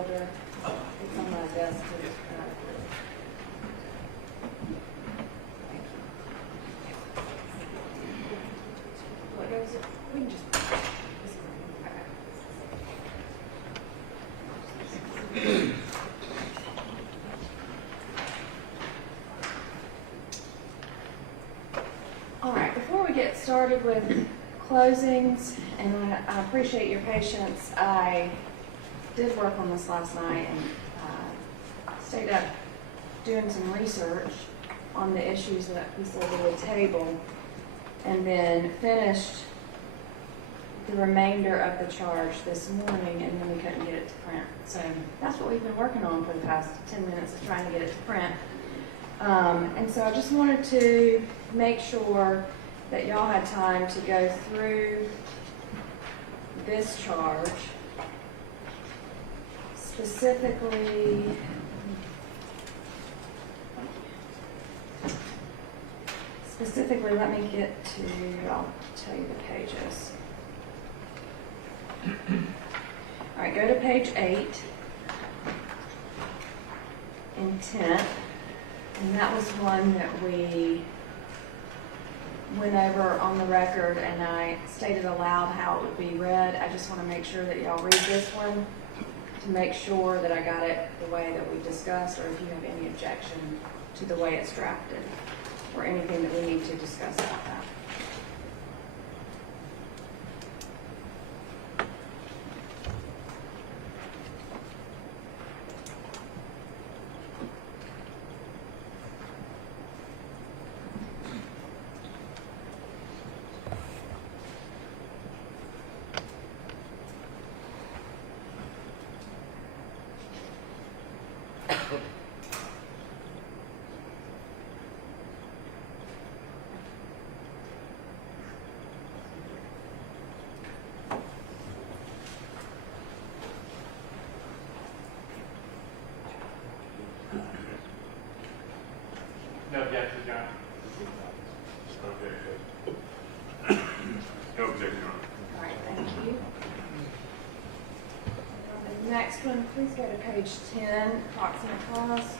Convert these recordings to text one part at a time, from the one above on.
folder. It's on my desk. Thank you. What goes it? We can just. All right, before we get started with closings, and I appreciate your patience, I did work on this last night and stayed up doing some research on the issues that we said we would table, and then finished the remainder of the charge this morning, and then we couldn't get it to print. So that's what we've been working on for the past 10 minutes, is trying to get it to print. And so I just wanted to make sure that y'all had time to go through this charge. Specifically, let me get to, I'll tell you the pages. All right, go to page 8, intent. And that was one that we went over on the record, and I stated aloud how it would be read. I just want to make sure that y'all read this one to make sure that I got it the way that we discussed, or if you have any objection to the way it's drafted, or anything that we need to discuss about that. No objection, John. Okay. No objection. All right, thank you. The next one, please go to page 10, proximate cause.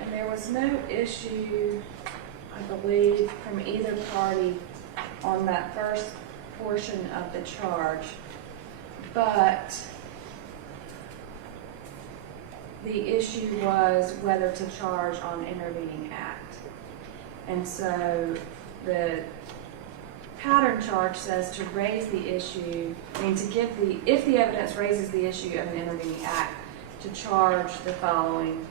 And there was no issue, I believe, from either party on that first portion of the charge, but the issue was whether to charge on intervening act. And so the pattern charge says to raise the issue, if the evidence raises the issue of an intervening act, to charge the following,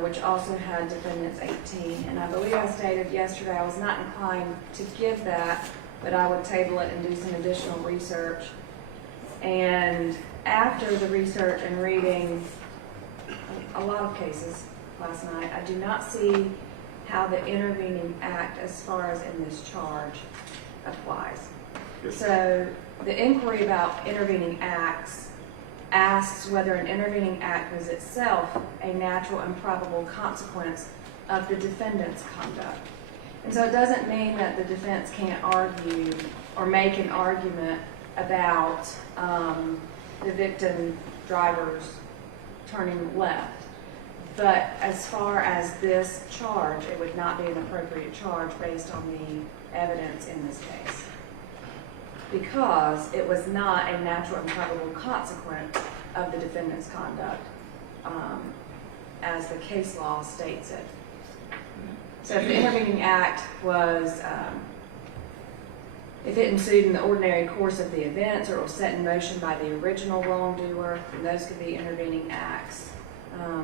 which also had defendants 18. And I believe I stated yesterday I was not inclined to give that, but I would table it and do some additional research. And after the research and reading a lot of cases last night, I do not see how the intervening act, as far as in this charge, applies. Yes. So the inquiry about intervening acts asks whether an intervening act was itself a natural and probable consequence of the defendant's conduct. And so it doesn't mean that the defense can't argue or make an argument about the victim drivers turning left. But as far as this charge, it would not be an appropriate charge based on the evidence in this case, because it was not a natural and probable consequence of the defendant's conduct, as the case law states it. So if the intervening act was, if it ensued in the ordinary course of the events, or it was set in motion by the original wrongdoer, then those could be intervening acts.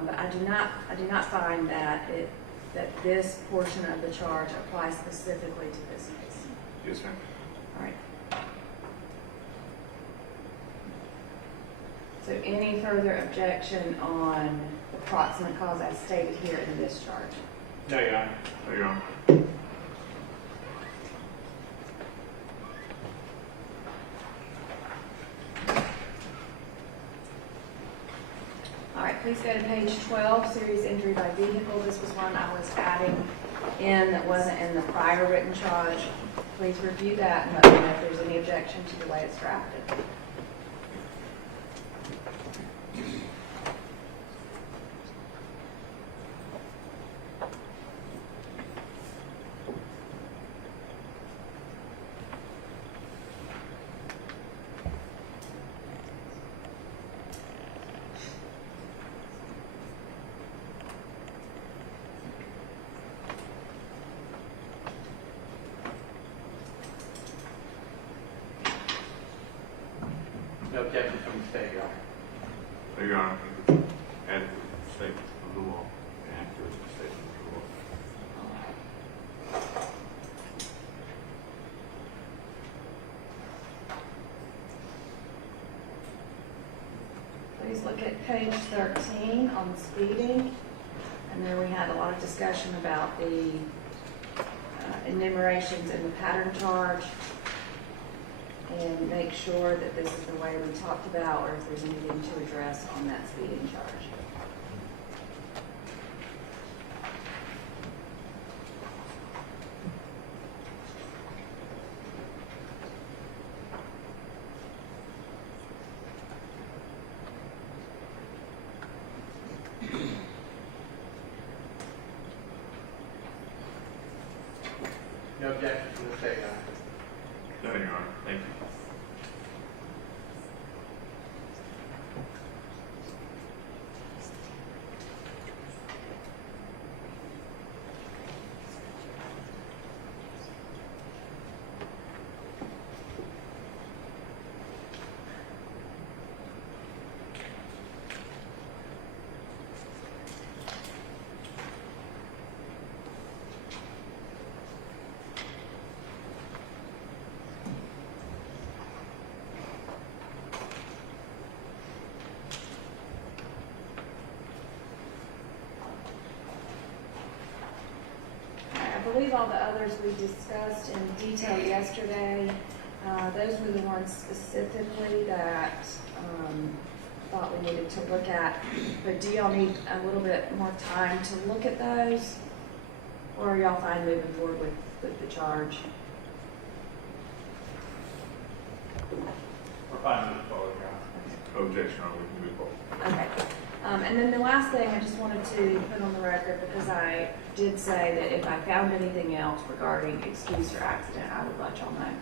But I do not find that this portion of the charge applies specifically to this case. Yes, ma'am. All right. So any further objection on the proximate cause as stated here in this charge? No, Your Honor. No, Your Honor. All right, please go to page 12, serious injury by vehicle. This was one I was adding in that wasn't in the prior written charge. please review that and let me know if there's any objection to the way it's drafted. No objection from the state, Your Honor. So, Your Honor, adequate statement of the law, accurate statement of the law. Please look at page 13 on speeding. And there we had a lot of discussion about the enumerations in the pattern charge. And make sure that this is the way we talked about, or if there's anything to address on that speeding charge. No objection from the state, Your Honor. No, Your Honor, thank you. I believe all the others we discussed in detail yesterday. Those were the ones specifically that thought we needed to look at. But do y'all need a little bit more time to look at those? Or are y'all fine moving forward with the charge? We're fine moving forward, Your Honor. No objection, Your Honor, we can move forward. Okay. And then the last thing I just wanted to put on the record, because I did say that if I found anything else regarding excuse or accident, I would let y'all know.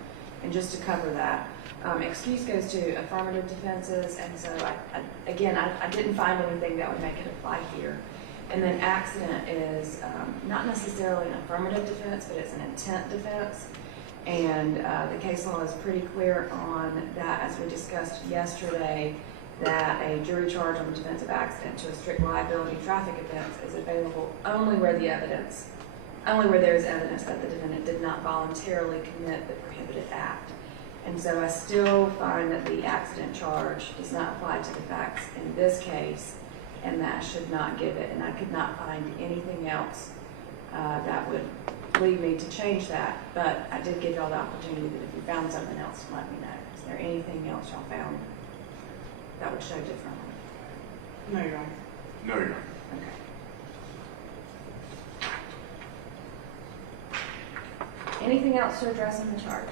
And just to cover that, excuse goes to affirmative defenses, and so I didn't find anything that would make it apply here. And then accident is not necessarily an affirmative defense, but it's an intent defense. And the case law is pretty clear on that, as we discussed yesterday, that a jury charge on the defense of accident to a strict liability traffic offense is available only where there is evidence that the defendant did not voluntarily commit the prohibited act. And so I still find that the accident charge does not apply to the facts in this case, and that should not give it. And I could not find anything else that would lead me to change that. But I did give y'all the opportunity that if you found something else, to let me know. Is there anything else y'all found that would show differently? No, Your Honor. No, Your Honor. Okay. Anything else to address in the charge?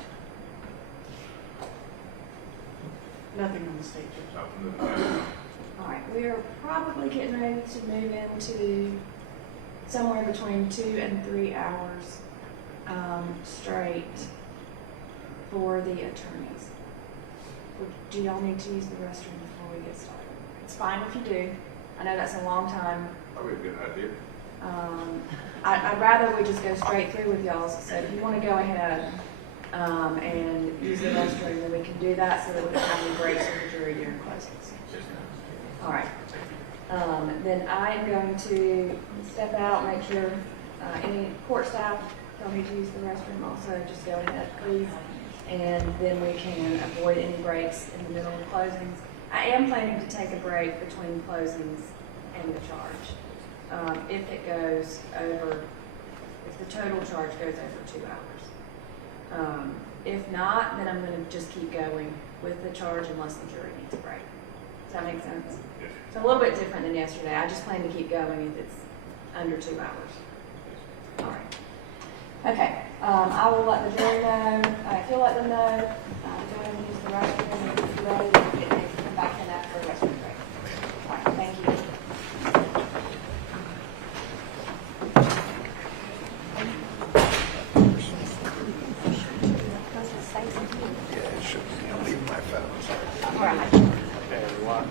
Nothing on the state, Judge. Not from the defense. All right, we are probably getting ready to move into somewhere between 2 and 3 hours straight for the attorneys. Do y'all need to use the restroom before we get started? It's fine if you do. I know that's a long time. Probably a good idea. I'd rather we just go straight through with y'all. So if you want to go ahead and use the restroom, then we can do that so that we don't have any breaks for the jury during closings. All right. Then I am going to step out, make sure any court staff tell me to use the restroom also. Just go ahead, please. And then we can avoid any breaks in the middle of closings. I am planning to take a break between closings and the charge. If it goes over, if the total charge goes over 2 hours. If not, then I'm going to just keep going with the charge unless the jury needs a break. Does that make sense? Yes. It's a little bit different than yesterday. I just plan to keep going if it's under 2 hours. All right. Okay. I will let the jury know, if you'll let them know, go ahead and use the restroom, and if you're ready, they can come back in after a restroom break. All right, thank you. Yeah, it should be. I'm leaving my phone. All right. Okay, everyone.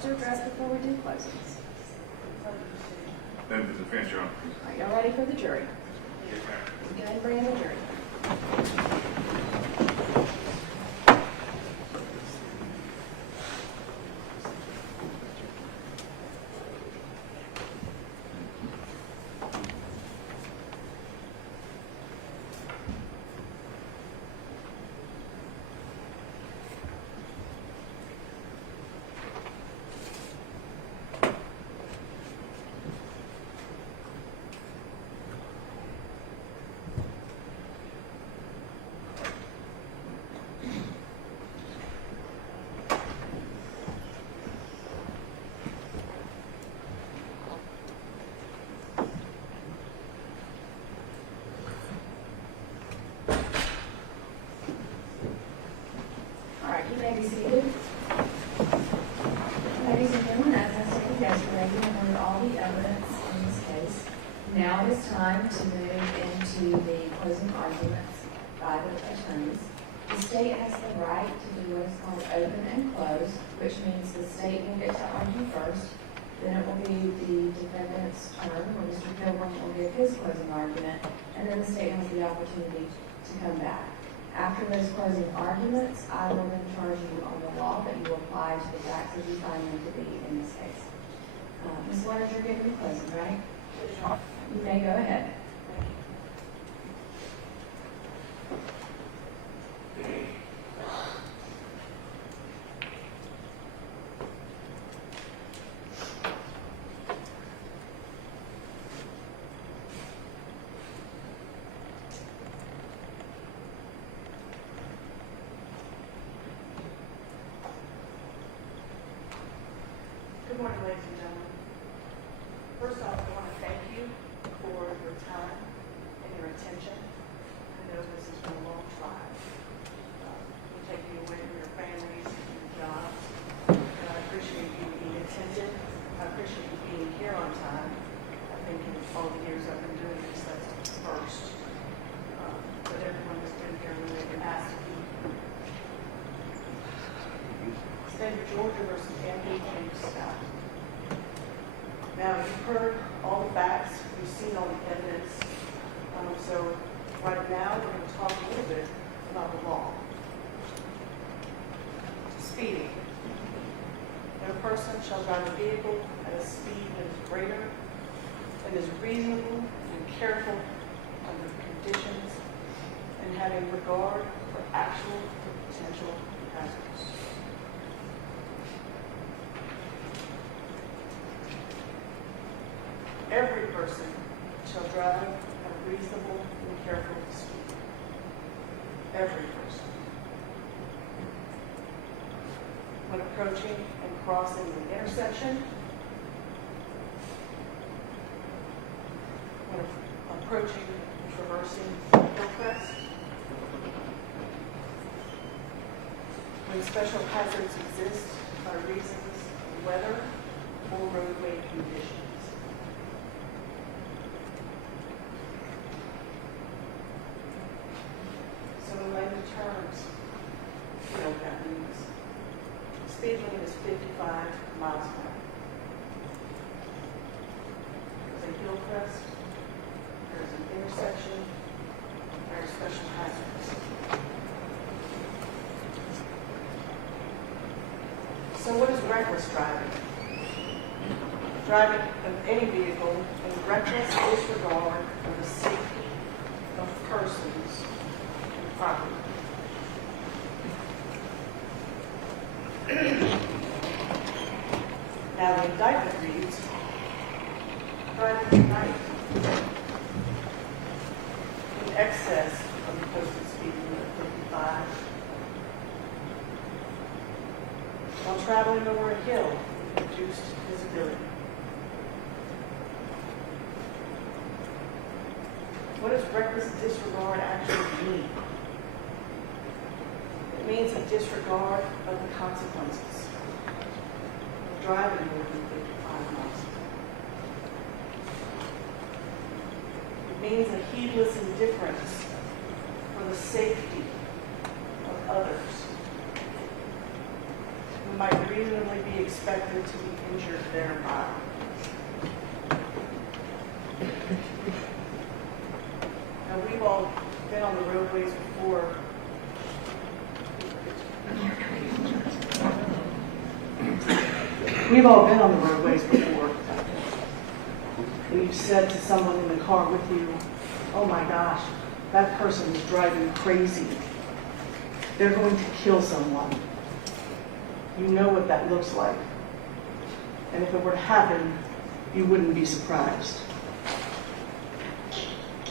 else to address before we do closings? Then the defense, Your Honor. Are y'all ready for the jury? Yes, ma'am. Go ahead and bring in the jury. All right, you may be seated. Ladies and gentlemen, as I stated yesterday, we have heard all the evidence in this case. Now it is time to move into the closing arguments by the attorneys. The state has the right to do what is called open and close, which means the state will get to argue first, then it will be the defendant's turn, where Mr. Kilburn will give his closing argument, and then the state has the opportunity to come back. After those closing arguments, I will then charge you on the law that you apply to the facts as you find them to be in this case. Ms. Waters, you're giving the closing, right? You may go ahead. Good morning, ladies and gentlemen. First off, I want to thank you for your time and your attention. I know this has been a long trial. We take you away from your families and your jobs. And I appreciate you being attentive. I appreciate you being here on time. I think in all the years I've been doing this, that's the first. But everyone has been here when they've been asked to be. State of Georgia versus Anthony James Scott. Now, you've heard all the facts, you've seen all the evidence. So right now, we're going to talk a little bit about the law. Speeding. No person shall drive a vehicle at a speed that is greater and is reasonable and careful under conditions and having regard for actual or potential hazards. Every person shall drive at a reasonable and careful speed. Every person. When approaching and crossing an intersection, when approaching and traversing a hillcrest, when special hazards exist by reasons of weather or roadway conditions. So in layman terms, you know what that means. Speed limit is 55 miles per hour. There's a hill crest, there's an intersection, there are special hazards. So what is reckless driving? Driving of any vehicle in reckless disregard of the safety of persons and property. Now the indictment reads, driving at night in excess of the posted speed limit of 55, while traveling over a hill with reduced visibility. What does reckless disregard actually mean? It means a disregard of the consequences of driving more than 55 miles. It means a heedless indifference for the safety of others. might reasonably be expected to be injured thereby. Now, we've all been on the roadways before. We've all been on the roadways before. And you've said to someone in the car with you, oh my gosh, that person is driving crazy. They're going to kill someone. You know what that looks like. And if it were to happen, you wouldn't be surprised.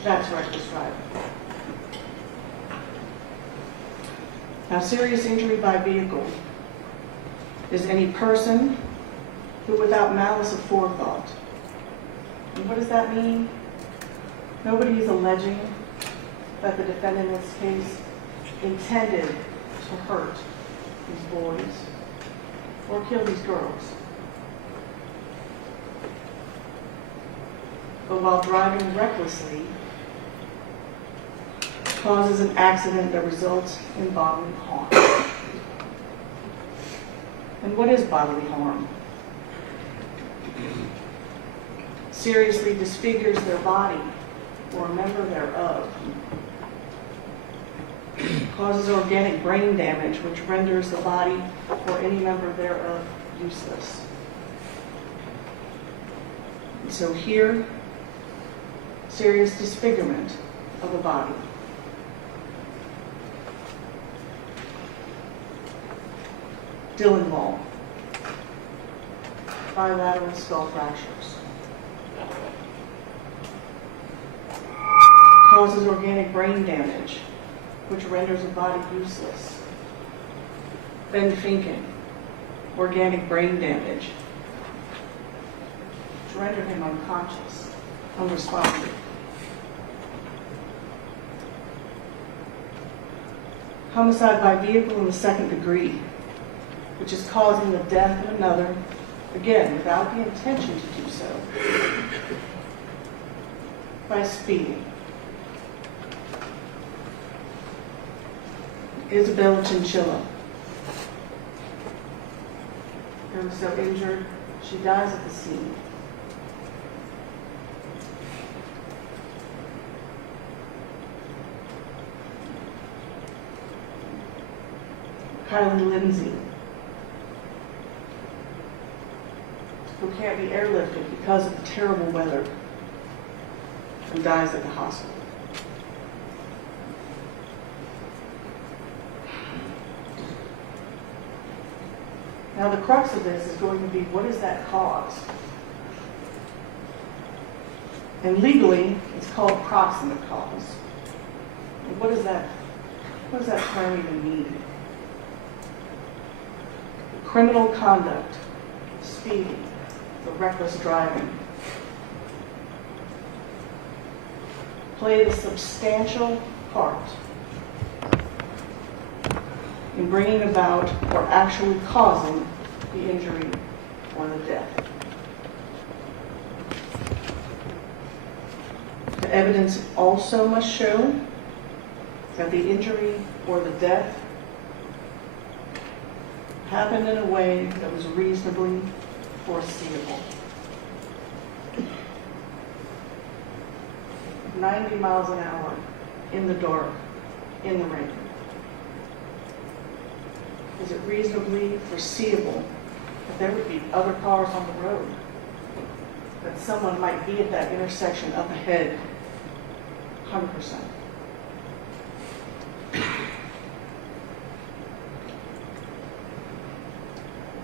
That's reckless driving. Now, serious injury by vehicle is any person who, without malice of forethought. And what does that mean? Nobody is alleging that the defendant in this case intended to hurt these boys or kill these girls. But while driving recklessly, causes an accident that results in bodily harm. And what is bodily harm? Seriously disfigures their body or a member thereof. Causes organic brain damage, which renders the body or any member thereof useless. And so here, serious disfigurement of the body. Dillon bilateral skull fractures. Causes organic brain damage, which renders the body useless. Ben Finken, organic brain damage, which rendered him unconscious, unresponsive. Homicide by vehicle in the second degree, which is causing the death of another, again, without the intention to do so, by speeding. Isabella Chinchilla. She was so injured, she dies at the scene. Kylie Lindsay, who can't be airlifted because of the terrible weather, and dies at the hospital. Now, the crux of this is going to be, what is that cause? And legally, it's called proximate cause. And what does that term even mean? Criminal conduct, speeding, the reckless driving, played a substantial part in bringing about or actually causing the injury or the death. The evidence also must show that the injury or the death happened in a way that was reasonably foreseeable. 90 miles an hour in the dark, in the rain. Is it reasonably foreseeable that there would be other cars on the road? That someone might be at that intersection up ahead? 100%.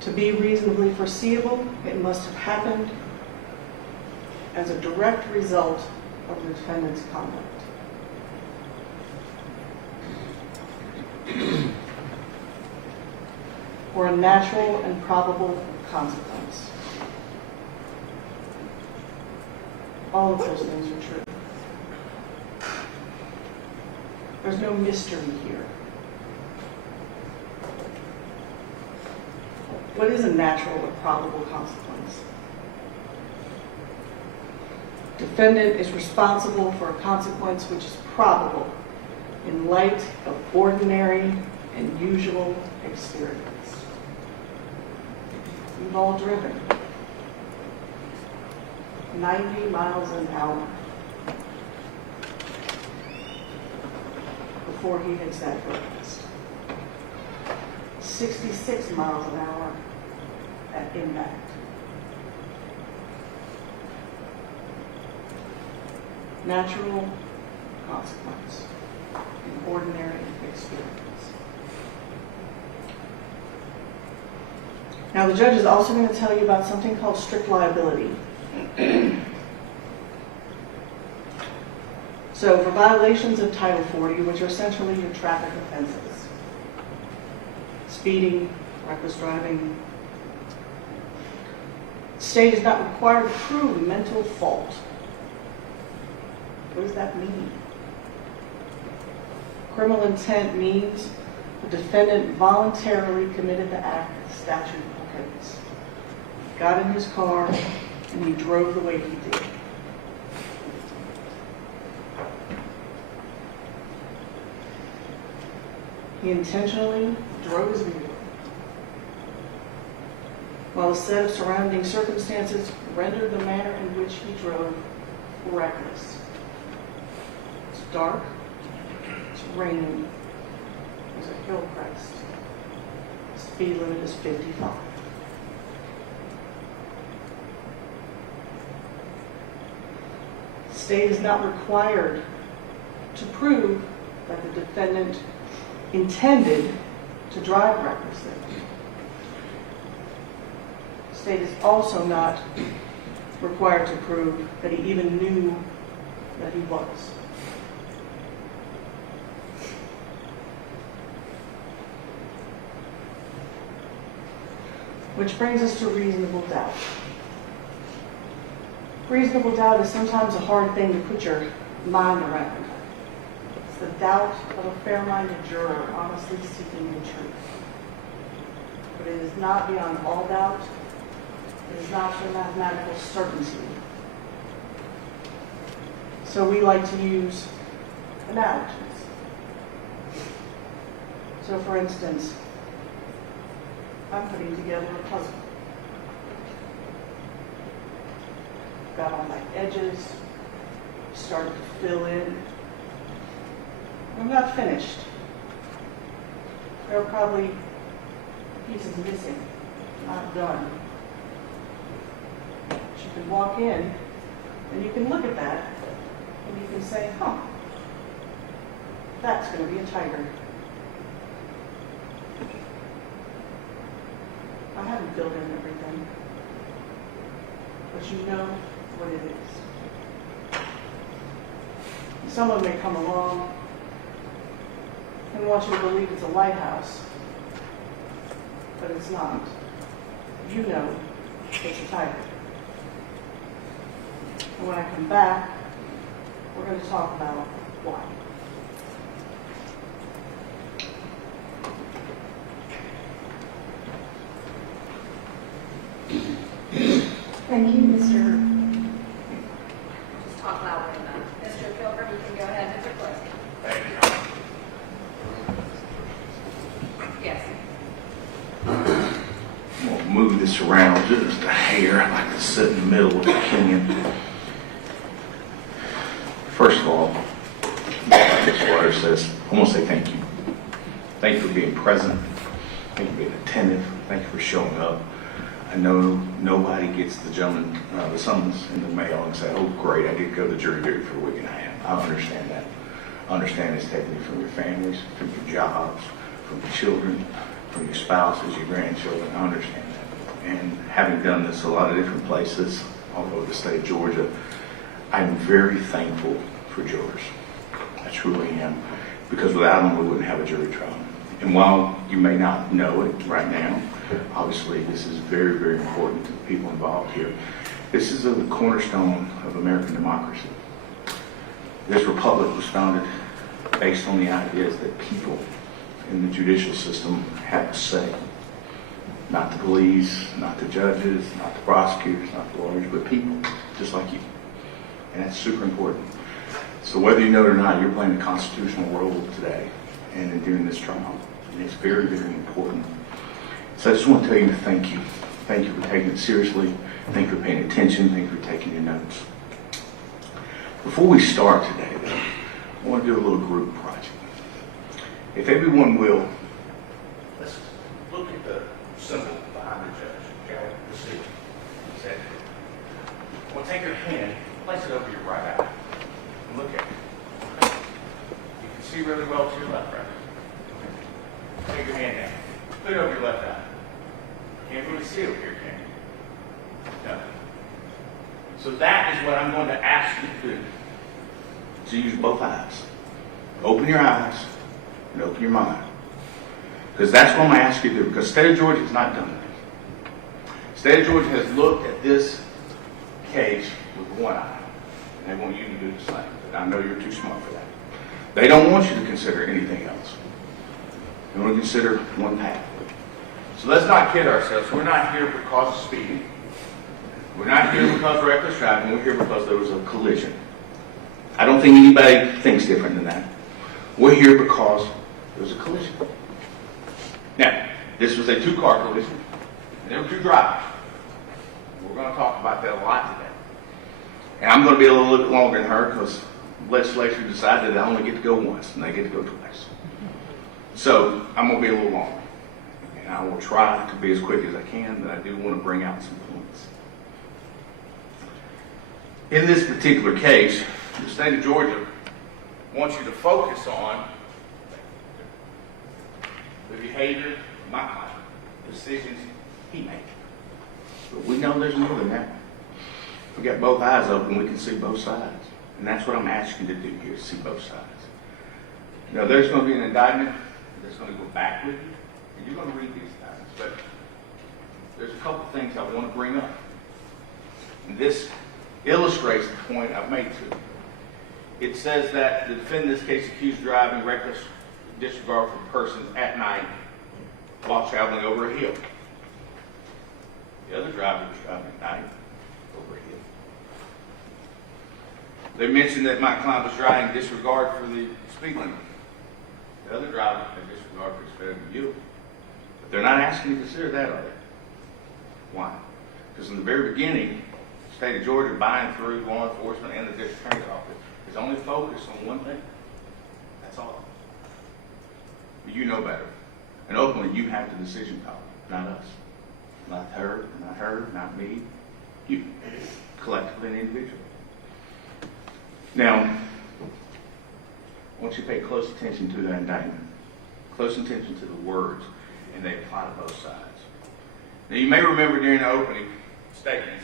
To be reasonably foreseeable, it must have happened as a direct result of the defendant's conduct. Or a natural and probable consequence. All of those things are true. There's no mystery here. What is a natural or probable consequence? Defendant is responsible for a consequence which is probable in light of ordinary and usual experience. We've all driven 90 miles an hour before he hits that curb rest. 66 miles an hour at impact. Natural consequence, an ordinary experience. Now, the judge is also going to tell you about something called strict liability. So, for violations of Title 40, which are essentially your traffic offenses, speeding, reckless driving, the state is not required to prove mental fault. What does that mean? Criminal intent means the defendant voluntarily committed the act the statute prohibits. Got in his car and he drove the way he did. He intentionally drove his vehicle, while a set of surrounding circumstances rendered the manner in which he drove reckless. It's dark, it's raining, there's a hill crest. The speed limit is 55. The state is not required to prove that the defendant intended to drive recklessly. The state is also not required to prove that he even knew that he was. Which brings us to reasonable doubt. Reasonable doubt is sometimes a hard thing to put your mind around. It's the doubt of a fair-minded juror honestly seeking the truth. But it is not beyond all doubt. It is not for mathematical certainty. So we like to use analogies. So for instance, I'm putting together a puzzle. Got all my edges, started to fill in. I'm not finished. There are probably pieces missing, not done. But you can walk in and you can look at that and you can say, huh, that's going to be a tiger. I haven't filled in everything, but you know what it is. Someone may come along and want you to believe it's a lighthouse, but it's not. You know it's a tiger. And when I come back, we're going to talk about why. Thank you, Mr. Just talk louder than that. Mr. Pilgrim, you can go ahead with your question. Yes. We'll move this around just a hair. I like to sit in the middle of the opinion. First of all, this lawyer says, I want to say thank you. Thank you for being present. Thank you for being attentive. Thank you for showing up. I know nobody gets the gentleman the summons in the mail and say, oh, great, I get to go to jury duty for a week and a half. I understand that. I understand it's taking you from your families, from your jobs, from your children, from your spouses, your grandchildren. I understand that. And having done this a lot of different places all over the state of Georgia, I'm very thankful for jurors. I truly am. Because without them, we wouldn't have a jury trial. And while you may not know it right now, obviously this is very, very important to the people involved here. This is the cornerstone of American democracy. This republic was founded based on the ideas that people in the judicial system have to say. Not the police, not the judges, not the prosecutors, not the lawyers, but people, just like you. And that's super important. So whether you know it or not, you're playing a constitutional role today and in doing this trial. And it's very, very important. So I just want to tell you thank you. Thank you for taking it seriously. Thank you for paying attention. Thank you for taking your notes. Before we start today, though, I want to do a little group project. If everyone will, let's look at the symbol behind the judge. Okay, let's see. Set. I want to take your hand, place it over your right eye, and look at it. You can see really well to your left, right? Okay. Take your hand down. Put it over your left eye. Can't really see over here, can you? No. So that is what I'm going to ask you to do. So use both eyes. Open your eyes and open your mind. Because that's what I'm going to ask you to do. Because State of Georgia has not done it. State of Georgia has looked at this case with one eye. And they want you to do the same. But I know you're too smart for that. They don't want you to consider anything else. They want to consider one path. So let's not kid ourselves. We're not here because of speeding. We're not here because of reckless driving. We're here because there was a collision. I don't think anybody thinks different than that. We're here because there was a collision. Now, this was a two-car collision, and there were two drivers. We're going to talk about that a lot today. And I'm going to be a little bit longer than her because the legislature decided that I only get to go once, and they get to go twice. So I'm going to be a little longer. And I will try to be as quick as I can, but I do want to bring out some points. In this particular case, the state of Georgia wants you to focus on the behavior of my client, the decisions he made. But we know there's more than that. We got both eyes open, we can see both sides. And that's what I'm asking you to do here, see both sides. Now, there's going to be an indictment that's going to go back with you. And you're going to read these things, but there's a couple things I want to bring up. And this illustrates the point I've made to you. It says that the defendant in this case accused of driving reckless disregard for persons at night while traveling over a hill. The other driver was driving at night over a hill. They mentioned that my client was driving disregard for the speed limit. The other driver had disregard for the speed limit. But they're not asking you to consider that, are they? Why? Because in the very beginning, the state of Georgia, buying through law enforcement and the district attorney's office, is only focused on one thing. That's all. But you know better. And ultimately, you have the decision power, not us. Not her, not me. You. Collectively and individually. Now, I want you to pay close attention to that indictment. Close attention to the words, and they apply to both sides. Now, you may remember during the opening statements,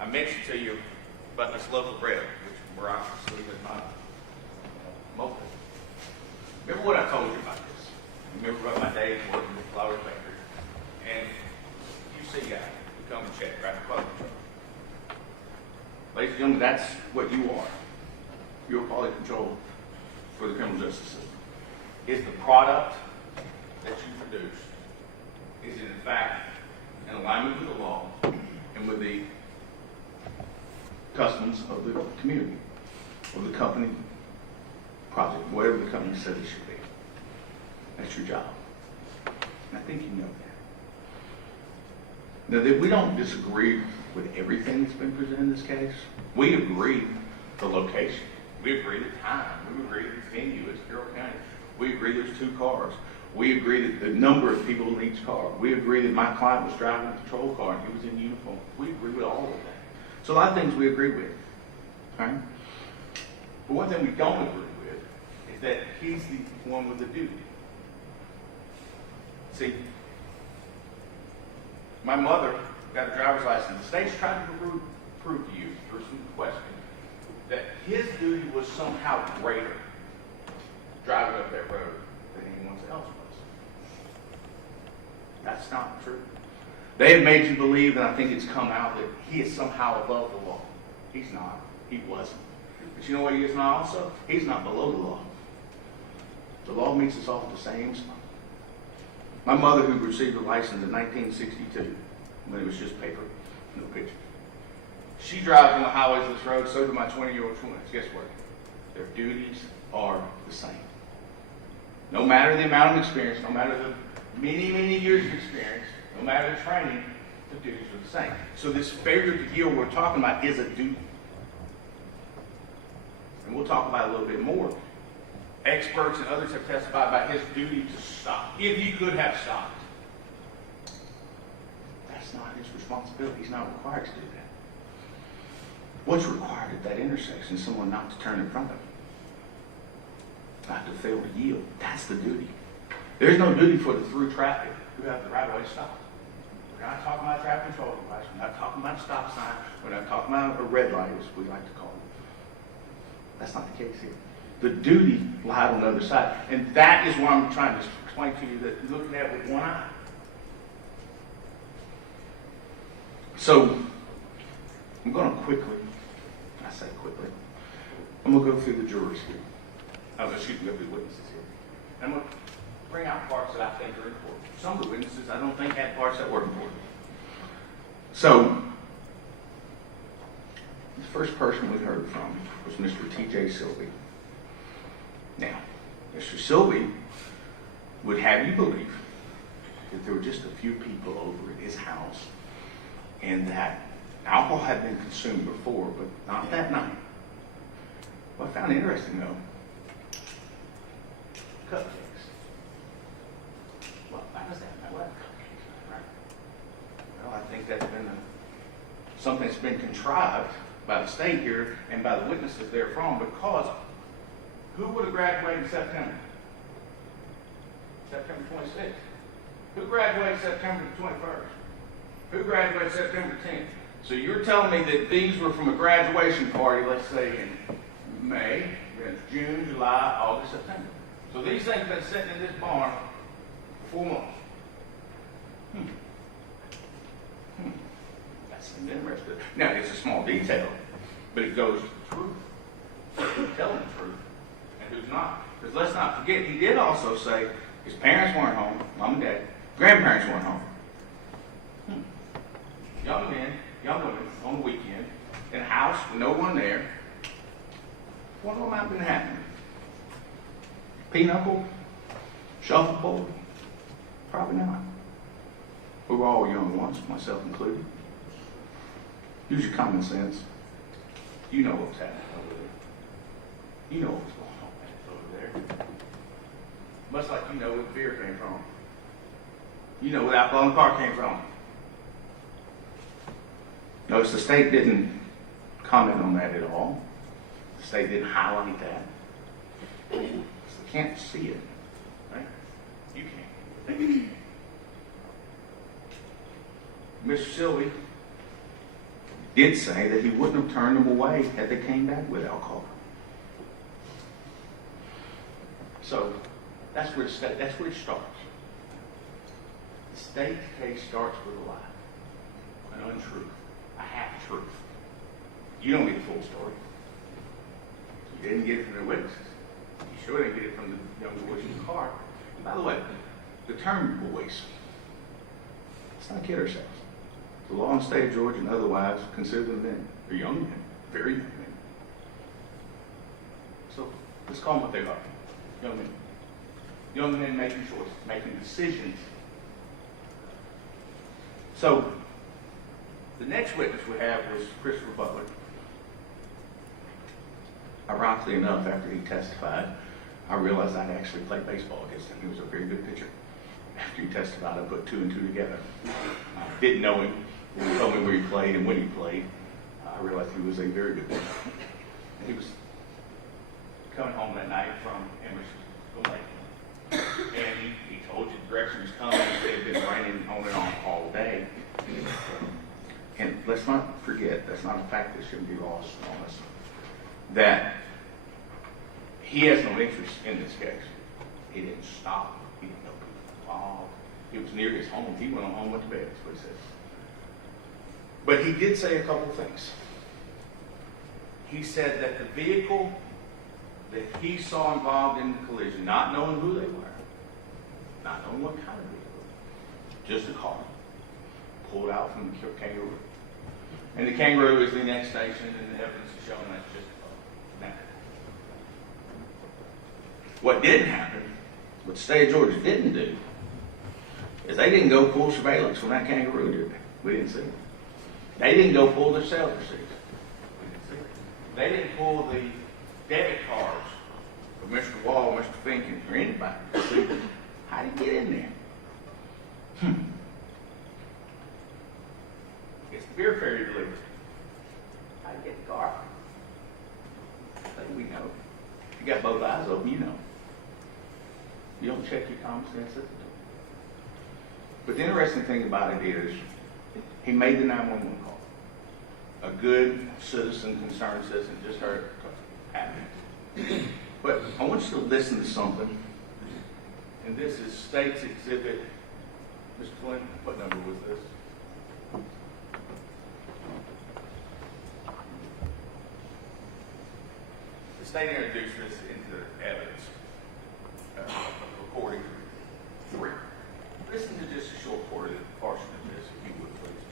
I mentioned to you about this loaf of bread, which miraculously is not mobile. Remember what I told you about this? Remember about my days working with Flowers Bakery? And you see guys who come and check, right? Quality control. Ladies and gentlemen, that's what you are. You're quality control for the criminal justice system. Is the product that you produce, is it in fact in alignment with the law and with the customs of the community, or the company project, whatever the company says it should be? That's your job. And I think you know that. Now, that we don't disagree with everything that's been presented in this case. We agree the location. We agree the time. We agree the venue. It's Carroll County. We agree there's two cars. We agree that the number of people in each car. We agree that my client was driving a patrol car and he was in uniform. We agree with all of that. So a lot of things we agree with. Right? But one thing we don't agree with is that he's the one with the duty. See, my mother got a driver's license. The state's trying to prove to you through some questions that his duty was somehow greater driving up that road than anyone else was. That's not true. They have made you believe, and I think it's come out, that he is somehow above the law. He's not. He wasn't. But you know what he is not also? He's not below the law. The law meets us all at the same spot. My mother, who received a license in 1962, when it was just paper, no picture. She drives on the highways of this road, so do my 20-year-old twins. Guess what? Their duties are the same. No matter the amount of experience, no matter the many, many years of experience, no matter the training, the duties are the same. So this failure to yield we're talking about is a duty. And we'll talk about it a little bit more. Experts and others have testified about his duty to stop, if he could have stopped. That's not his responsibility. He's not required to do that. What's required at that intersection is someone not to turn in front of him, not to fail to yield. That's the duty. There's no duty for the through traffic who have the right of way to stop. We're not talking about traffic control device. We're not talking about a stop sign. We're not talking about a red light, as we like to call it. That's not the case here. The duty lied on the other side. And that is what I'm trying to explain to you, that you're looking at with one eye. So, I'm going to quickly, I say quickly, I'm going to go through the jurors here. Go through the witnesses here. I'm going to bring out parts that I think are important. Some of the witnesses I don't think had parts that were important. So, the first person we heard from was Mr. T.J. Silvey. Now, Mr. Silvey would have you believe that there were just a few people over at his house and that alcohol had been consumed before, but not that night. What I found interesting, though, cupcakes. Well, why does that matter? What cupcakes, right? Well, I think that's been something that's been contrived by the state here and by the witnesses therefrom, because who would have graduated in September? September 26th. Who graduated September 21st? Who graduated September 10th? So you're telling me that these were from a graduation party, let's say in May, June, July, August, September. So these things have been sitting in this barn for 4 months. That's interesting. Now, it's a small detail, but it goes to the truth. Who's telling the truth and who's not. Because let's not forget, he did also say his parents weren't home, mom and dad, grandparents weren't home. Young men, young women on the weekend, in a house with no one there. What might have been happening? Pinochle? Shuffleboard? Probably not. We were all young once, myself included. Use your common sense. You know what's happening over there. You know what's going on over there. Much like you know where the beer came from. You know where the alcohol in the car came from. Notice the state didn't comment on that at all. The state didn't highlight that. You can't see it, right? You can't. Mr. Silvey did say that he wouldn't have turned them away had they came back with alcohol. So that's where it starts. The state's case starts with a lie, an untruth, a half-truth. You don't get the full story. You didn't get it from the witnesses. You sure didn't get it from the young boys in the car. And by the way, the term boys, let's not kid ourselves. The law in the state of Georgia and otherwise consider them men. They're young men, very young men. So let's call them what they are, young men. Young men making choices, making decisions. So the next witness we have was Christopher Butler. Ironically enough, after he testified, I realized I'd actually played baseball against him. He was a very good pitcher. After he testified, I put 2 and 2 together. I didn't know him. When he told me where he played and when he played, I realized he was a very good pitcher. And he was coming home that night from Emerson Lake. And he told you the direction was coming. He said it had been raining on and off all day. And let's not forget, that's not a fact that shouldn't be lost on us, that he has no interest in this case. He didn't stop. He didn't know people involved. It was near his home. He went on home, went to bed. That's what he said. But he did say a couple things. He said that the vehicle that he saw involved in the collision, not knowing who they were, not knowing what kind of vehicle, just a car, pulled out from the Kangaroo. And the Kangaroo is the next station, and the evidence is showing that's just a car. Now, what didn't happen, what the state of Georgia didn't do, is they didn't go full surveillance when that Kangaroo did. We didn't see it. They didn't go pull their sales receipts. We didn't see it. They didn't pull the debit cards of Mr. Wall, Mr. Finken, or anybody to see how did he get in there. It's the beer ferry delivery. How do you get the car? I think we know. You got both eyes open, you know. You don't check your common sense at the door. But the interesting thing about it is, he made the 911 call. A good citizen, concerned citizen, just heard it happen. But I want you to listen to something. And this is State's Exhibit. Mr. Clinton, what number was this? The state introduced this into evidence. Recording 3. Listen to just a short portion of this, if you would, please.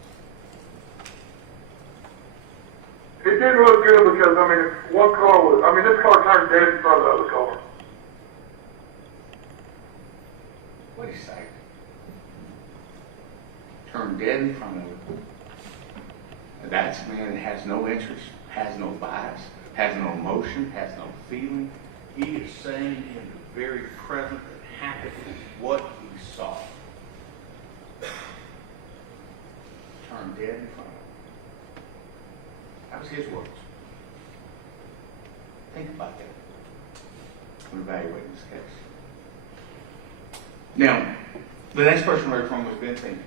It didn't look good because, this car turned dead in front of the other car. What did he say? Turned dead in front of him. That's a man that has no interest, has no bias, has no emotion, has no feeling. He is saying in the very present that happened what he saw. Turned dead in front of him. That was his words. Think about that when evaluating this case. Now, the next person we heard from was Ben Finken.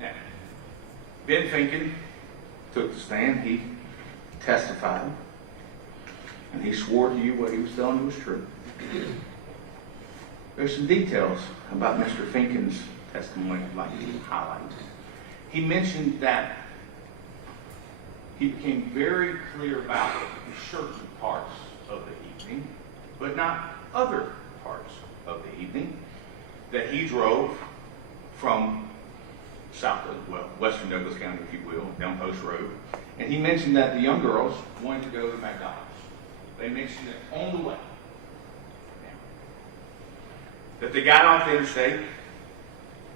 Now, Ben Finken took the stand. He testified. And he swore to you what he was telling you was true. There's some details about Mr. Finken's testimony I'd like to highlight. He mentioned that he became very clear about certain parts of the evening, but not other parts of the evening, that he drove from western Douglas County, if you will, down Post Road. And he mentioned that the young girls wanted to go to McDonald's. They mentioned it on the way. That they got off the interstate,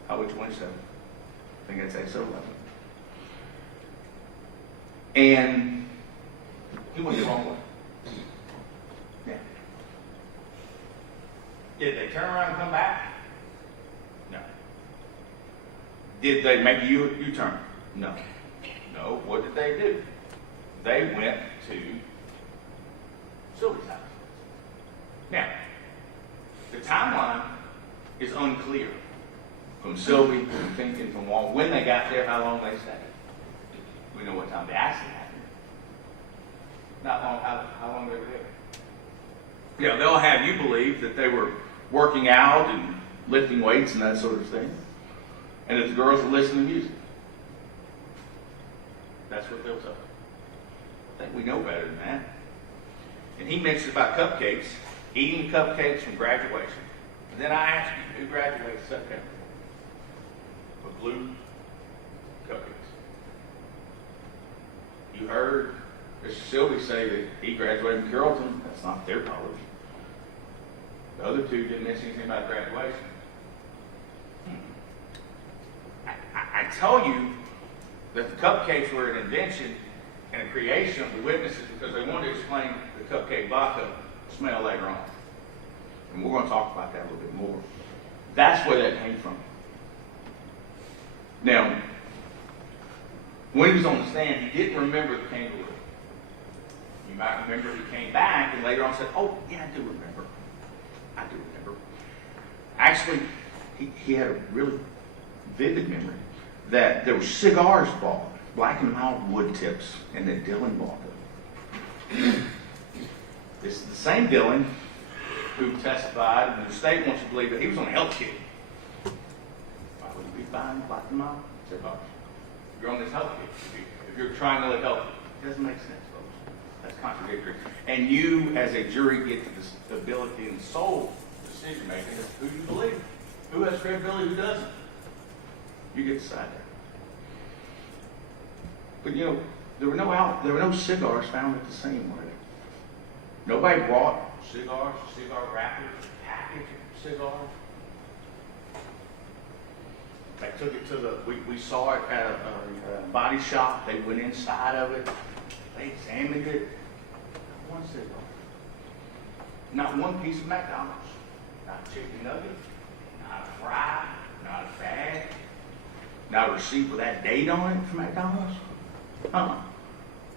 Highway 27. I think that's exit 11. And he went the wrong way. Yeah. Did they turn around and come back? No. Did they make a U-turn? No. No. What did they do? They went to Sylvie's house. Now, the timeline is unclear. From Sylvie, from Finken, from Wall, when they got there, how long they stayed. We know what time the accident happened. Not long, how long they were there. Yeah, they'll have you believe that they were working out and lifting weights and that sort of thing. And that the girls were listening to music. That's what they'll tell you. I think we know better than that. And he mentioned about cupcakes, eating cupcakes from graduation. And then I asked him, who graduates September? With blue cupcakes. You heard Mr. Sylvie say that he graduated from Carrollton. That's not their college. The other two didn't mention anything about graduation. I tell you that the cupcakes were an invention and a creation of the witnesses because they wanted to explain the cupcake vodka smell later on. And we're going to talk about that a little bit more. That's where that came from. Now, when he was on the stand, he didn't remember the kangaroo. You might remember he came back and later on said, oh, yeah, I do remember. I do remember. Actually, he had a really vivid memory that there were cigars bought, Black and Mild wood tips, and that Dylan bought them. This is the same Dylan who testified, and the state wants to believe that he was on a health kick. Why would you be buying Black and Mild cigars? If you're on this health kick, if you're trying to live healthy, it doesn't make sense, folks. That's contradictory. And you, as a jury, get the ability and sole decision making is who you believe. Who has credibility, who doesn't. You get to decide that. But you know, there were no cigars found at the scene, were there? Nobody brought cigars, cigar wrappers, package of cigars. They took it to we saw it at a body shop. They went inside of it. They examined it. Not one cigarette. Not one piece of McDonald's. Not a chicken nugget. Not a fry. Not a bag. Not a receipt with that date on it from McDonald's.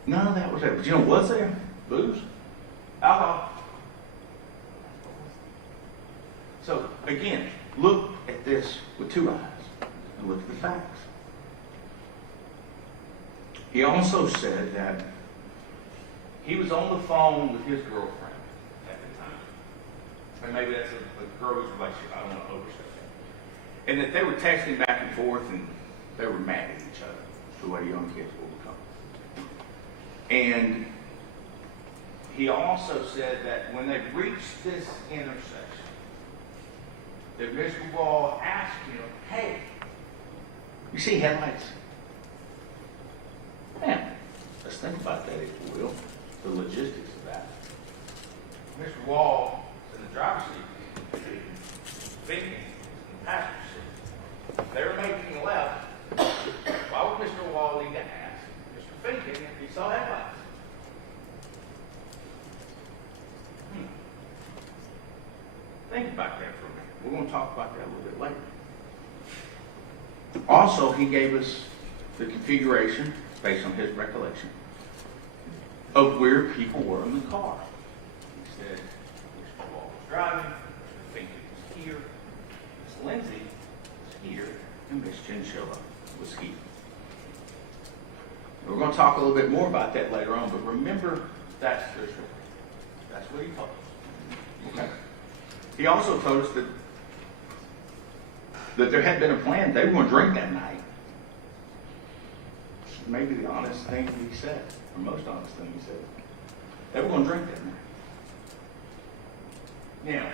None of that was there. But you know what was there? Booze. Alcohol. So, again, look at this with two eyes and look at the facts. He also said that he was on the phone with his girlfriend at the time. And maybe that's a girl's relationship. I don't want to overstep that. And that they were texting back and forth and they were mad at each other, the way young kids will become. And he also said that when they reached this intersection, that Mr. Wall asked him, hey, you see headlights? Man, let's think about that, if you will, the logistics of that. Mr. Wall is in the driver's seat, thinking, in the passenger seat. They were making a left. Why would Mr. Wall need to ask Mr. Finken if he saw headlights? Think about that for a minute. We're going to talk about that a little bit later. Also, he gave us the configuration, based on his recollection, of where people were in the car. He said Mr. Wall was driving, Mr. Finken was here, Miss Lindsay was here, and Miss Chinchilla was here. We're going to talk a little bit more about that later on, but remember, that's their story. That's what he told us. Okay. He also told us that there had been a plan. They were going to drink that night. Maybe the honest thing he said, or most honest thing he said. They were going to drink that night. Now,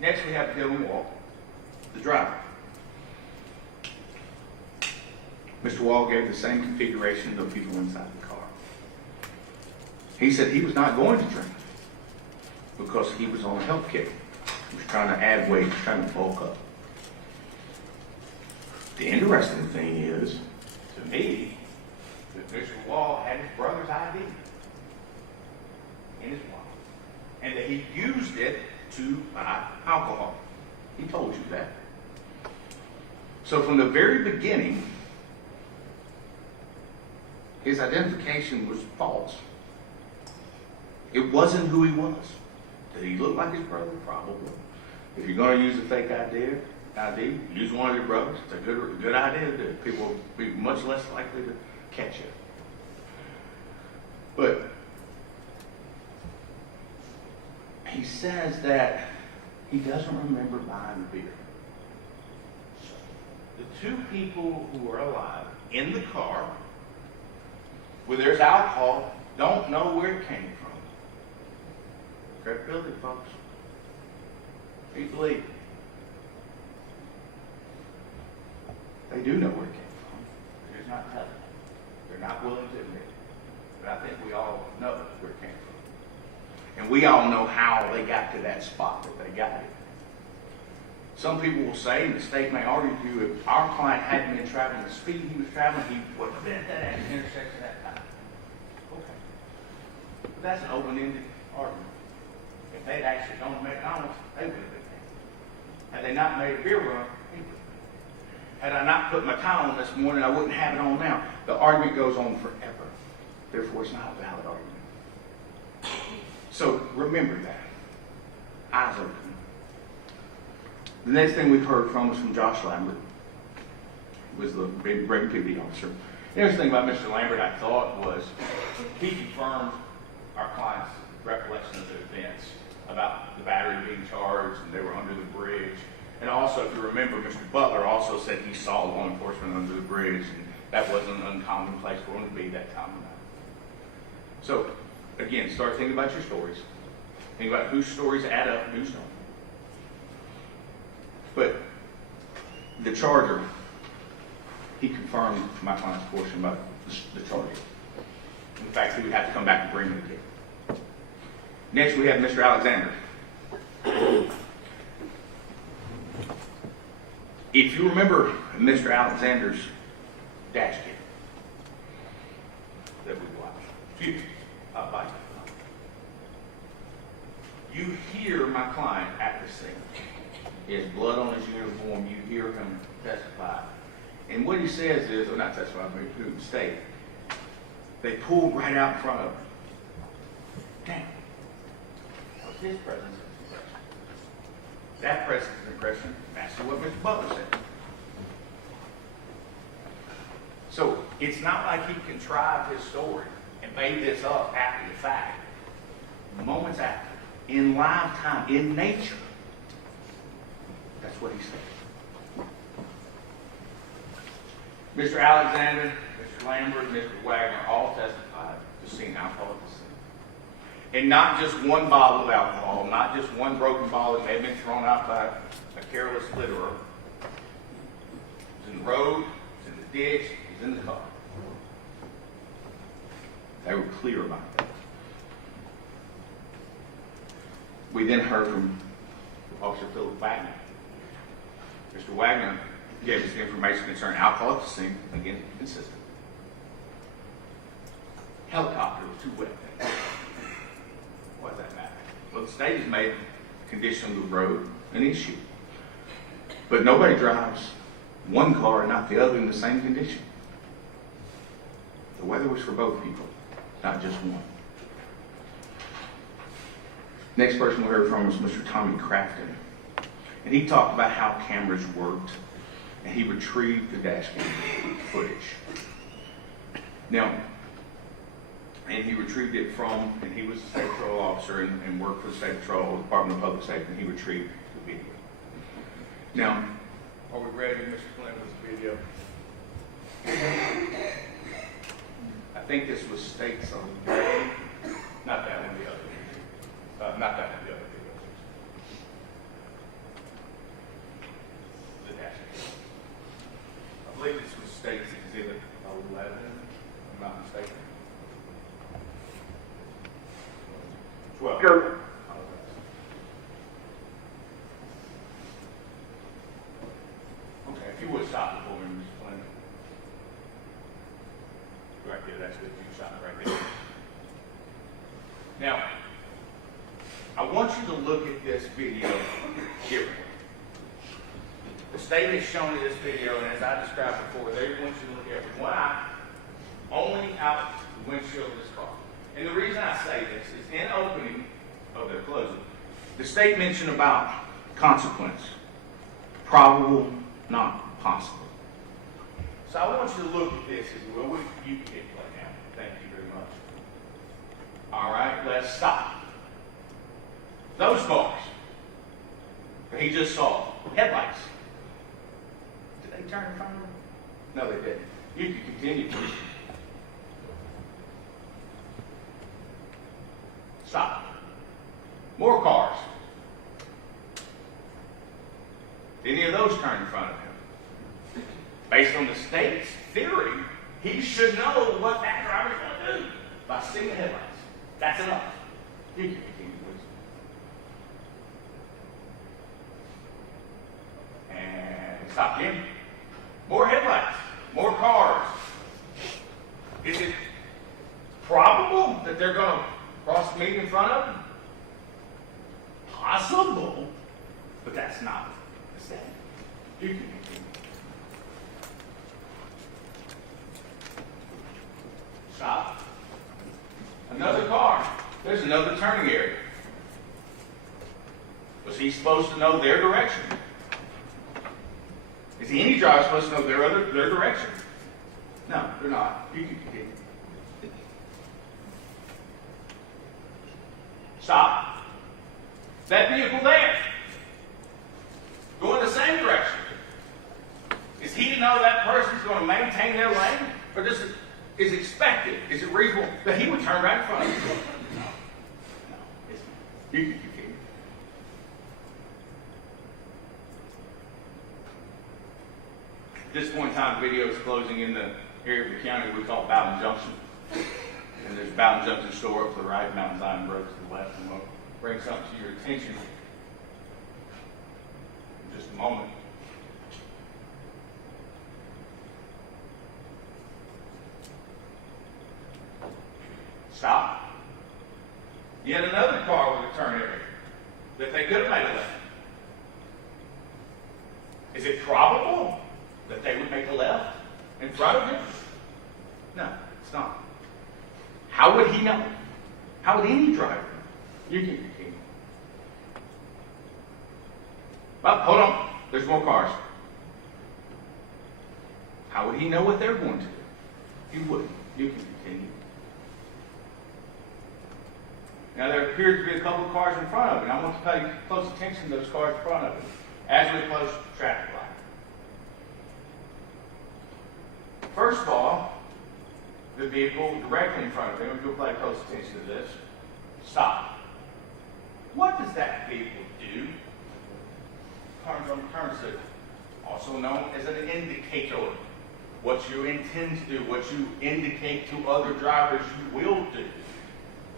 next we have Dylan Wall, the driver. Mr. Wall gave the same configuration to the people inside the car. He said he was not going to drink because he was on a health kick. He was trying to add weight, trying to bulk up. The interesting thing is, to me, that Mr. Wall had his brother's ID in his wallet, and that he used it to buy alcohol. He told you that. So from the very beginning, his identification was false. It wasn't who he was. Did he look like his brother? Probably. If you're going to use a fake ID, use one of your brothers. It's a good idea to do. People will be much less likely to catch you. But he says that he doesn't remember buying the beer. So, the two people who are alive in the car, where there's alcohol, don't know where it came from. Credibility, folks. Be believe. They do know where it came from. They're just not telling. They're not willing to admit it. But I think we all know where it came from. And we all know how they got to that spot that they got it. Some people will say, and the state may argue, if our client hadn't been traveling the speed he was traveling, he wouldn't have been at that intersection at that time. Okay. But that's an open-ended argument. If they'd actually gone to McDonald's, they would have been there. Had they not made a beer run, he would have been there. Had I not put my tie on this morning, I wouldn't have it on now. The argument goes on forever. Therefore, it's not a valid argument. So remember that. Eyes open. The next thing we've heard from was from Josh Lambert, who was the brake duty officer. The interesting thing about Mr. Lambert, I thought, was he confirmed our client's recollection of the events about the battery being charged and they were under the bridge. And also, if you remember, Mr. Butler also said he saw law enforcement under the bridge, and that wasn't an uncommon place for him to be that time of night. So, again, start thinking about your stories. Think about whose stories add up and whose don't. But the charger, he confirmed my client's portion about the charger. In fact, he would have to come back and bring it again. Next, we have Mr. Alexander. if you remember Mr. Alexander's dash cam that we watched, bike. You hear my client at the scene. He has blood on his uniform. You hear him testify. And what he says is, or not testify, but he would state, they pulled right out in front of him. Damn. That was his presence impression. That presence impression matches what Mr. Butler said. So it's not like he contrived his story and made this up after the fact. Moments after, in live time, in nature. That's what he said. Mr. Alexander, Mr. Lambert, Mr. Wagner all testified to seeing alcohol at the scene. And not just one bottle of alcohol, not just one broken bottle that may have been thrown out by a careless litterer. It was in the road, it was in the ditch, it was in the car. They were clear about that. We then heard from Officer Philip Wagner. Mr. Wagner gave us the information concerning alcohol at the scene, again, consistent. Helicopter was too wet. Why does that matter? Well, the state has made the condition of the road an issue. But nobody drives one car and not the other in the same condition. The weather was for both people, not just one. Next person we heard from was Mr. Tommy Crafton. And he talked about how cameras worked, and he retrieved the dash cam footage. Now, and he retrieved it from, and he was a state patrol officer and worked for the state patrol, Department of Public Safety, and he retrieved the video. Now, are we ready, Mr. Flynn, with the video? I think this was states on the day. Not that one, the other. Not that one, the other video. The dash cam. I believe this was states exhibit 11, if I'm not mistaken. 12. Because Okay, if you would stop it for me, Mr. Flynn. Right there, that's good. You stop it right there. Now, I want you to look at this video differently. The state has shown you this video, and as I described before, they want you to look at one eye, only out the windshield of this car. And the reason I say this is in opening of their closing, the state mentioned about consequence. Probable, not possible. So I want you to look at this as well. You can hit play now. Thank you very much. All right, let's stop. Those cars that he just saw, headlights. Did they turn in front of him? No, they didn't. You can continue. Stop. More cars. Did any of those turn in front of him? Based on the state's theory, he should know what that driver's going to do by seeing the headlights. That's enough. You can continue, please. And stop again. More headlights. More cars. Is it probable that they're going to cross the median in front of them? Possible, but that's not the same. You can continue. Stop. Another car. There's another turning area. Was he supposed to know their direction? Is any driver supposed to know their direction? No, they're not. You can continue. Stop. That vehicle there, going the same direction. Is he to know that person's going to maintain their lane? Or just is expected, is it reasonable that he would turn right in front of you? No, it's not. You can continue. At this point in time, the video is closing in the area of Buchanan we call Bowden Junction. And there's Bowden Junction store up to the right, Mountain Zion Road to the left, and we'll bring something to your attention in just a moment. Yet another car with a turn area that they could have made a left. Is it probable that they would make a left in front of him? No, it's not. How would he know? How would any driver know? You can continue. Well, hold on. There's more cars. How would he know what they're going to do? He wouldn't. You can continue. Now, there appears to be a couple of cars in front of it. I want to pay close attention to those cars in front of it as we approach the traffic light. First of all, the vehicle directly in front of him, if you'll pay close attention to this, stop. What does that vehicle do? Turns on the turn signal, also known as an indicator. What you intend to do, what you indicate to other drivers you will do.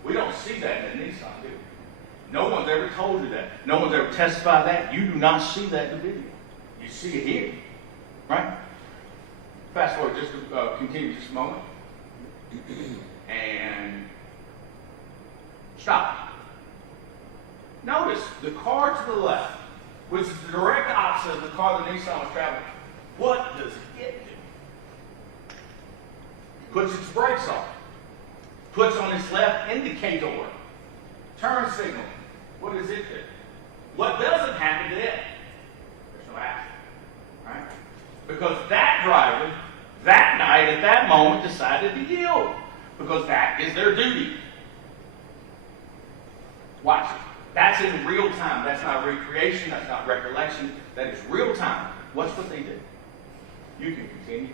We don't see that in Nissan, do we? No one's ever told you that. No one's ever testified that. You do not see that in the video. You see it here, right? Fast forward just to continue just a moment. And stop. Notice the car to the left, which is the direct opposite of the car that Nissan was traveling. What does it do? Puts its brakes on. Puts on its left indicator. Turn signal. What does it do? What doesn't happen to it? There's no action. Right? Because that driver, that night, at that moment, decided to yield. Because that is their duty. Watch it. That's in real time. That's not recreation. That's not recollection. That is real time. Watch what they did. You can continue.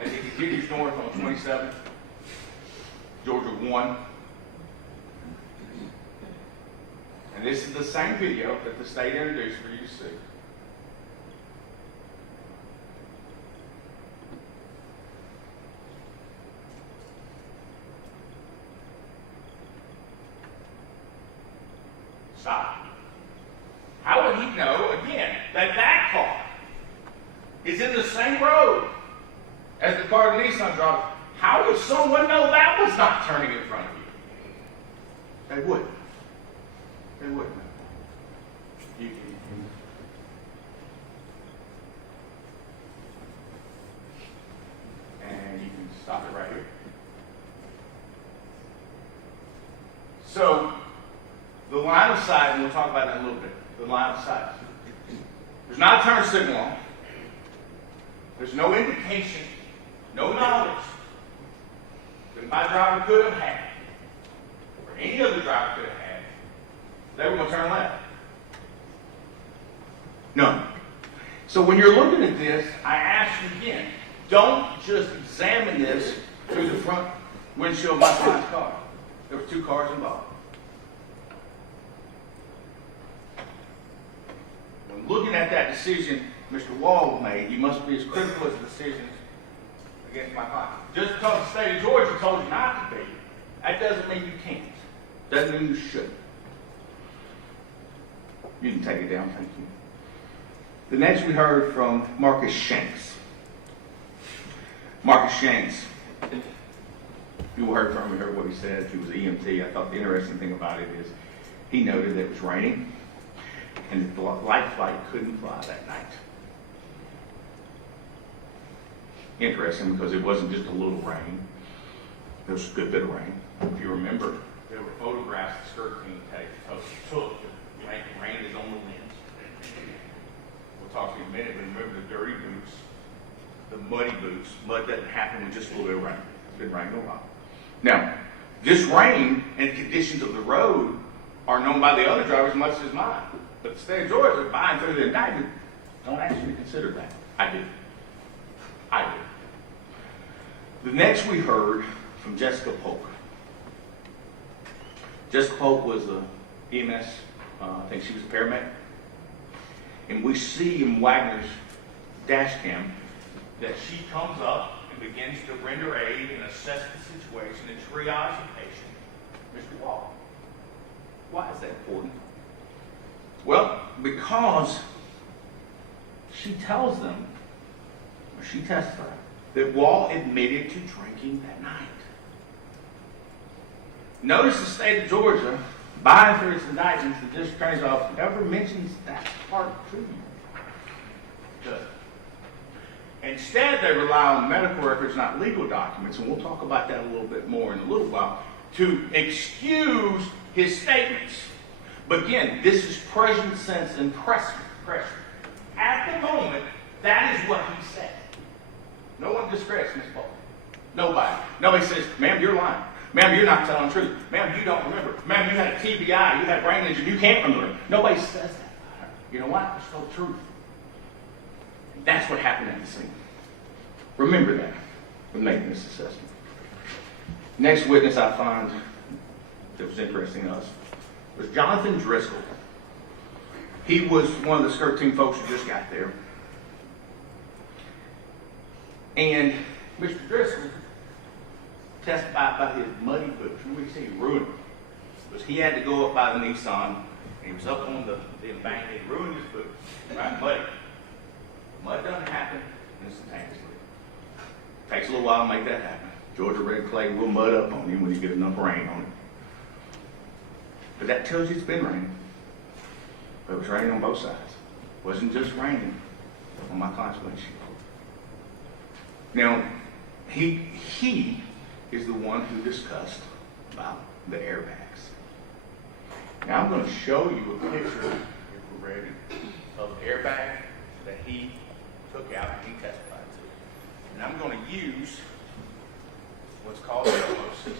As he continues north on 27th, Georgia 1. And this is the same video that the state introduced for you to see. Stop. How would he know, again, that that car is in the same road as the car the Nissan driver? How would someone know that was not turning in front of you? They wouldn't. They wouldn't. You can. And you can stop it right here. So, the line of sight, and we'll talk about that in a little bit. The line of sight. There's not a turn signal on. There's no indication, no knowledge that my driver could have had, or any other driver could have had. They were going to turn left. None. So when you're looking at this, I ask you again, don't just examine this through the front windshield of my client's car. There were two cars involved. When looking at that decision Mr. Wall made, you must be as critical as the decisions against my client. Just because the state of Georgia told you not to be, that doesn't mean you can't. Doesn't mean you shouldn't. You can take it down, thank you. The next we heard from Marcus Shanks. Marcus Shanks, you heard from him, heard what he said. He was an EMT. I thought the interesting thing about it is he noted that it was raining and the light flight couldn't fly that night. Interesting because it wasn't just a little rain. There was a good bit of rain. If you remember, there were photographs the skirt team took to make the rain is on the lens. We'll talk to you in a minute, but remember the dirty boots, the muddy boots. Mud doesn't happen with just a little bit of rain. It's been raining a while. Now, this rain and conditions of the road are known by the other drivers as much as mine. But the state of Georgia, buying through the indictment, don't actually consider that. I do. I do. The next we heard from Jessica Polk. Jessica Polk was a EMS, I think she was a paramedic. And we see in Wagner's dash cam that she comes up and begins to render aid and assess the situation and triage the patient, Mr. Wall. Why is that important? Well, because she tells them, or she testified, that Wall admitted to drinking that night. Notice the state of Georgia, by and through its indictments, the district attorney's office never mentions that part to you. Does it? Instead, they rely on medical records, not legal documents, and we'll talk about that a little bit more in a little while, to excuse his statements. But again, this is present sense and pressure. At the moment, that is what he said. No one discredits Ms. Paul. Nobody. Nobody says, ma'am, you're lying. Ma'am, you're not telling the truth. Ma'am, you don't remember. Ma'am, you had a TBI, you had a brain injury, you can't remember. Nobody says that about her. You know what? It's no truth. That's what happened at the scene. Remember that when making this assessment. Next witness I find that was interesting to us was Jonathan Driscoll. He was one of the skirt team folks who just got there. And Mr. Driscoll testified about his muddy boots. Remember, he said he ruined them. Because he had to go up by the Nissan, and he was up on the embankment, he ruined his boots. Right? Muddy. Mud doesn't happen instantaneously. Takes a little while to make that happen. Georgia red clay will mud up on you when you get enough rain on it. But that tells you it's been raining. But it was raining on both sides. It wasn't just raining on my client's windshield. Now, he is the one who discussed about the airbags. Now I'm going to show you a picture, if we're ready, of the airbag that he took out and he testified to. And I'm going to use what's called a solo system.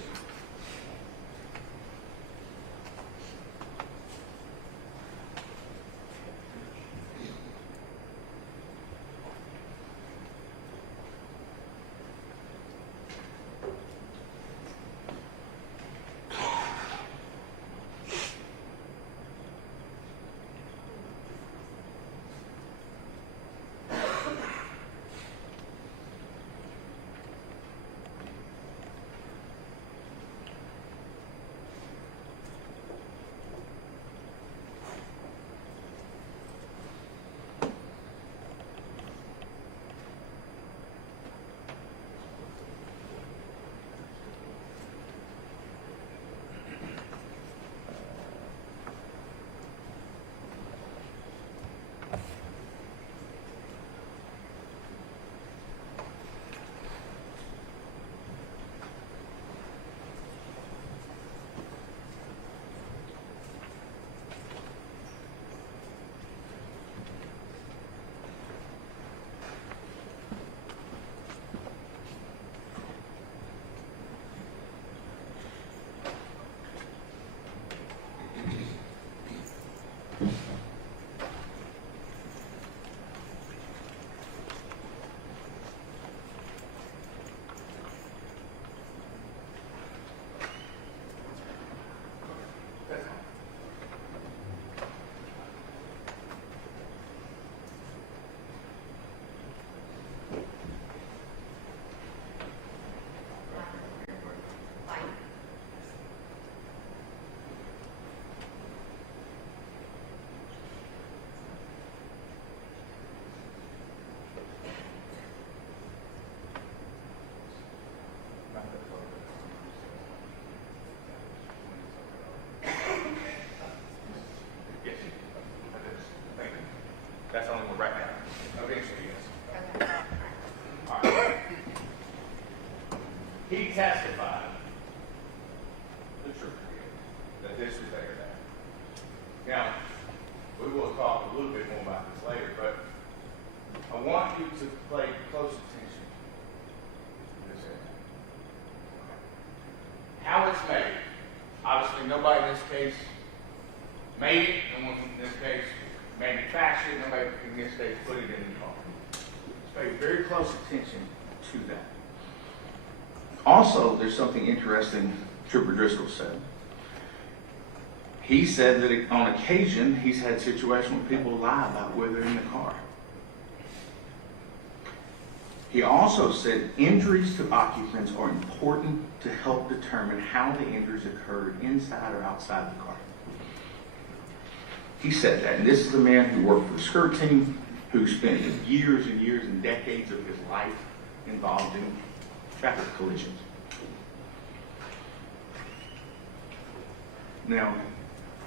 That's the only one right now. Eventually, yes. All right. He testified, the truth, that this was there. Now, we will talk a little bit more about this later, but I want you to pay close attention to this area. How it's made. Obviously, nobody in this case made it. No one in this case manufactured it. Nobody in this case put it in the car. Just pay very close attention to that. Also, there's something interesting Trooper Driscoll said. He said that on occasion, he's had situations where people lie about where they're in the car. He also said injuries to occupants are important to help determine how the injuries occurred inside or outside the car. He said that, and this is a man who worked for the skirt team, who spent years and years and decades of his life involved in traffic collisions. Now,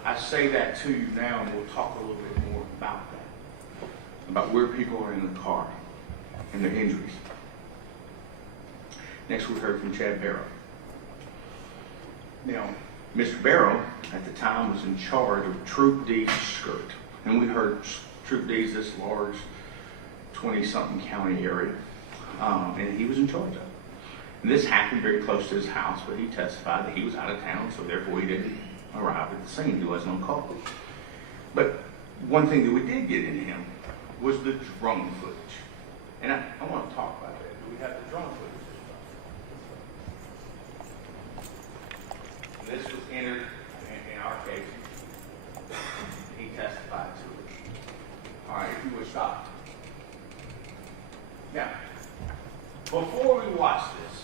I say that to you now, and we'll talk a little bit more about that, about where people are in the car and their injuries. Next, we heard from Chad Barrow. Now, Mr. Barrow, at the time, was in charge of Troop D's skirt. And we heard Troop D's this large 20-something county area, and he was in charge of it. And this happened very close to his house, but he testified that he was out of town, so therefore he didn't arrive at the scene. He wasn't on call. But one thing that we did get in him was the drone footage. And I want to talk about that. Do we have the drone footage? This was entered in our case. He testified to it. All right, if you would stop. Now, before we watch this,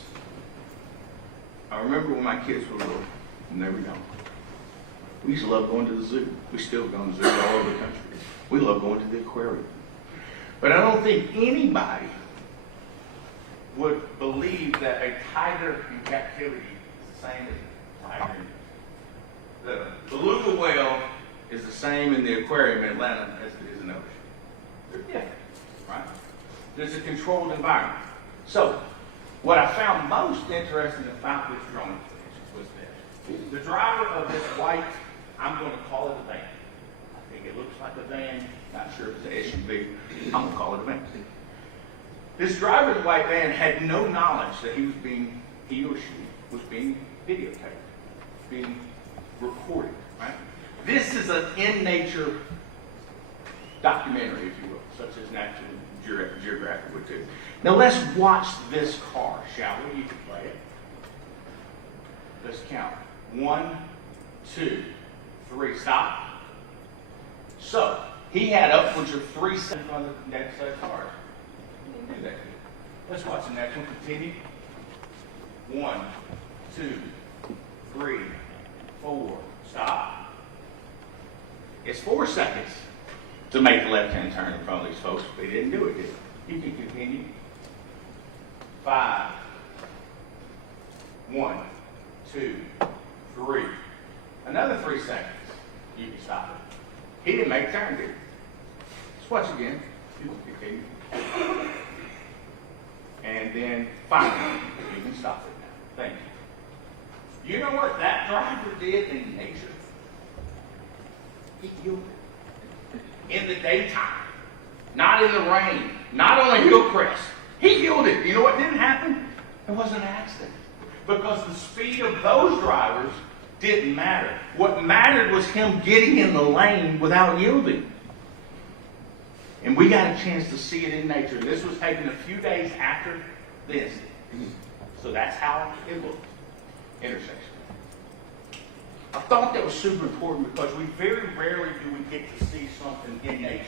I remember when my kids were little, and they were young. We used to love going to the zoo. We still go to the zoo all over the country. We love going to the aquarium. But I don't think anybody would believe that a tiger in captivity is the same as the beluga whale is the same in the aquarium in Atlanta as it is in the ocean. They're different, right? There's a controlled environment. So, what I found most interesting about this drone footage was this. The driver of this white, I'm going to call it a van. I think it looks like a van. Not sure if it's an SUV. I'm going to call it a van. This driver of the white van had no knowledge that he or she was being videotaped, being recorded, right? This is an in-nature documentary, if you will, such as National Geographic would do. Now let's watch this car, shall we? You can play it. Let's count. 1, 2, 3, stop. So, he had upwards of 3 seconds on the next set of cars. He didn't do that. Let's watch the next one. Continue. 1, 2, 3, 4, stop. It's 4 seconds to make the left-hand turn in front of these folks, but he didn't do it, did he? You can continue. 5, 1, 2, 3. Another 3 seconds. You can stop it. He didn't make a turn, did he? Let's watch again. You can continue. And then finally, you can stop it now. Thank you. You know what that driver did in nature? He yielded. In the daytime, not in the rain, not on a hill crest. He yielded. You know what didn't happen? It wasn't an accident. Because the speed of those drivers didn't matter. What mattered was him getting in the lane without yielding. And we got a chance to see it in nature. And this was taken a few days after the incident. So that's how it looked. Intersection. I thought that was super important because we very rarely do we get to see something in nature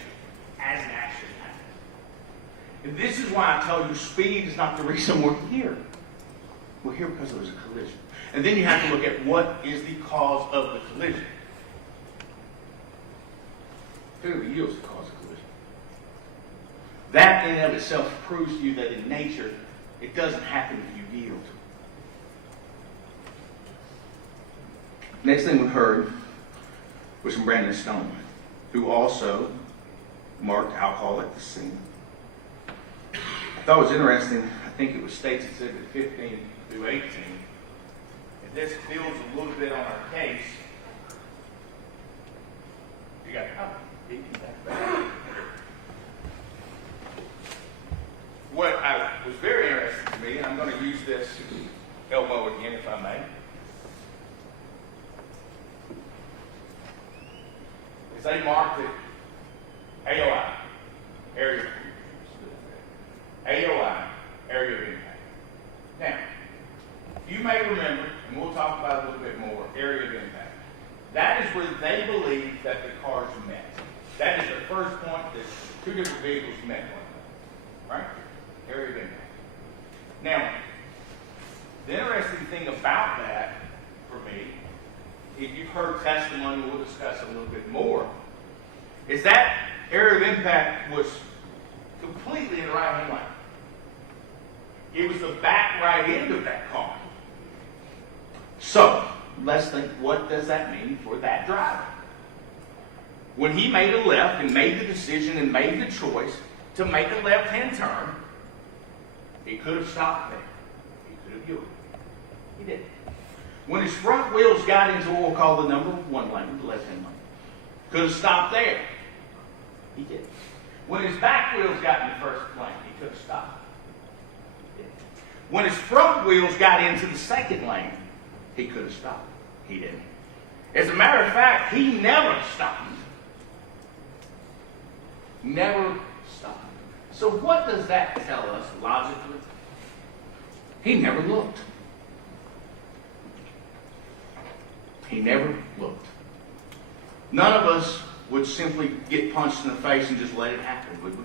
as it actually happens. And this is why I tell you speed is not the reason we're here. We're here because there was a collision. And then you have to look at what is the cause of the collision. Failure to yield is the cause of collision. That in and of itself proves to you that in nature, it doesn't happen if you yield. Next thing we heard was from Brandon Stone, who also marked alcohol at the scene. I thought it was interesting, I think it was States Exhibit 15 through 18. And this builds a little bit on our case. You got back. What was very interesting to me, and I'm going to use this elbow again if I may, is they marked it AOI, area of impact. Now, you may remember, and we'll talk about it a little bit more, area of impact. That is where they believe that the cars met. That is the first point that two different vehicles met one another. Right? Area of impact. Now, the interesting thing about that, for me, if you've heard testimony, we'll discuss it a little bit more, is that area of impact was completely in the right-hand lane. It was the back right end of that car. So, let's think, what does that mean for that driver? When he made a left and made the decision and made the choice to make a left-hand turn, he could have stopped there. He could have yielded. He didn't. When his front wheels got into what we'll call the number 1 lane, the left-hand lane, could have stopped there. He didn't. When his back wheels got in the first lane, he could have stopped. He didn't. When his front wheels got into the second lane, he could have stopped. He didn't. As a matter of fact, he never stopped. Never stopped. So what does that tell us logically? He never looked. He never looked. None of us would simply get punched in the face and just let it happen, would we?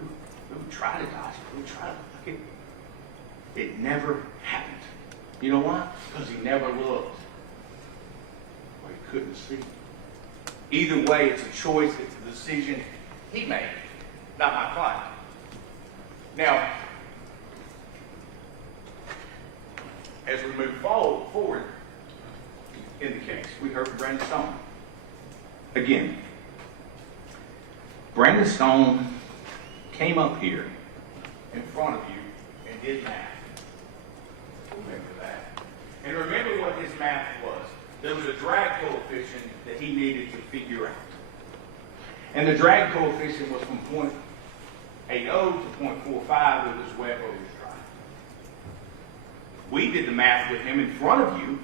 We would try to dodge it. We would try to look it. It never happened. You know why? Because he never looked. Or he couldn't see. Either way, it's a choice, it's a decision he made, not my client. Now, as we move forward in the case, we heard from Brandon Stone. Again, Brandon Stone came up here in front of you and did math. Remember that. And remember what his math was. There was a drag coefficient that he needed to figure out. And the drag coefficient was from 0.80 to 0.45 with his wet or his dry. We did the math with him in front of you,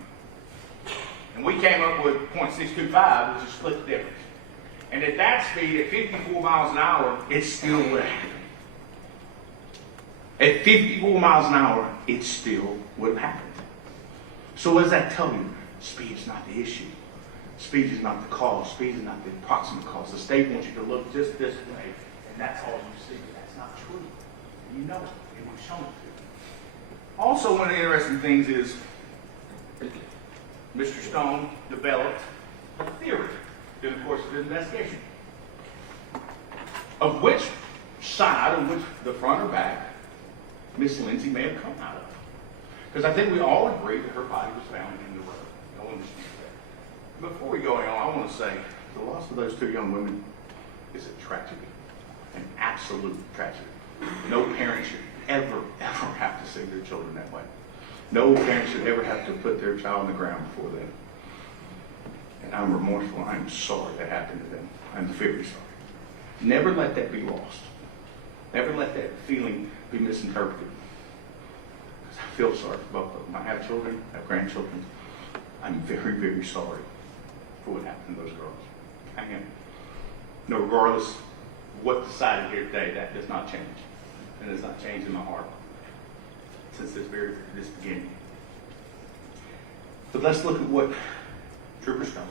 and we came up with 0.625, which is split difference. And at that speed, at 54 miles an hour, it still would have happened. At 54 miles an hour, it still would have happened. So what does that tell you? Speed is not the issue. Speed is not the cause. Speed is not the approximate cause. The state wants you to look just this way, and that's all you see. But that's not true. You know it. It was shown to you. Also, one of the interesting things is Mr. Stone developed a theory during the course of his investigation. Of which side, or which, the front or back, Miss Lindsay may have come out of. Because I think we all agree that her body was found in the road. No one disputes that. Before we go on, I want to say the loss of those two young women is a tragedy, an absolute tragedy. No parent should ever have to see their children that way. No parent should ever have to put their child on the ground before them. And I'm remorseful. I'm sorry that happened to them. I'm very sorry. Never let that be lost. Never let that feeling be misinterpreted. Because I feel sorry for both of them. I have children, I have grandchildren. I'm very, very sorry for what happened to those girls. I am. No, regardless of what decided here today, that does not change. And it's not changed in my heart since this beginning. But let's look at what Trooper Stone,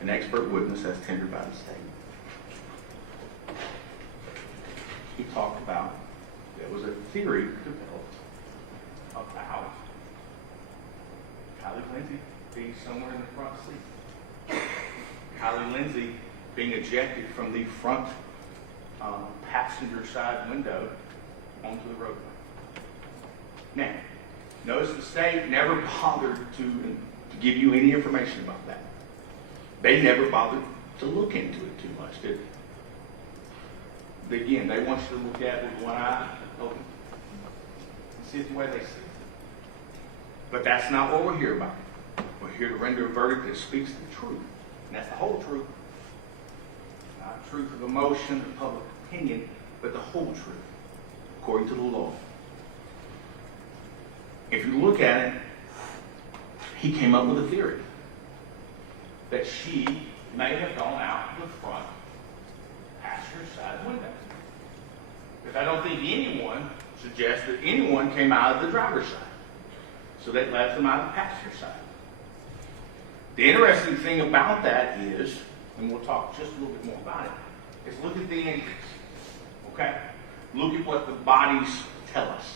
an expert witness, has tendered by the state. He talked about there was a theory developed about Kylie Lindsay being somewhere in the front seat. Kylie Lindsay being ejected from the front passenger side window onto the roadway. Now, notice the state never bothered to give you any information about that. They never bothered to look into it too much, did they? Again, they want you to look at it with one eye open and see it the way they see it. But that's not what we're here about. We're here to render a verdict that speaks the truth. And that's the whole truth. Not truth of emotion or public opinion, but the whole truth, according to the law. If you look at it, he came up with a theory that she may have gone out the front passenger side window. Because I don't think anyone suggests that anyone came out of the driver's side. So that left them out of the passenger side. The interesting thing about that is, and we'll talk just a little bit more about it, is look at the injuries. Okay? Look at what the bodies tell us.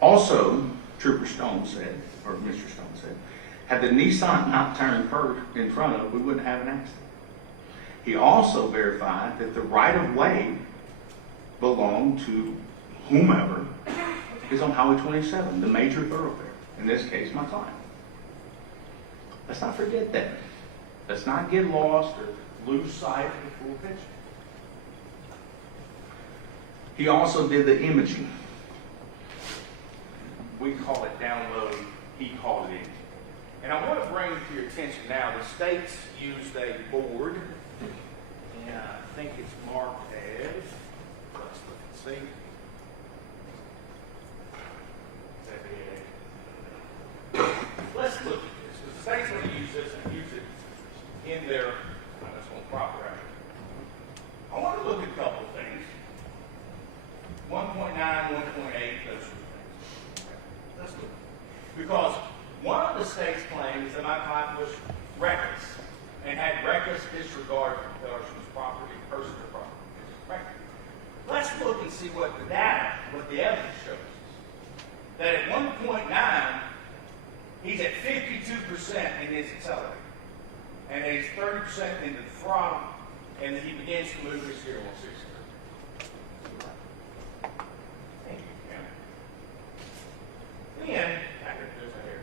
Also, Trooper Stone said, or Mr. Stone said, had the Nissan not turned in front of, we wouldn't have an accident. He also verified that the right-of-way belong to whomever is on Highway 27, the major thoroughfare. In this case, my client. Let's not forget that. Let's not get lost or lose sight of the full picture. He also did the imaging. We call it download, he called it imaging. And I want to bring to your attention now, the states used a board, and I think it's marked as, let's look and see. Let's look at this, because the state's going to use this and use it in their, that's on proper action. I want to look at a couple of things. 1.9, 1.8, those sort of things. Let's look. Because one of the state's claims that my client was reckless and had reckless disregard for the person's property, personal property. Right? Let's look and see what the data, what the evidence shows us. That at 1.9, he's at 52% in his accelerator. And he's 30% into the throttle, and he begins to move his steering wheel 60. Thank you, Cameron. Then, after there's a hair.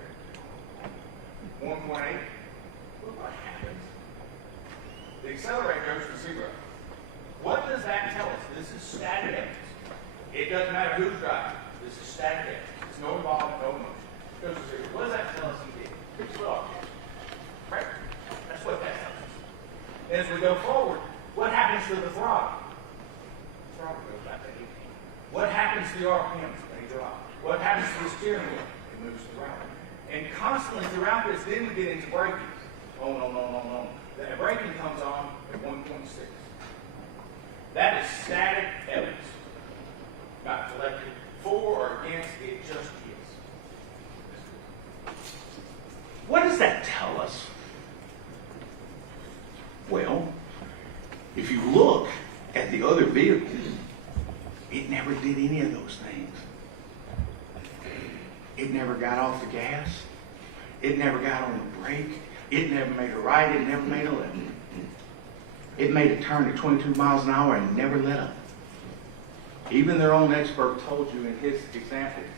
1.8. Look what happens. The accelerator goes to 0. What does that tell us? This is static evidence. It doesn't matter who's driving. This is static evidence. It's no involvement, no motion. It goes to 0. What does that tell us he did? Pretty slow. Right? That's what that tells us. As we go forward, what happens to the throttle? The throttle goes back to 18. What happens to the RPMs? They drop. What happens to the steering wheel? It moves around. And constantly throughout this, then we get into braking. Oh, no. The braking comes on at 1.6. That is static evidence. Not collected for or against, it just is. What does that tell us? Well, if you look at the other vehicle, it never did any of those things. It never got off the gas. It never got on the brake. It never made a right. It never made a left. It made a turn at 22 miles an hour and never let up. Even their own expert told you in his example, it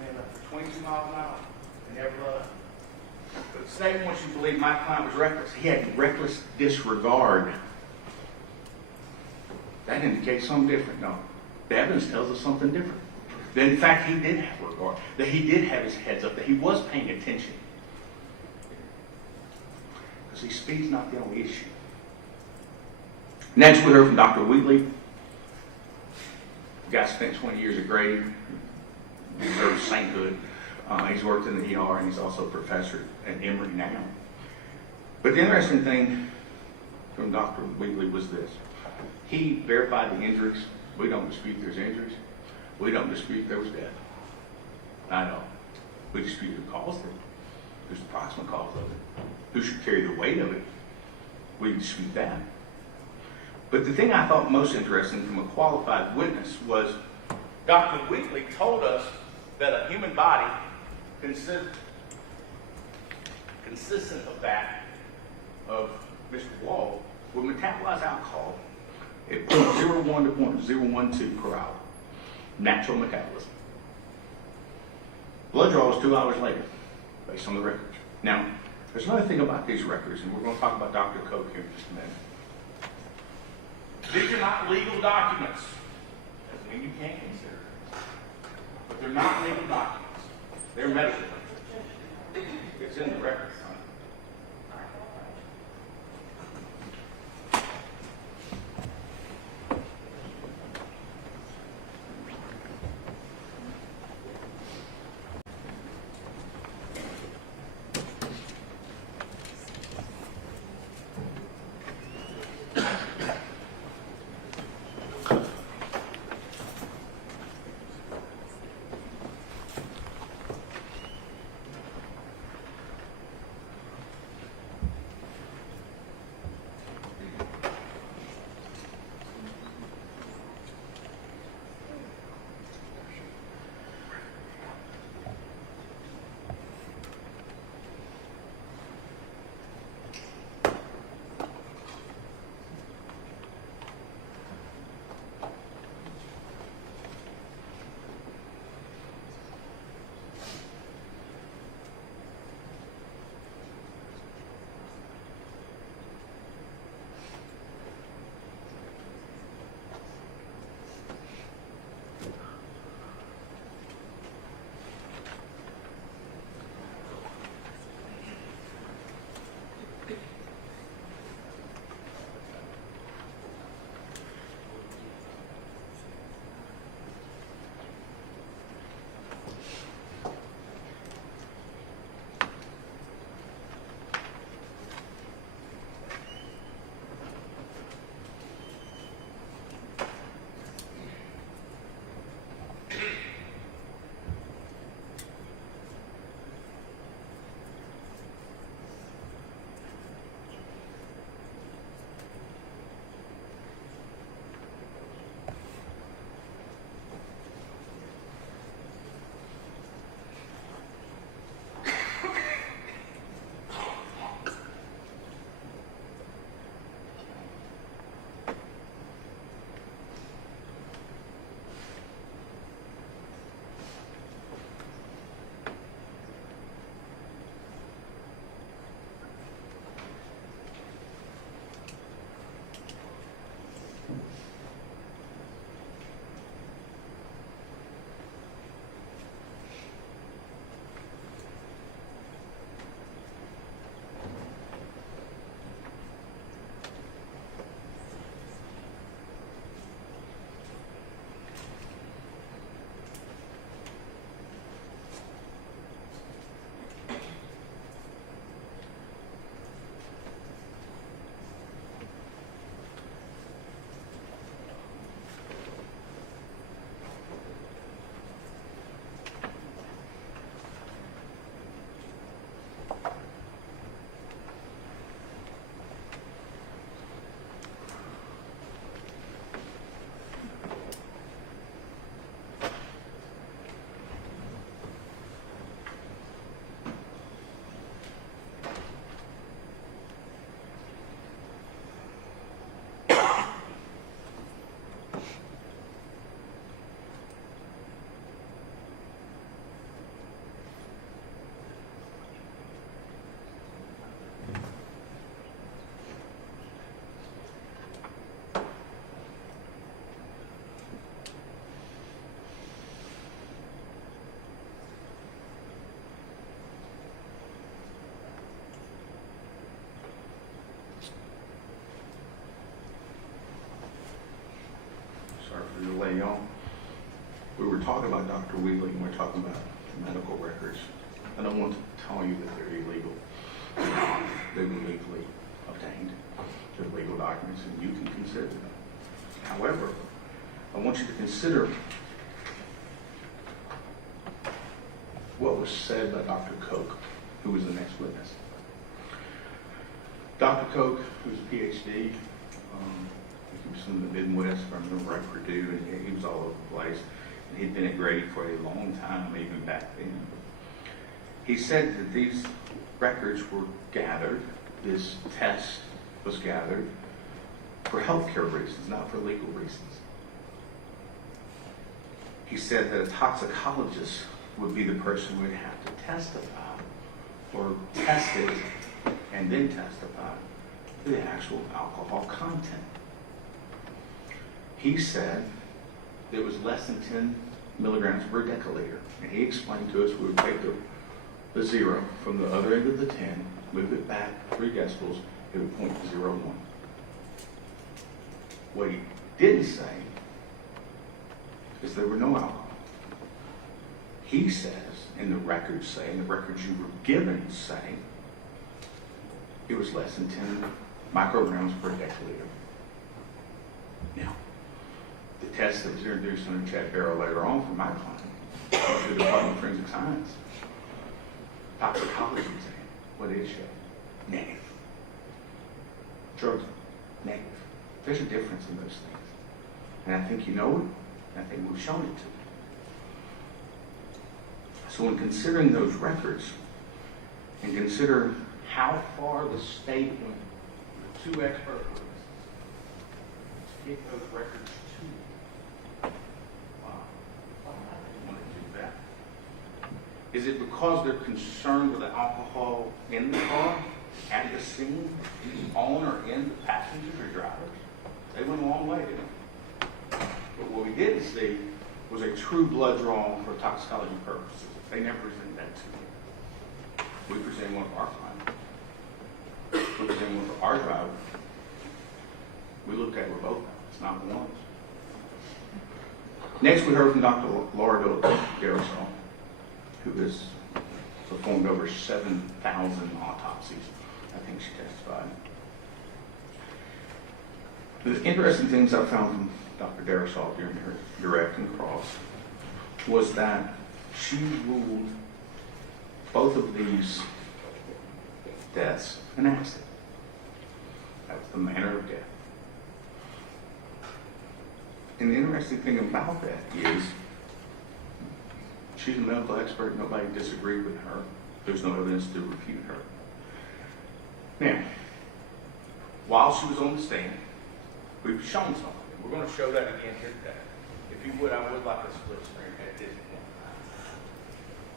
made up for 22 miles an hour and never let up. But the state wants you to believe my client was reckless. He had reckless disregard. That indicates something different. No, the evidence tells us something different. That in fact he did have regard. That he did have his heads up. That he was paying attention. Because see, speed's not the only issue. Next we heard from Dr. Wheatley. The guy spent 20 years at Grady. Deserves sainthood. He's worked in the ER and he's also a professor at Emory now. But the interesting thing from Dr. Wheatley was this. He verified the injuries. We don't dispute there's injuries. We don't dispute there was death. I know. We dispute who caused it. Who's the proximate cause of it. Who should carry the weight of it. We dispute that. But the thing I thought most interesting from a qualified witness was Dr. Wheatley told us that a human body consistent of that of Mr. Wall would metabolize alcohol at 0.01 to 0.012 per hour. Natural metabolism. Blood draw was 2 hours later, based on the records. Now, there's another thing about these records, and we're going to talk about Dr. Koch here in just a minute. These are not legal documents. Doesn't mean you can't consider it. But they're not legal documents. They're medical records. It's in the records. y'all, we were talking about Dr. Wheeling, and we're talking about medical records. I don't want to tell you that they're illegal. They were legally obtained. They're legal documents, and you can consider them. However, I want you to consider what was said by Dr. Koch, who was the next witness. Dr. Koch, who's a PhD, he was from the Midwest, if I remember right, Purdue, and he was all over the place. And he'd been at Grady for a long time, even back then. He said that these records were gathered, this test was gathered for healthcare reasons, not for legal reasons. He said that a toxicologist would be the person who would have to testify or test it and then testify to the actual alcohol content. He said it was less than 10 milligrams per deciliter. And he explained to us we would take the 0 from the other end of the 10, move it back 3 decibels, it would point to 0.1. What he didn't say is there were no alcohol. He says, and the records say, and the records you were given say, it was less than 10 micrograms per deciliter. Now, the test that was introduced under Chad Barrow later on from my client, the Department of Forensic Science, toxicology exam, what did it show? Negative. Drugs, negative. There's a difference in those things. And I think you know it, and I think we've shown it to you. So when considering those records, and consider how far the state went, the 2 expert witnesses, to get those records to you. Wow. Why would they want to do that? Is it because they're concerned with the alcohol in the car, at the scene, on or in the passengers or drivers? They went a long way, didn't they? But what we didn't see was a true blood draw for toxicology purposes. They never presented that to me. We presented one for our client. We presented one for our driver. We looked at both of them. It's not one. Next, we heard from Dr. Laura Garrisol, who has performed over 7,000 autopsies. I think she testified. The interesting things I found from Dr. Garrisol during her direct and cross was that she ruled both of these deaths an accident. That was the manner of death. And the interesting thing about that is she's a medical expert. Nobody disagreed with her. There's no evidence to refute her. Now, while she was on the stand, we've shown something. We're going to show that again here today. If you would, I would like a split screen at this point.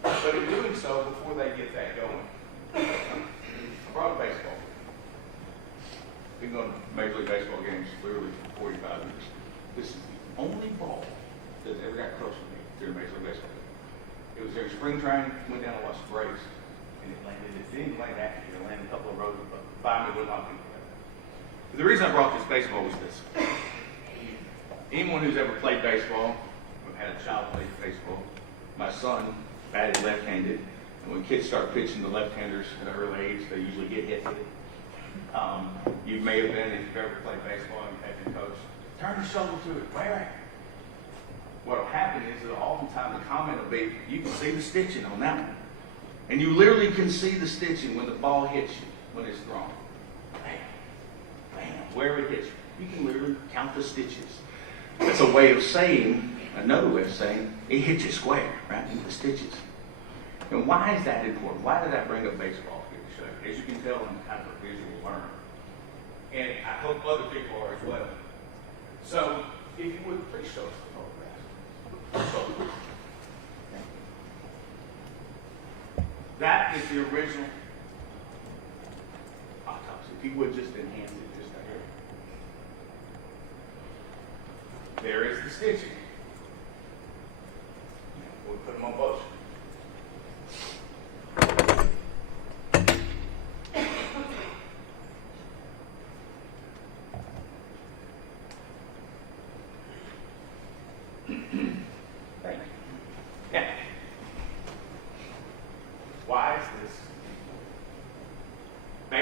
But in doing so, before they get that going, I brought a baseball. Been going to Major League Baseball games literally for 45 years. This is the only ball that ever got close to me during Major League Baseball. It was during spring training, went down to watch the Braves, and it landed. It didn't land after you. It landed a couple of rows by me with a lot of people. The reason I brought this baseball was this. Anyone who's ever played baseball, I've had a child play baseball. My son batted left-handed, and when kids start pitching to left-handers at an early age, they usually get hit with it. You may have been, if you've ever played baseball and you've had your coach, turn your shoulder to it, where? What will happen is that oftentimes the comment will be, you can see the stitching on that one. And you literally can see the stitching when the ball hits you, when it's thrown. Bam, bam, where it hits you. You can literally count the stitches. That's a way of saying, another way of saying, it hits you square, right, into the stitches. And why is that important? Why did I bring up baseball here to show you? As you can tell, I'm kind of a visual learner. And I hope other people are as well. So, if you would, please show us the photographs. That is the original autopsy. If you would just enhance it just right here. There is the stitching. We'll put them on both.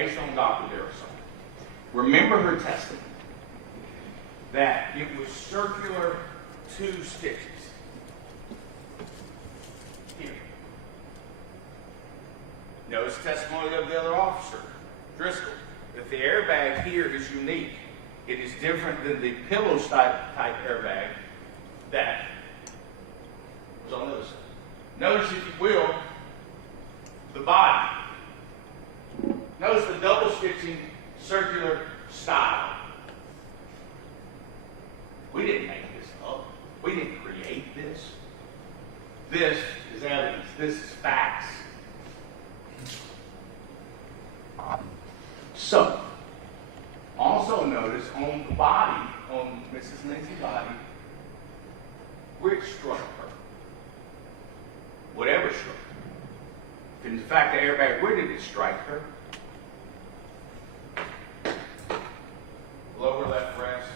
based on Dr. Darrison. Remember her testimony that it was circular 2 stitches. Here. Notice testimony of the other officer, Driscoll, that the airbag here is unique. It is different than the pillow type airbag that was on the other side. Notice, if you will, the body. Notice the double stitching circular style. We didn't make this up. We didn't create this. This is evidence. This is facts. So, also notice on the body, on Mrs. Lindsay's body, which struck her. Whatever struck her. In fact, the airbag, where did it strike her? Lower left breast,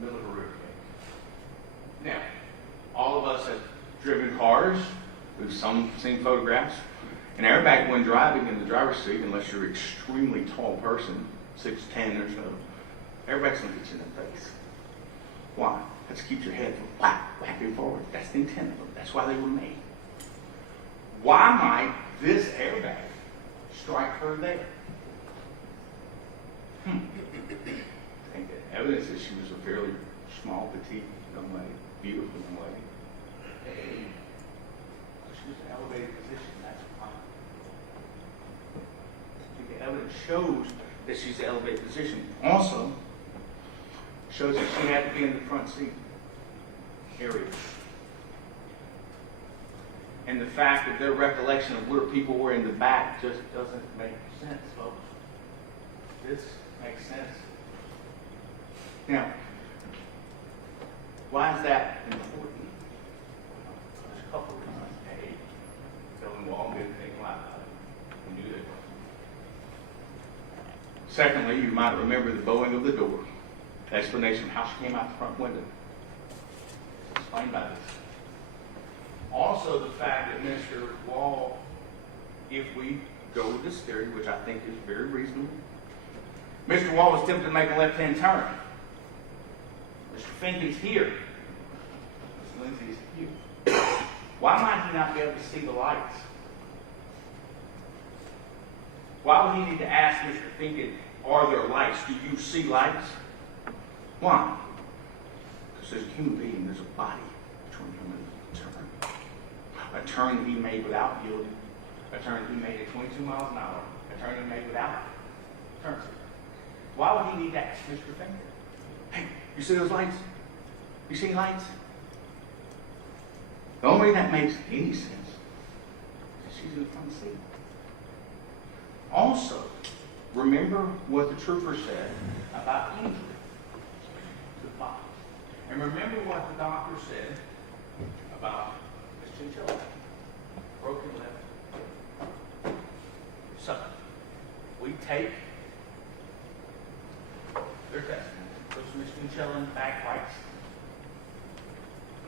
middle of her rib cage. Now, all of us have driven cars. We've seen photographs. An airbag, when driving in the driver's seat, unless you're an extremely tall person, 6'10" or so, airbag's going to hit you in the face. Why? That's to keep your head from back and forward. That's the intent of them. That's why they were made. Why might this airbag strike her there? I think the evidence is she was a fairly small, petite young lady, beautiful young lady. She was in an elevated position, that's why. I think the evidence shows that she's in an elevated position. Also, shows that she had to be in the front seat area. And the fact that their recollection of where people were in the back just doesn't make sense, folks. This makes sense. Now, why is that important? There's a couple of reasons. A, Dylan Wong didn't think a lot about it. We knew they were. Secondly, you might remember the bowing of the door. The explanation of how she came out the front window. It's explained by this. Also, the fact that Mr. Wall, if we go with this theory, which I think is very reasonable, Mr. Wall was tempted to make a left-hand turn. Mr. Finkel's here. Ms. Lindsay's here. Why might he not be able to see the lights? Why would he need to ask Mr. Finkel, are there lights? Do you see lights? Why? Because there's a human being, there's a body between him and the turn. A turn that he made without yielding. A turn that he made at 22 miles an hour. A turn he made without turn signal. Why would he need to ask Mr. Finkel? Hey, you see those lights? You see lights? The only way that makes any sense is she's in the front seat. Also, remember what the trooper said about injury to the body. And remember what the doctor said about Miss Chinchilla. Broken left. So, we take their testimony, puts Miss Chinchilla in the back rights.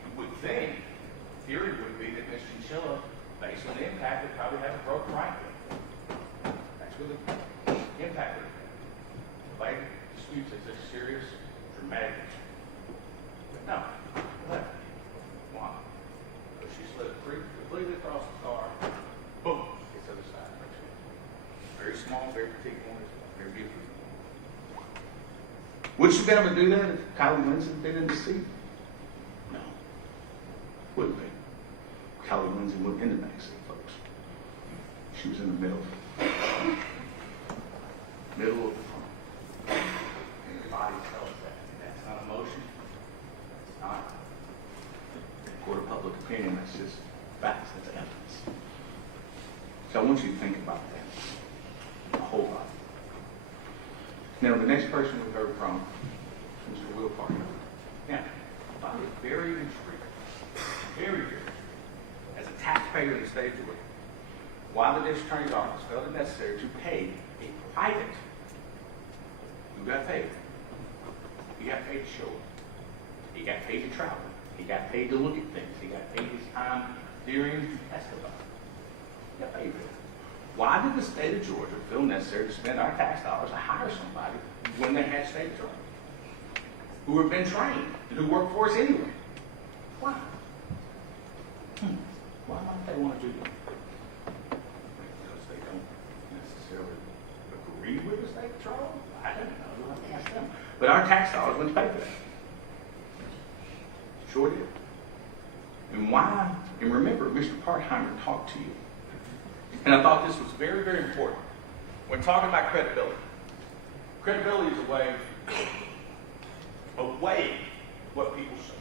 You would think, theory would be that Miss Chinchilla, based on the impact, would probably have a broken right leg. That's where the impact would be. Nobody disputes it's a serious, dramatic issue. But no, left. Why? Because she slid completely across the car, boom, hits the other side. Very small, very petite woman, very beautiful. Would she have been able to do that if Kylie Lindsay had been in the seat? No. Wouldn't be. Kylie Lindsay wasn't in the back seat, folks. She was in the middle. Middle of the front. And your body tells that. That's not emotion. That's not a court of public opinion. That's just facts. That's evidence. So I want you to think about that. A whole lot. Now, the next person we heard from, Mr. Will Parker. Now, I find it very intriguing, very, as a taxpayer in the state of Georgia, why the district attorney's office felt it necessary to pay a private. Who got paid? He got paid to show up. He got paid to travel. He got paid to look at things. He got paid his time during testifying. He got paid for it. Why did the state of Georgia feel necessary to spend our tax dollars to hire somebody when they had state patrol who have been trained and who work for us anyway? Why? Why might they want to do that? Because they don't necessarily agree with the state patrol? I don't know. You'll have to ask them. But our tax dollars went to pay for that. Sure did. And why? And remember, Mr. Partheimer talked to you. And I thought this was very, very important. When talking about credibility, credibility is a way of weighing what people say.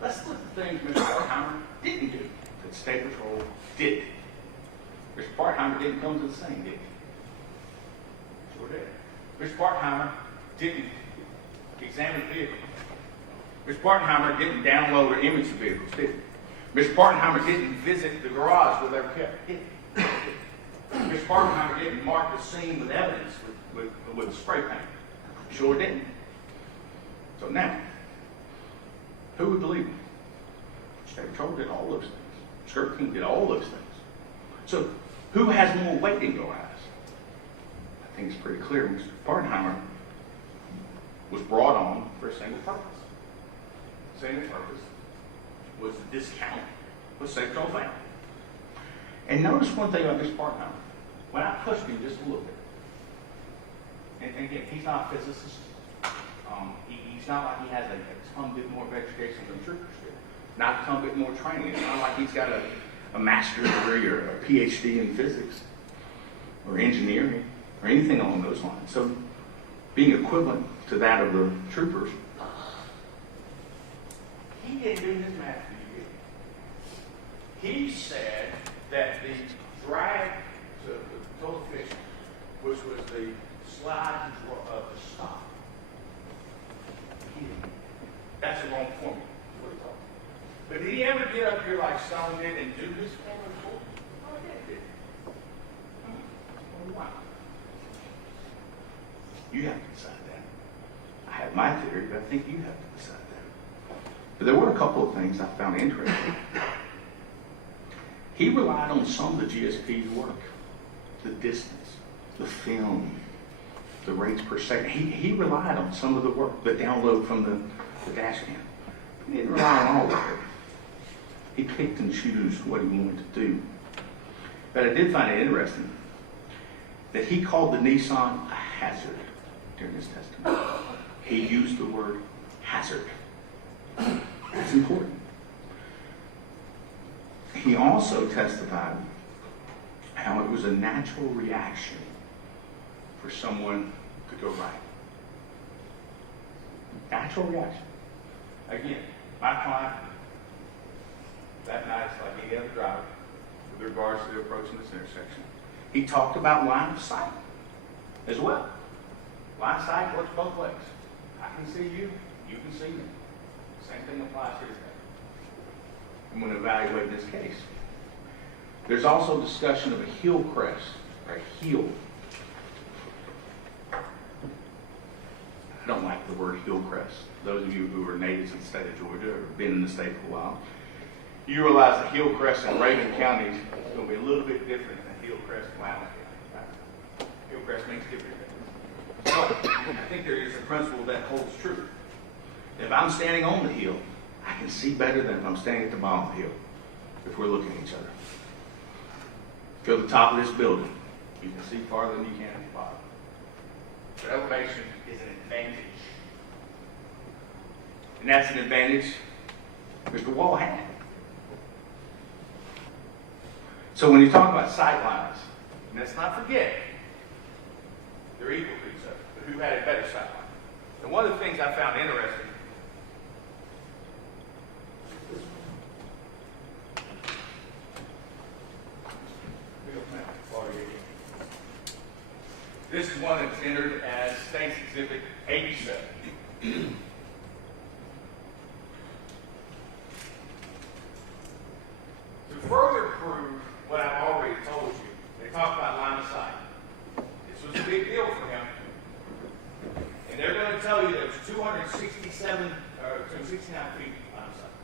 Let's look at the things Mr. Partheimer didn't do that State Patrol did. Mr. Partheimer didn't come to the scene, did he? Sure did. Mr. Partheimer didn't examine the vehicle. Mr. Partheimer didn't download or image the vehicles, did he? Mr. Partheimer didn't visit the garage where they were kept, did he? Mr. Partheimer didn't mark the scene with evidence with a spray paint. Sure didn't. So now, who would believe him? State Patrol did all those things. Skirt King did all those things. So, who has more weight in your eyes? I think it's pretty clear. Mr. Partheimer was brought on for a single purpose. Single purpose was to discount what State Patrol found. And notice one thing about Mr. Partheimer. When I pushed him just a little bit, and again, he's not a physicist. He's not like he has a ton bit more of education than troopers do. Not a ton bit more training. It's not like he's got a master's degree or a PhD in physics or engineering or anything along those lines. So being equivalent to that of the troopers, he didn't do his math for you. He said that the drag to the total fiction, which was the slide of the stop, that's the wrong formula. But did he ever get up here like Stone did and do this formula for him? Oh, he did. Why? You have to decide that. I have my theory, but I think you have to decide that. But there were a couple of things I found interesting. He relied on some of the GSP's work. The distance, the film, the rates per second. He relied on some of the work, the download from the dash cam. He didn't rely on all of it. He picked and chose what he wanted to do. But I did find it interesting that he called the Nissan a hazard during his testimony. He used the word hazard. That's important. He also testified how it was a natural reaction for someone to go right. Natural reaction. Again, my client, that night, like any other driver, with regards to approaching this intersection, he talked about line of sight as well. Line of sight works both ways. I can see you, you can see me. Same thing applies here today. I'm going to evaluate this case. There's also discussion of a heel crest, or a heel. I don't like the word heel crest. Those of you who are natives of the state of Georgia or have been in the state for a while, you realize the heel crest in Reagan County is going to be a little bit different than heel crest in Loudoun County. Right? Heel crest means different things. But I think there is a principle that holds true. If I'm standing on the hill, I can see better than if I'm standing at the bottom of the hill, if we're looking at each other. Go to the top of this building, you can see farther than you can at the bottom. But elevation is an advantage. And that's an advantage Mr. Wall had. So when you talk about sight lines, and let's not forget, they're equal to each other, but who had a better sight line? And one of the things I found interesting, this is one that's entered as State's Exhibit 87. To further prove what I've already told you, they talk about line of sight. This was a big deal for him. And they're going to tell you there was 269 feet line of sight.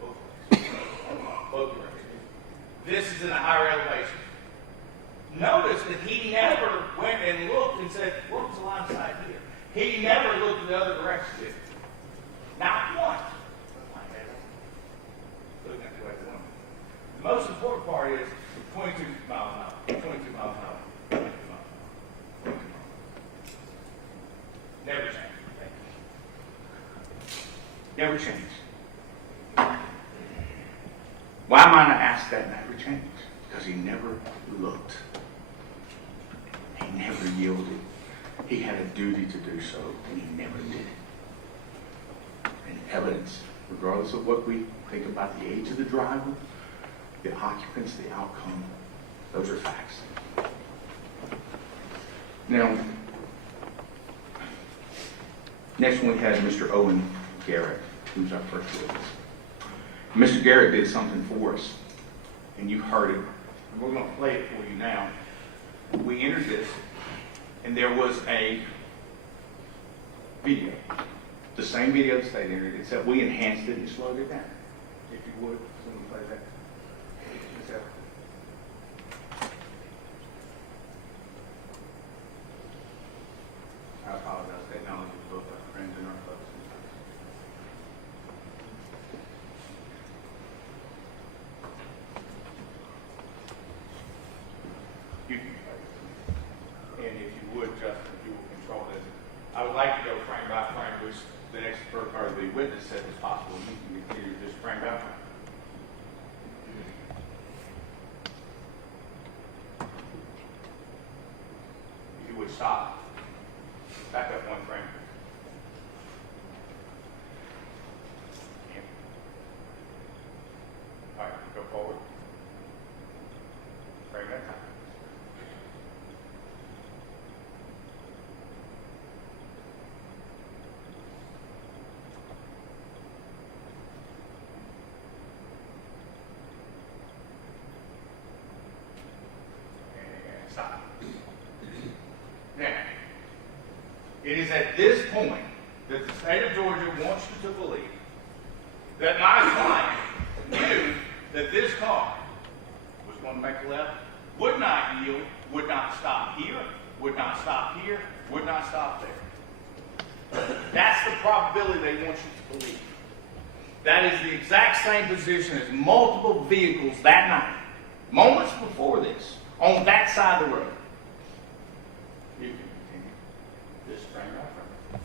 Both ways. Both directions. This is in a higher elevation. Notice that he never went and looked and said, what was the line of sight here? He never looked in the other direction, did he? Not once. Looking at the way one. The most important part is 22 miles an hour. 22 miles an hour. 22 miles an hour. 22 miles an hour. Never changed. Never changed. Why might I ask that never changed? Because he never looked. He never yielded. He had a duty to do so, and he never did it. And evidence, regardless of what we think about the age of the driver, the occupants, the outcome, those are facts. Now, next one we had Mr. Owen Garrett, who's our first witness. Mr. Garrett did something for us, and you heard it. And we're going to play it for you now. We entered this, and there was a video. The same video the state entered, except we enhanced it and slowed it down. If you would, someone play that. I apologize. Technology is both our friends and our foes. You can play it. And if you would, Justin, if you will control this. I would like to go frame by frame, which the next or the witness said was possible. You can continue just frame by frame. If you would stop. Back up one frame. All right, go forward. Frame at a time. And stop. Now, it is at this point that the state of Georgia wants you to believe that my client knew that this car was going to make a left, would not yield, would not stop here, would not stop here, would not stop there. That's the probability they want you to believe. That is the exact same position as multiple vehicles that night, moments before this, on that side of the road. You can continue. This frame by frame.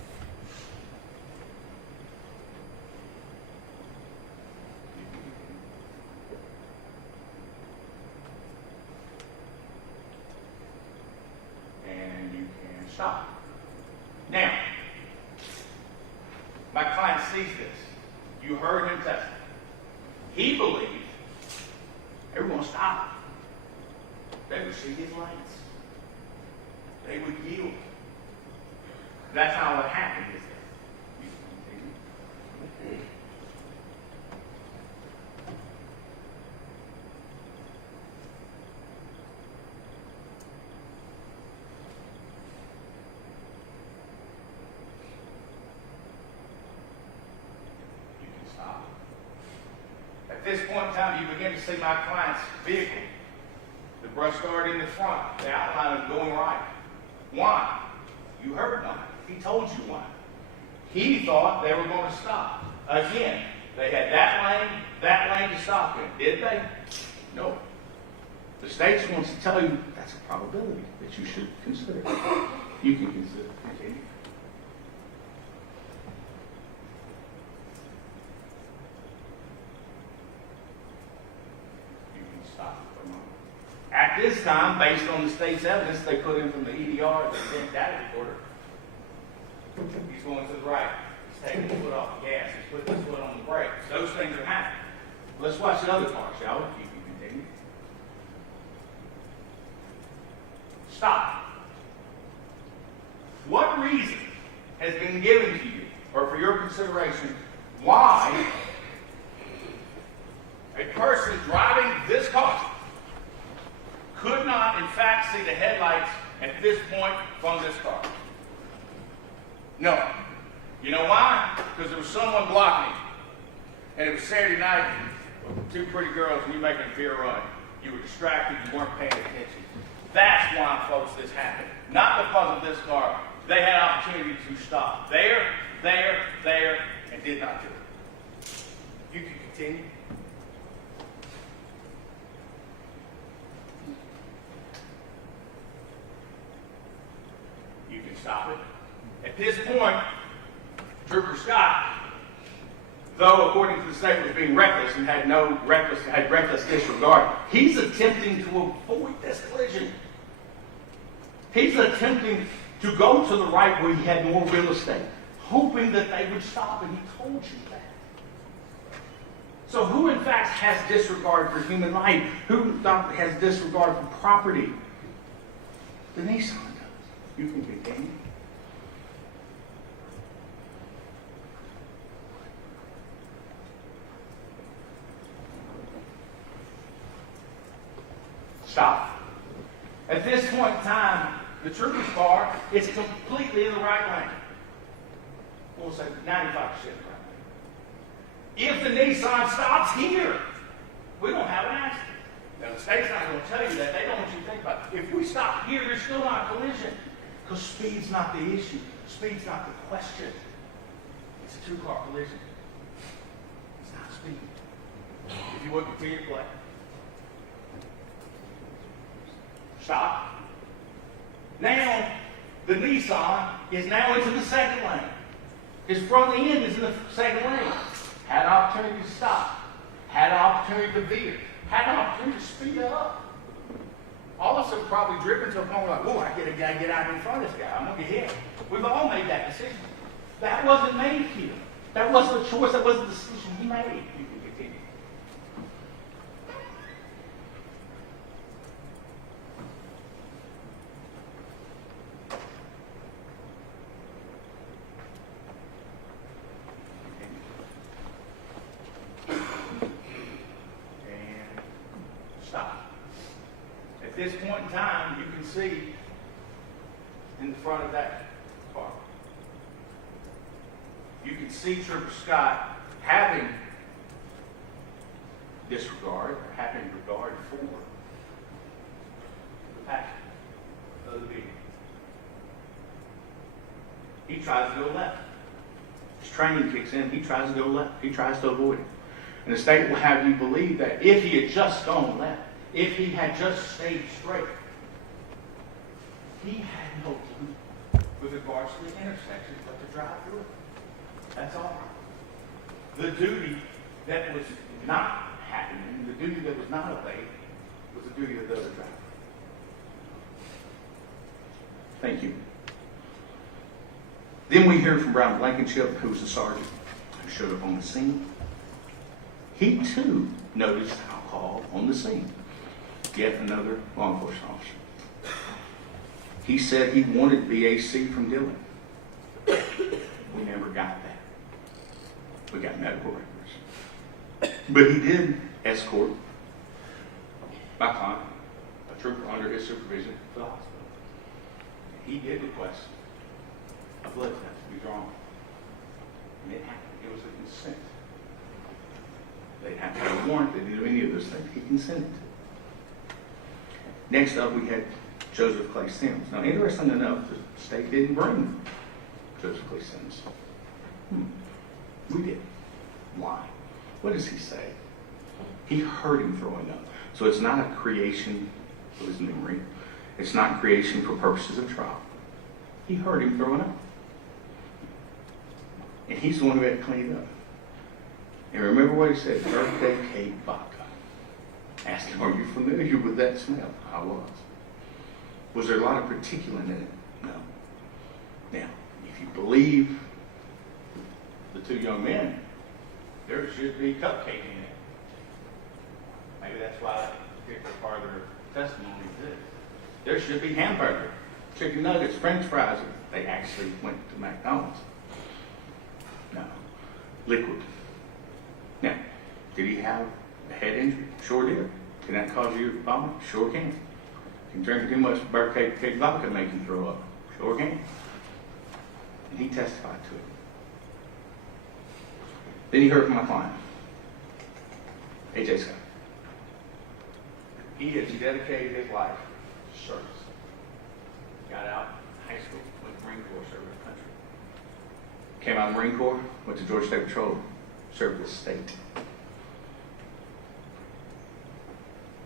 And you can stop. Now, my client sees this. You heard him testify. He believed everyone stopped. They would see his lights. They would yield. That's how it happened, isn't it? You can continue. You can stop. At this point in time, you begin to see my client's vehicle. The brush guard in the front, the outline of going right. Why? You heard why. He told you why. He thought they were going to stop. Again, they had that lane to stop in. Did they? No. The state just wants to tell you that's a probability that you should consider. You can consider. Continue. You can stop for a moment. At this time, based on the state's evidence they put in from the EDR, the event data recorder, he's going to the right. He's taking his foot off the gas. He's putting his foot on the brake. Those things are happening. Let's watch the other part, shall we? You can continue. Stop. What reason has been given to you, or for your consideration, why a person driving this car could not, in fact, see the headlights at this point from this car? No. You know why? Because there was someone blocking. And it was Saturday night with two pretty girls and you making a beer run. You were distracted. You weren't paying attention. That's why, folks, this happened. Not because of this car. They had opportunity to stop there, and did not do it. You can continue. You can stop it. At this point, Trooper Scott, though according to the state was being reckless and had reckless disregard, he's attempting to avoid this collision. He's attempting to go to the right where he had more real estate, hoping that they would stop, and he told you that. So who in fact has disregard for human life? Who has disregard for property? The Nissan does. You can continue. Stop. At this point in time, the trooper's car is completely in the right lane. We'll say 95% right lane. If the Nissan stops here, we don't have an accident. Now, the state's not going to tell you that. They don't want you to think about it. If we stop here, there's still not a collision. Because speed's not the issue. Speed's not the question. It's a two-car collision. It's not speed. If you would continue to play. Stop. Now, the Nissan is now into the second lane. His front end is in the second lane. Had an opportunity to stop. Had an opportunity to veer. Had an opportunity to speed up. All of us have probably driven to a point like, oh, I gotta get out in front of this guy. I'm going to get hit. We've all made that decision. That wasn't made here. That wasn't a choice. That wasn't a decision he made. You can continue. At this point in time, you can see in the front of that car, you can see Trooper Scott having disregard, or having regard for the passenger of the vehicle. He tries to go left. His training kicks in, he tries to go left. He tries to avoid it. And the state will have you believe that if he had just gone left, if he had just stayed straight, he had no clue with regards to the intersection but to drive through it. That's all. The duty that was not happening, the duty that was not obeyed, was the duty of the other driver. Thank you. Then we hear from Brown Blankenship, who was the sergeant who showed up on the scene. He too noticed alcohol on the scene. Yet another law enforcement officer. He said he wanted BAC from Dillon. We never got that. We got medical records. But he did escort my client, a trooper under his supervision, to the hospital. He did request a blood test to be drawn. And it happened. It was a consent. They didn't have to have a warrant. They didn't do any of those things. He consented. Next up, we had Joseph Clay Sims. Now, interesting enough, the state didn't bring Joseph Clay Sims. We did. Why? What does he say? He heard him throwing up. So it's not a creation of his memory. It's not creation for purposes of trial. He heard him throwing up. And he's the one who had to clean it up. And remember what he said, birthday cake vodka. Asked him, are you familiar with that smell? I was. Was there a lot of particulate in it? No. Now, if you believe the two young men, there should be cupcake in it. Maybe that's why that particular part of their testimony exists. There should be hamburger, chicken nuggets, french fries. They actually went to McDonald's. No. Liquid. Now, did he have a head injury? Sure did. Can that cause you to vomit? Sure can. Can drinking too much birthday cake vodka make you throw up? Sure can. And he testified to it. Then he heard from my client, A.J. Scott. He has dedicated his life to service. Got out high school, went to Marine Corps, served the country. Came out of the Marine Corps, went to Georgia State Patrol, served the state.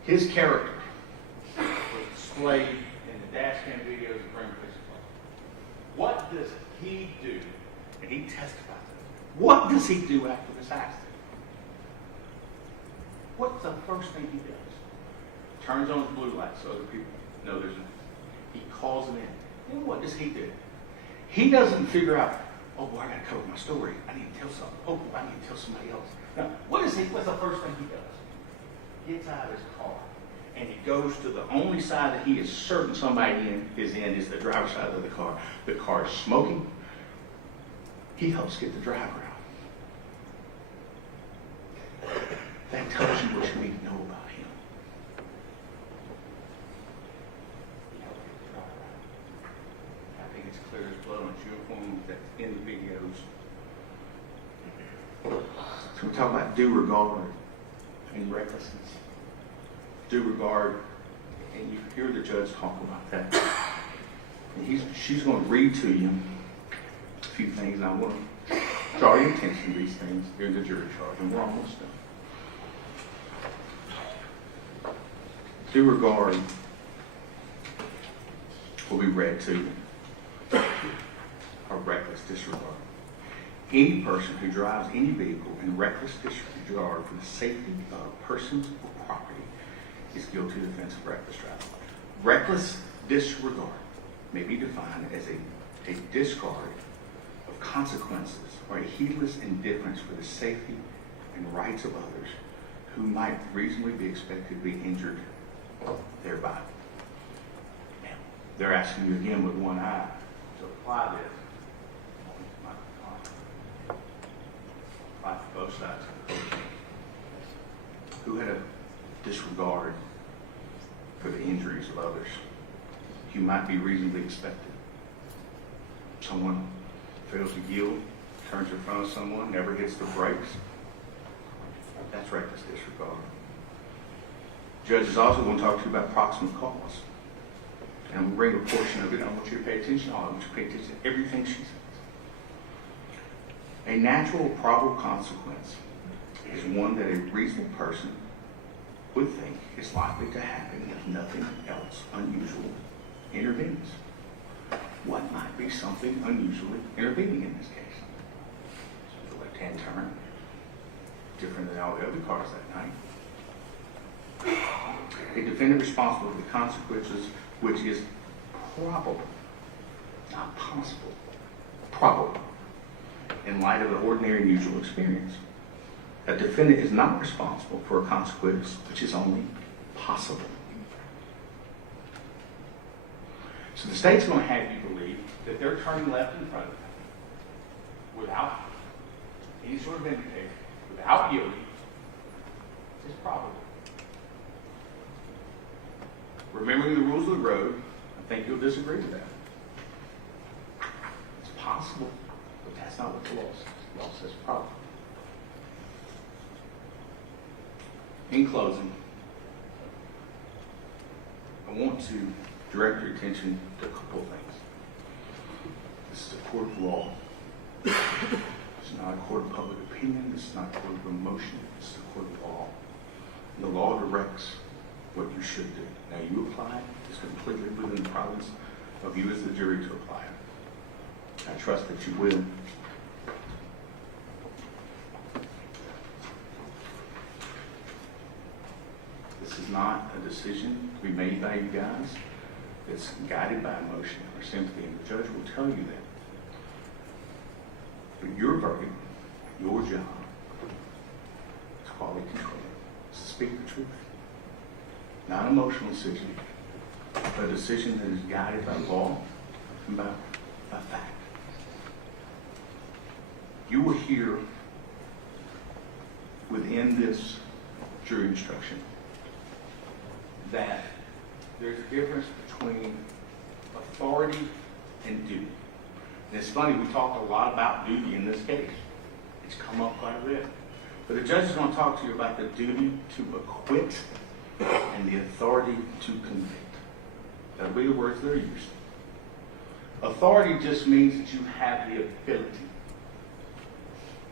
His character was displayed in the dash cam videos of Green Police Department. What does he do? And he testified to it. What does he do after this accident? What's the first thing he does? Turns on his blue light so other people know there's nothing. He calls them in. Then what does he do? He doesn't figure out, oh, boy, I got to cover my story. I need to tell something. Oh, I need to tell somebody else. No. What's the first thing he does? Gets out of his car and he goes to the only side that he is certain somebody is the driver's side of the car. The car is smoking. He helps get the driver out. That tells you what you need to know about him. He helped get the driver out. I think it's clear as blood on his uniform that's in the videos. So we talk about due regard and recklessness. Due regard, and you hear the judge talk about that. And she's going to read to you a few things, and I want to draw your attention to these things during the jury charge, and we're almost done. Due regard will be read to you. A reckless disregard. Any person who drives any vehicle in reckless disregard for the safety of persons or property is guilty of the offense of reckless driving. Reckless disregard may be defined as a discard of consequences or a heedless indifference for the safety and rights of others who might reasonably be expected to be injured thereby. Now, they're asking you again with one eye to apply this. Apply to both sides of the court. Who had a disregard for the injuries of others? You might be reasonably expected. Someone fails to yield, turns in front of someone, never hits the brakes. That's reckless disregard. Judge is also going to talk to you about proximate cause. And I'm going to bring a portion of it. I want you to pay attention. I want you to pay attention to everything she says. A natural probable consequence is one that a reasonable person would think is likely to happen if nothing else unusual intervenes. What might be something unusually intervening in this case? So the left-hand turn, different than all the other cars that night. A defendant responsible for the consequences, which is probable, not possible, probable, in light of the ordinary and usual experience. A defendant is not responsible for a consequence which is only possible. So the state's going to have you believe that they're turning left in front of them without any sort of indication, without yielding, is probable. Remembering the rules of the road, I think you'll disagree with that. It's possible, but that's not what the law says. The law says probable. In closing, I want to direct your attention to a couple of things. This is a court of law. This is not a court of public opinion. This is not a court of emotion. This is a court of law. And the law directs what you should do. Now, you apply it. It's completely within the province of you as the jury to apply it. I trust that you will. This is not a decision to be made by you guys. It's guided by emotion or sympathy, and the judge will tell you that. But your verdict, your job, is quality control. It's to speak the truth. Not an emotional decision, but a decision that is guided by law and by fact. You will hear within this jury instruction that there's a difference between authority and duty. And it's funny, we talked a lot about duty in this case. It's come up quite a bit. But the judge is going to talk to you about the duty to acquit and the authority to convict. That'll be the words that are used. Authority just means that you have the ability,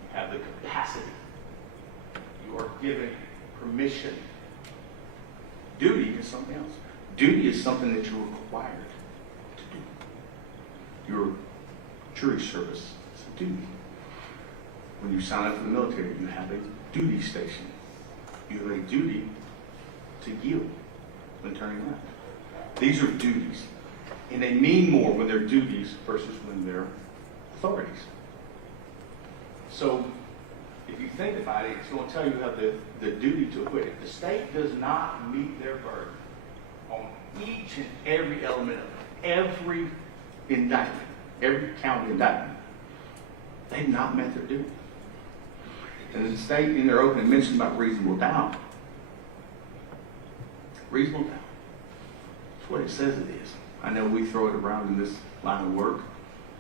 you have the capacity, you are given permission. Duty is something else. Duty is something that you're required to do. Your jury service is a duty. When you sign up for the military, you have a duty station. You have a duty to yield when turning left. These are duties. And they mean more when they're duties versus when they're authorities. So, if you think about it, it's going to tell you how the duty to acquit. If the state does not meet their burden on each and every element of every indictment, every count indictment, they've not met their duty. And the state, in their opening, mentioned about reasonable doubt. Reasonable doubt. That's what it says it is. I know we throw it around in this line of work.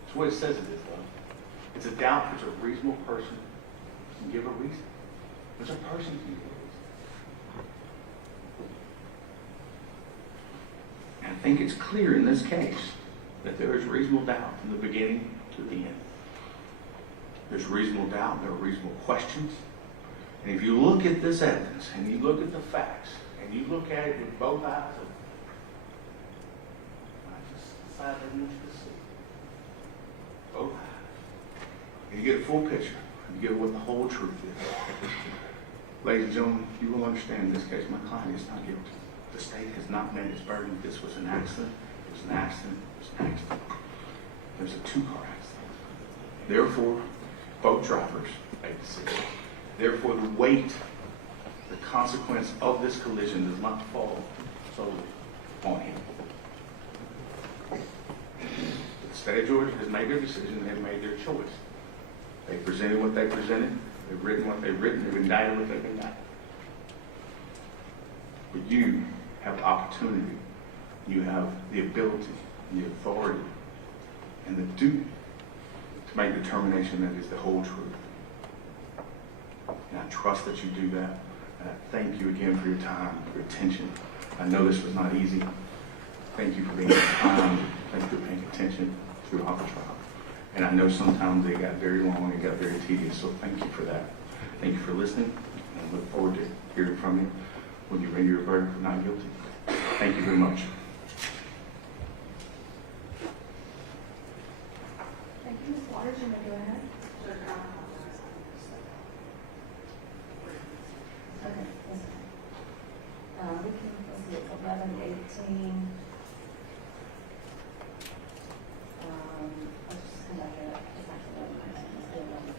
That's what it says it is, though. It's a doubt which a reasonable person can give a reason. Which a person can give a reason. And I think it's clear in this case that there is reasonable doubt from the beginning to the end. There's reasonable doubt, there are reasonable questions. And if you look at this evidence, and you look at the facts, and you look at it with both eyes open, I just decided I want you to see both eyes. And you get a full picture, and you get what the whole truth is. Ladies and gentlemen, you will understand in this case, my client is not guilty. The state has not met its burden. This was an accident. It was an accident. It was an accident. There's a two-car accident. Therefore, both drivers made the decision. Therefore, the weight, the consequence of this collision does not fall solely on him. The state of Georgia has made their decision. They've made their choice. They presented what they presented. They've written what they've written. They've indicted what they've indicted. But you have the opportunity. You have the ability, the authority, and the duty to make a determination that is the whole truth. And I trust that you do that. And I thank you again for your time, your attention. I know this was not easy. Thank you for being kind. Thank you for paying attention throughout the trial. And I know sometimes they got very long and got very tedious, so thank you for that. Thank you for listening, and I look forward to hearing from you when you render your verdict for not guilty. Thank you very much. Thank you, Ms. Waters. You may go ahead. Okay, yes, ma'am. We can, let's see, it's 11:18. Let's just come back to it. It's actually 11:19. Let's do 11:19.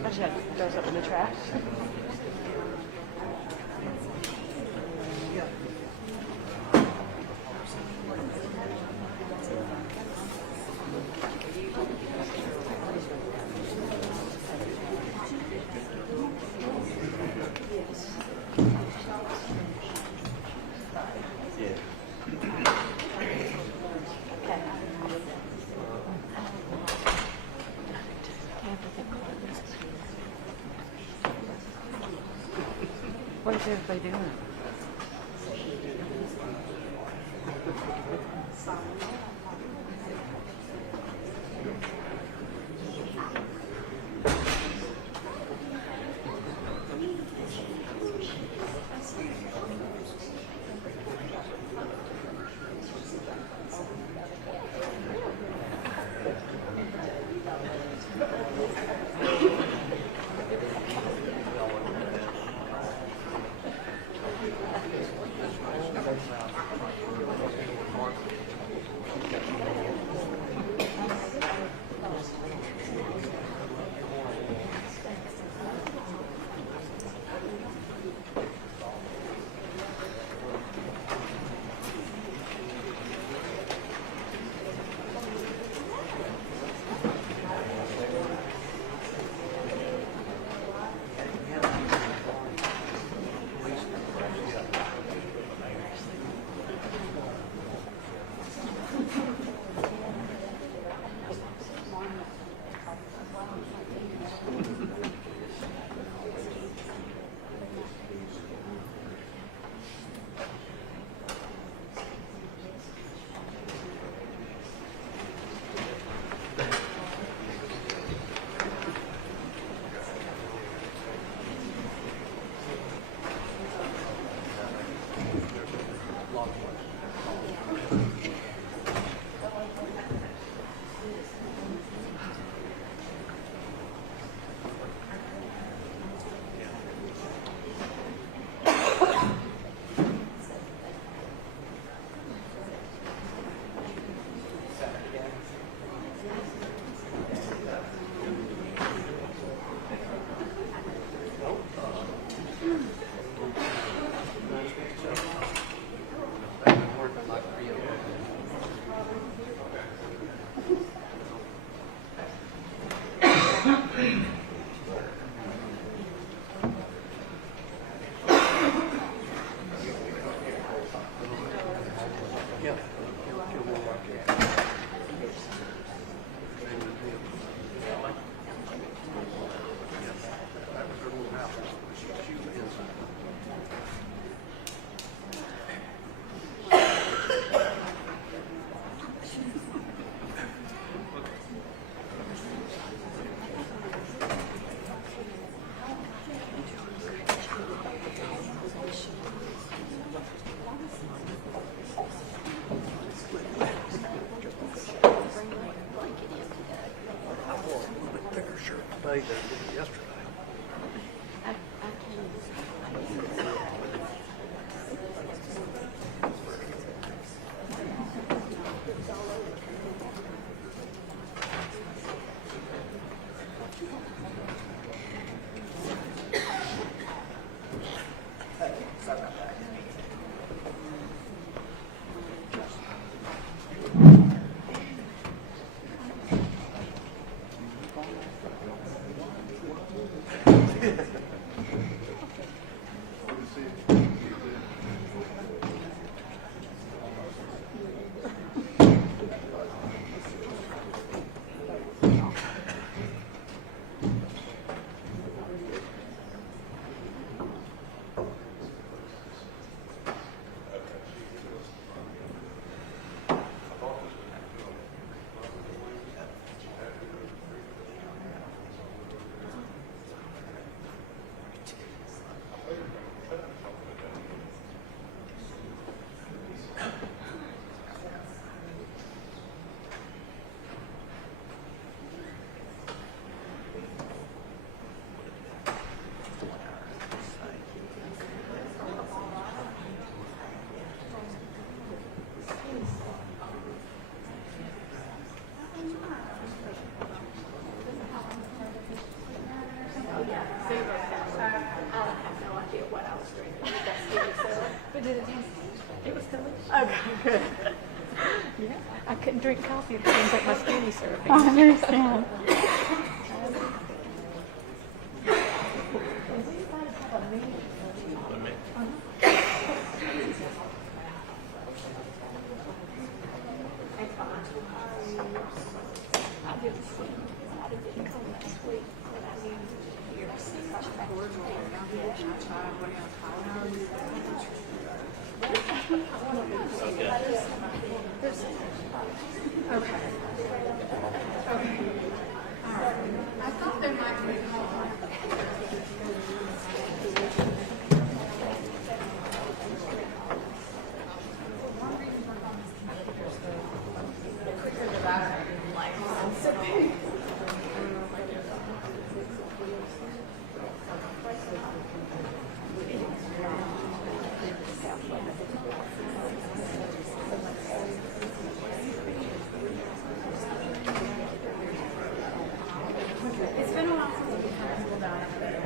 I should have throws up in the trash. everybody doing? They did yesterday. Okay, good. Yeah, I couldn't drink coffee if I didn't take my skinny syrup. I understand. Okay. Okay. All right. I thought there might be a call. It's been a while since we've had people down there.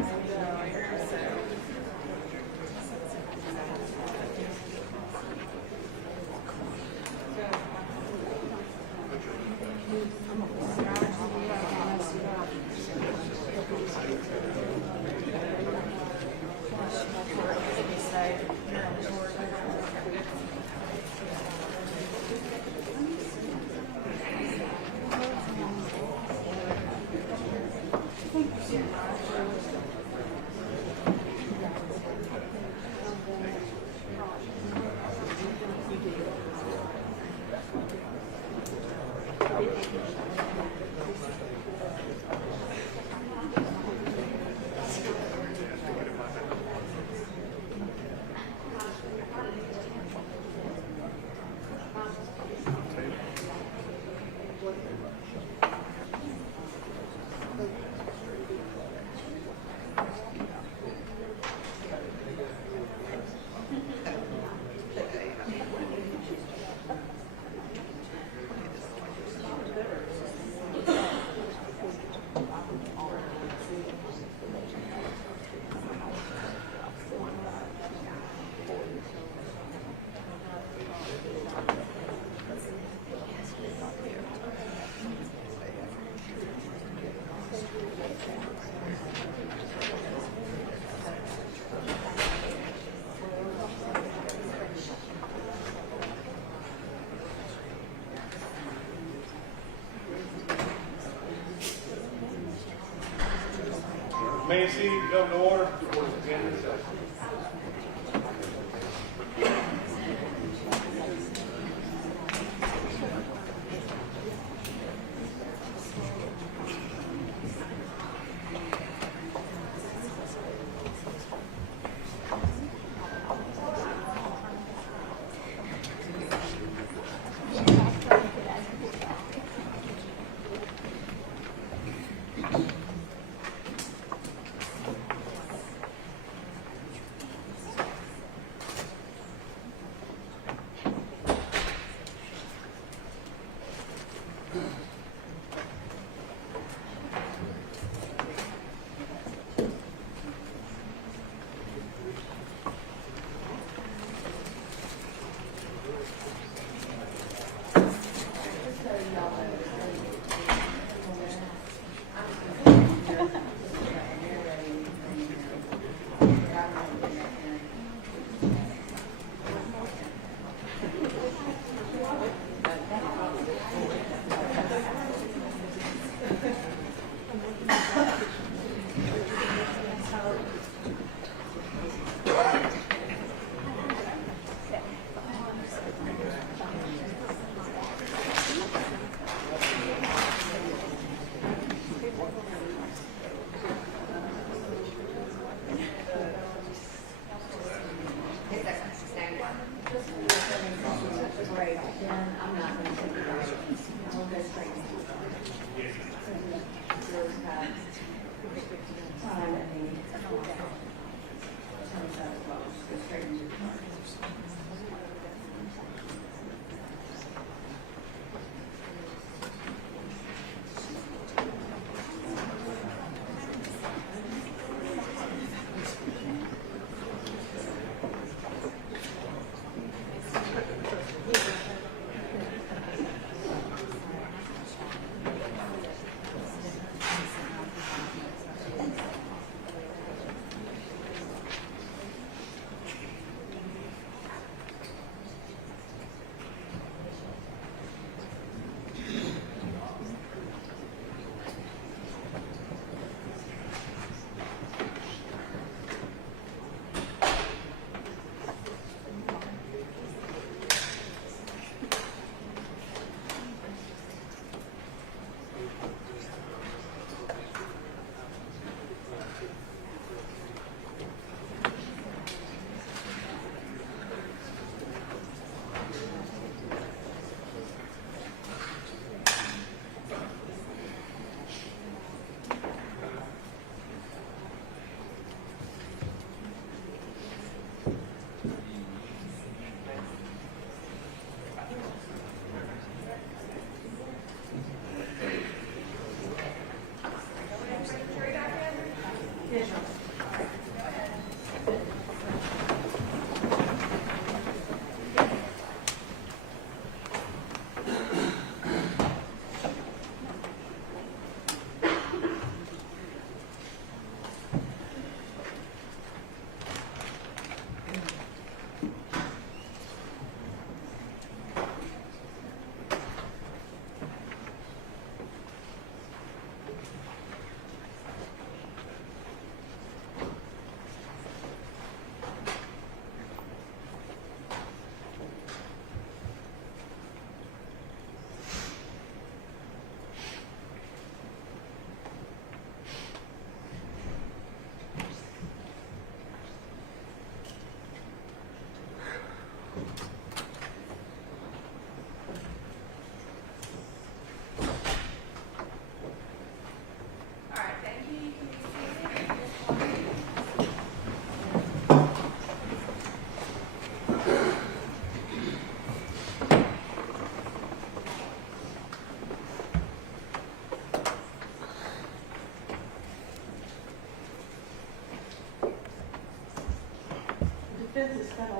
May I see you come to order?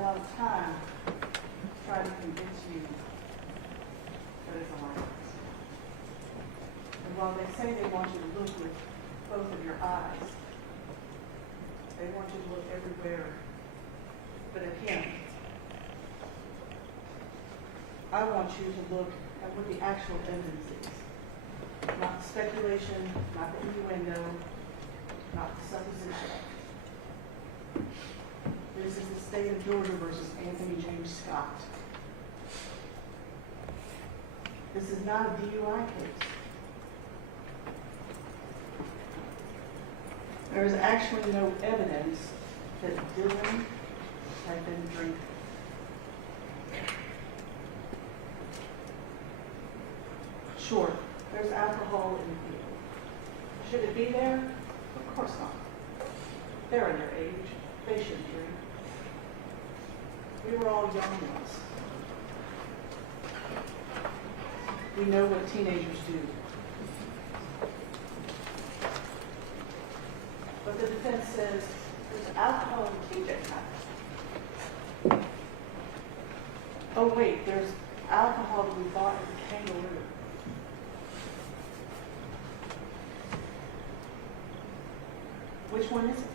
lot of time trying to convince you that it's a license. And while they say they want you to look with both of your eyes, they want you to look everywhere but at him. I want you to look at what the actual evidence is. Not the speculation, not the innuendo, not the supposition. This is the state of Georgia versus Anthony James Scott. This is not a DUI case. There is actually no evidence that Dylan had been drinking. Sure, there's alcohol in the field. Should it be there? Of course not. They're underage. They shouldn't drink. We were all young ones. We know what teenagers do. But the defense says there's alcohol in TJ's house. Oh wait, there's alcohol that we bought at the Kangaroo. Which one is it?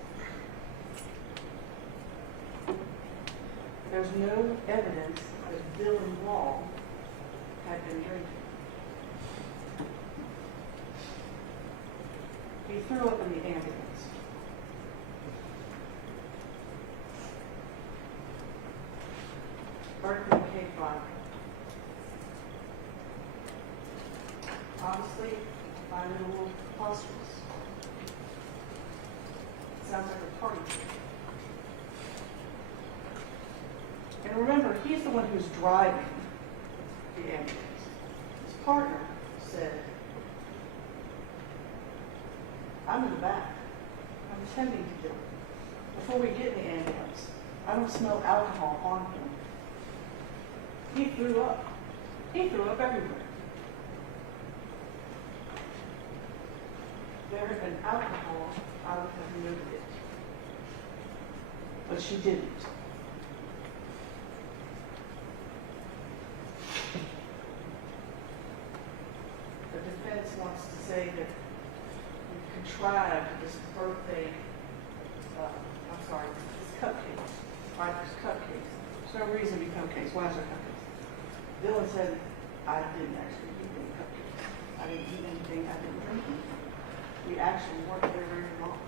There's no evidence that Dylan Wall had been drinking. He threw up in the ambulance. Berkeley Cave Vodka. Honestly, I find it a little preposterous. Sounds like a party trick. And remember, he's the one who's driving the ambulance. His partner said, I'm in the back. I'm attending to Dylan. Before we get in the ambulance, I don't smell alcohol on him. He threw up. He threw up everywhere. There had been alcohol, I would have removed it. But she didn't. The defense wants to say that we contrived this birthday, this cupcakes, Piper's cupcakes. There's no reason to be cupcakes. Why is there cupcakes? Dylan said, I didn't actually eat any cupcakes. I didn't eat anything. I didn't drink anything. We actually weren't there very long.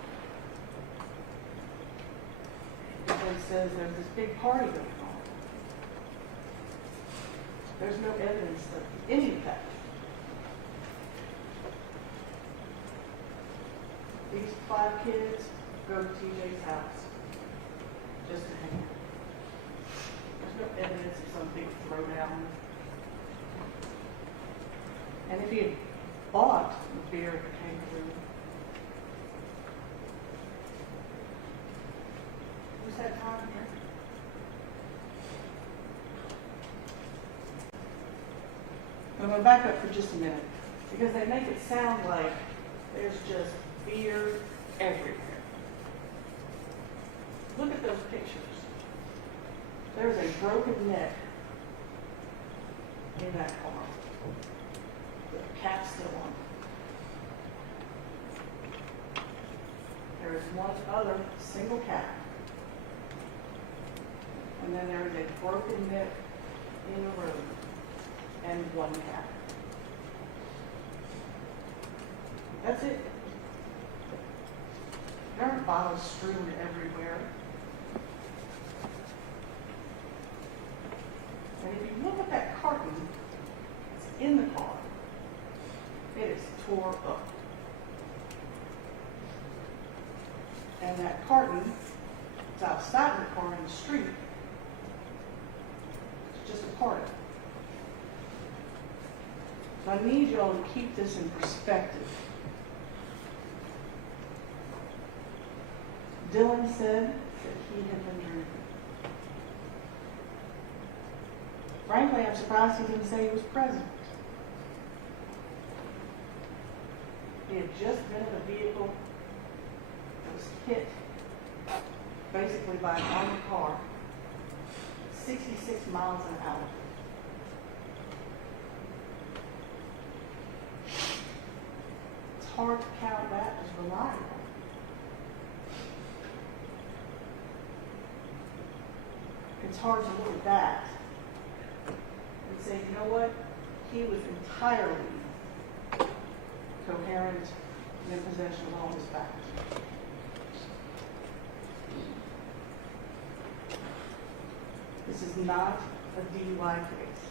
The defense says there's this big party going on. There's no evidence of any of that. These 5 kids go to TJ's house just to hang out. There's no evidence of some big throwdown. And if he had bought the beer at the Kangaroo, who's had time here? I'm going to back up for just a minute because they make it sound like there's just beer everywhere. Look at those pictures. There's a broken neck in that car. The cap's still on. There is one other single cap. And then there is a broken neck in the road and one cap. That's it. There are bottles strewn everywhere. And if you look at that carton, it's in the car. It is tore up. And that carton is outside the car in the street. It's just a part of it. So I need y'all to keep this in perspective. Dylan said that he had been drinking. Frankly, I'm surprised he didn't say he was present. He had just been in a vehicle that was hit basically by an armored car 66 miles an hour. It's hard to count that as reliable. It's hard to look at that and say, you know what? He was entirely coherent and in possession of all his facts. This is not a DUI case.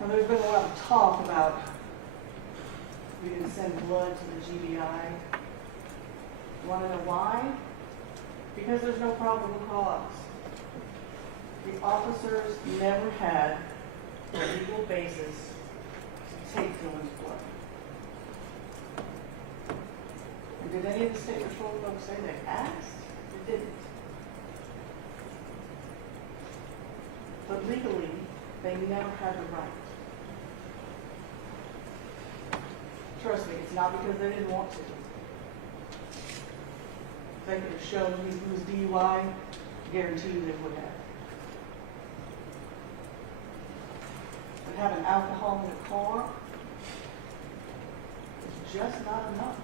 Now, there's been a lot of talk about we didn't send blood to the GBI. You want to know why? Because there's no probable cause. The officers never had a legal basis to take Dylan's blood. And did any of the state patrol folks say they asked? They didn't. But legally, they never had the right. Trust me, it's not because they didn't want to. If they could have shown he was DUI, I guarantee you they would have. But having alcohol in the car is just not enough.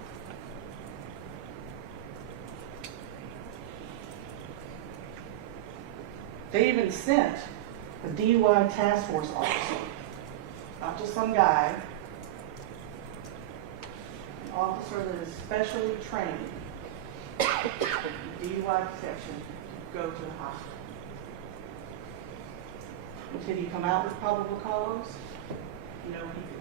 They even sent a DUI task force officer, not just some guy, an officer that is specially trained in DUI protection, to go to the hospital. Did he come out with probable cause? No, he didn't.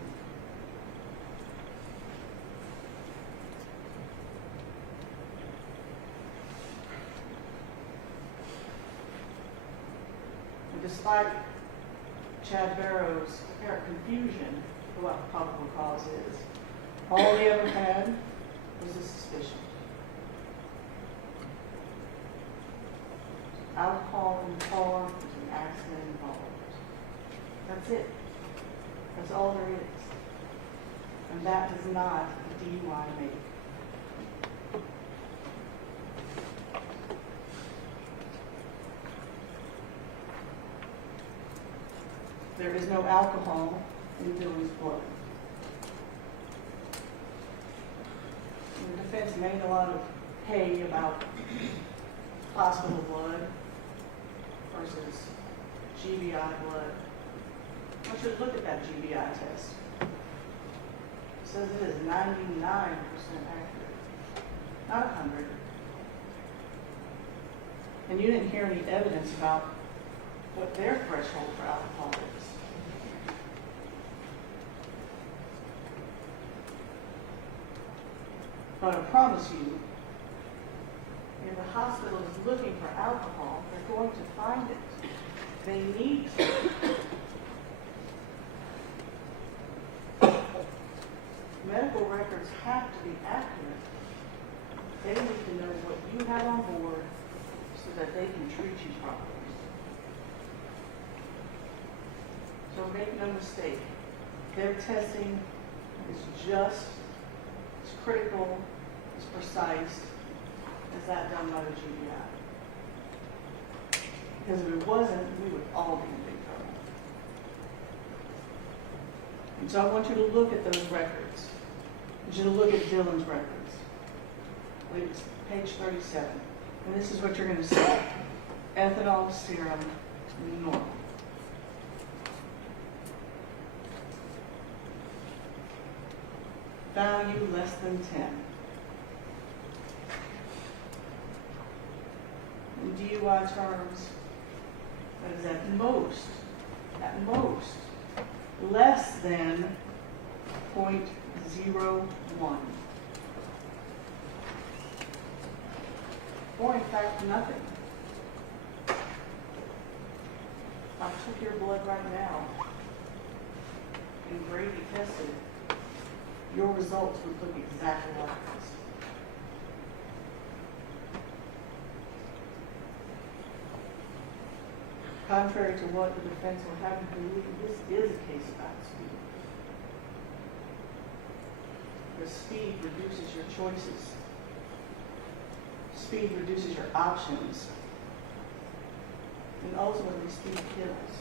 And despite Chad Barrow's apparent confusion for what probable cause is, all he ever had was a suspicion. Alcohol in the car, there's an accident involved. That's it. That's all there is. And that does not a DUI make. There is no alcohol in Dylan's blood. And the defense made a lot of hay about hospital blood versus GBI blood. I want you to look at that GBI test. It says it is 99% accurate, not 100. And you didn't hear any evidence about what their threshold for alcohol is. But I promise you, if the hospital is looking for alcohol, they're going to find it. They need to. Medical records have to be accurate. They need to know what you have on board so that they can treat you properly. So make no mistake, their testing is just as critical, as precise as that done by the GBI. Because if it wasn't, we would all be in big trouble. And so I want you to look at those records. I want you to look at Dylan's records. I believe it's page 37. And this is what you're going to see. Ethanol serum normal. Value less than 10. In DUI terms, that is at most, less than 0.01. Or in fact, nothing. If I took your blood right now and Grady tested, your results would look exactly like this. Contrary to what the defense will have you believe, this is a case about speed. The speed reduces your choices. speed reduces your options, and ultimately speed kills.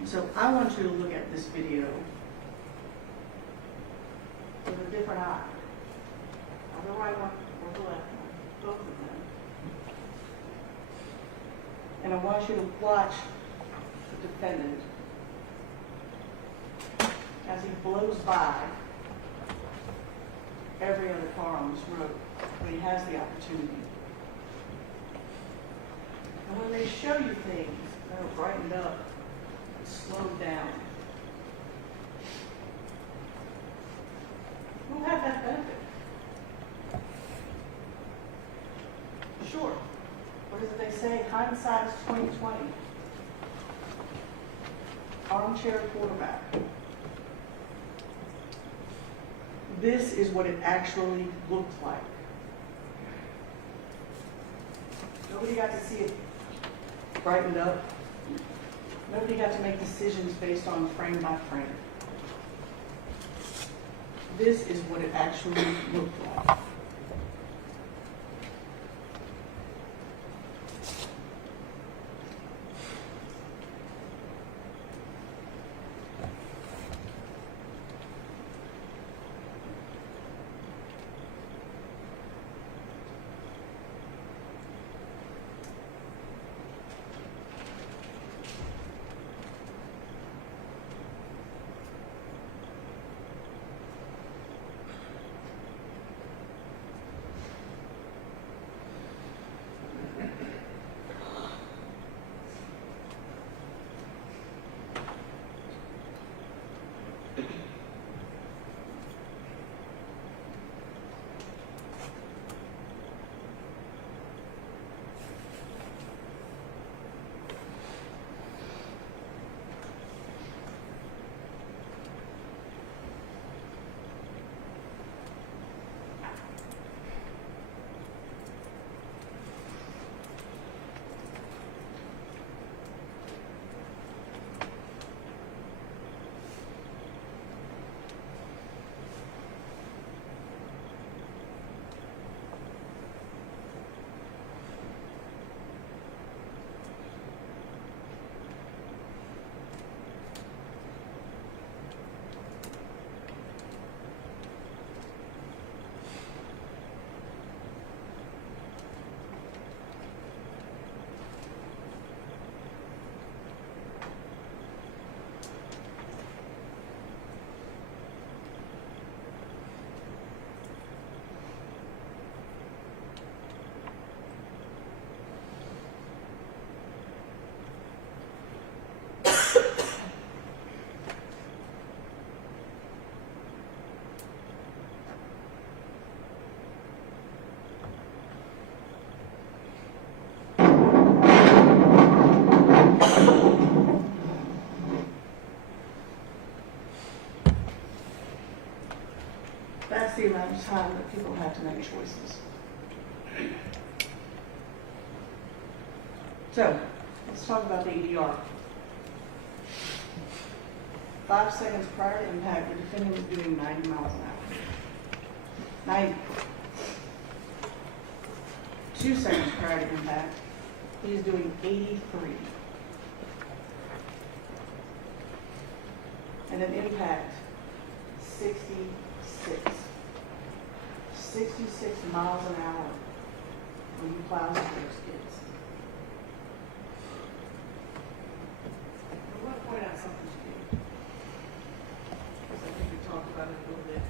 And so I want you to look at this video with a different eye. Not the right one or the left one, both of them. And I want you to watch the defendant as he blows by every other car on this road when he has the opportunity. And when they show you things that are brightened up, slowed down, who had that benefit? Sure. What is it they say? Hindsight is 20/20. Armchair quarterback. This is what it actually looked like. Nobody got to see it brightened up. Nobody got to make decisions based on frame by frame. This is what it actually looked like. That's the amount of time that people have to make choices. So, let's talk about the EDR. 5 seconds prior to impact, the defendant was doing 90 miles an hour. 90. 2 seconds prior to impact, he is doing 83. And then impact, 66. 66 miles an hour when you plow those kids. I want to point out something to you, because I think we talked about it a little bit.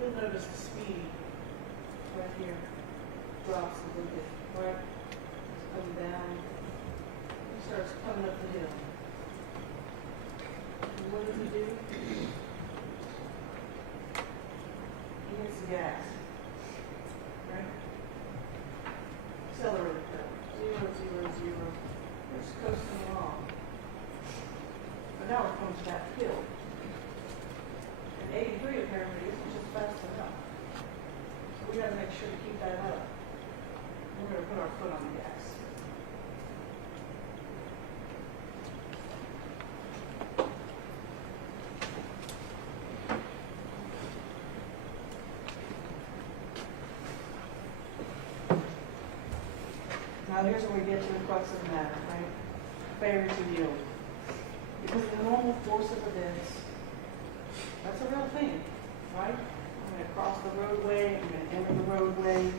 You'll notice the speed right here drops a little bit, right? It's coming down. It starts coming up the hill. And what does he do? He hits the gas. Right? Accelerator pedal. 0, 0, 0. We're just coasting along. But now it comes to that hill. And 83 apparently isn't just fast enough. So we got to make sure to keep that up. We're going to put our foot on the gas. Now, here's where we get to the crux of the matter, right? Failure to yield. Because the normal course of events, that's a real thing, right? I'm going to cross the roadway, I'm going to enter the roadway,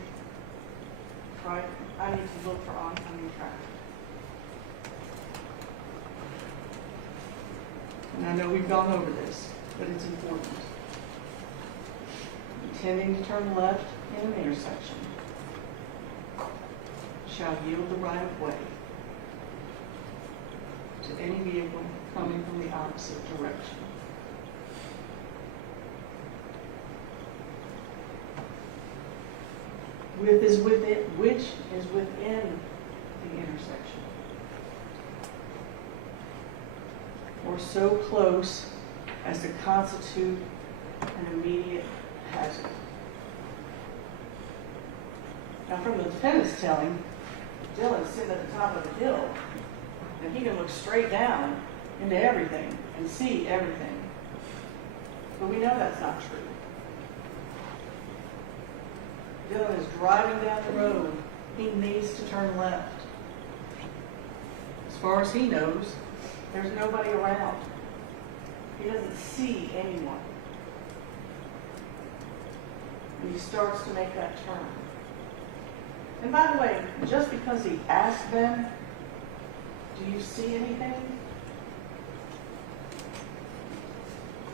right? I need to look for oncoming traffic. And I know we've gone over this, but it's important. Intending to turn left in an intersection shall yield the right of way to any vehicle coming from the opposite direction. Which is within the intersection, or so close as to constitute an immediate hazard. Now, from the defendant's telling, Dylan's sitting at the top of the hill, and he can look straight down into everything and see everything. But we know that's not true. Dylan is driving down the road. He needs to turn left. As far as he knows, there's nobody around. He doesn't see anyone. And he starts to make that turn. And by the way, just because he asked them, do you see anything?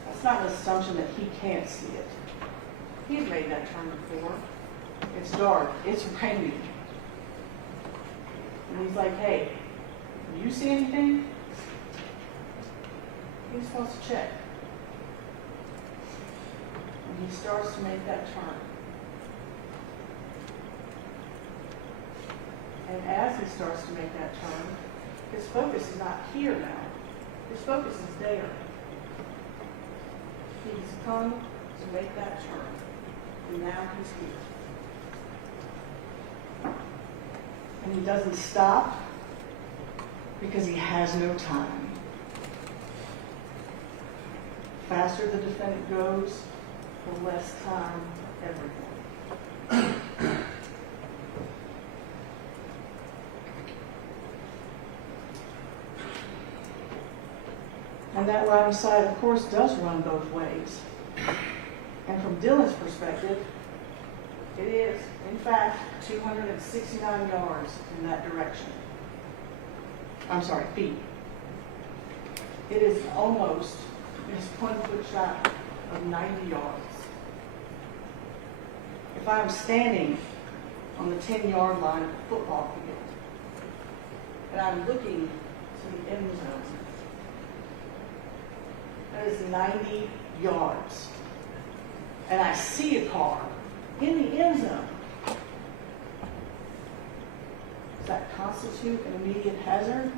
That's not an assumption that he can't see it. He's made that turn before. It's dark, it's raining. And he's like, hey, do you see anything? He's supposed to check. And he starts to make that turn. And as he starts to make that turn, his focus is not here now. His focus is there. He's come to make that turn. And now he's here. And he doesn't stop because he has no time. The faster the defendant goes, the less time everyone. And that line of sight, of course, does run both ways. And from Dylan's perspective, it is, in fact, 269 yards in that direction. I'm sorry, feet. It is almost just 1 foot shy of 90 yards. If I'm standing on the 10-yard line of the football field, and I'm looking to the end zone, that is 90 yards. And I see a car in the end zone. Does that constitute an immediate hazard?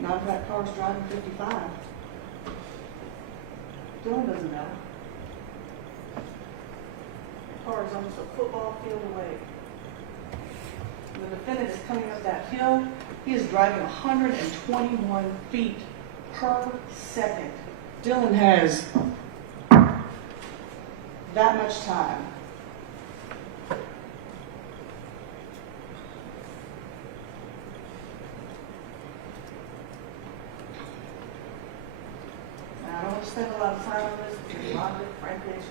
Not if that car's driving 55. Dylan doesn't know. The car is almost a football field away. When the defendant is coming up that hill, he is driving 121 feet per second. Dylan has that much time. Now, I don't want to spend a lot of time on this because a lot of it, frankly, is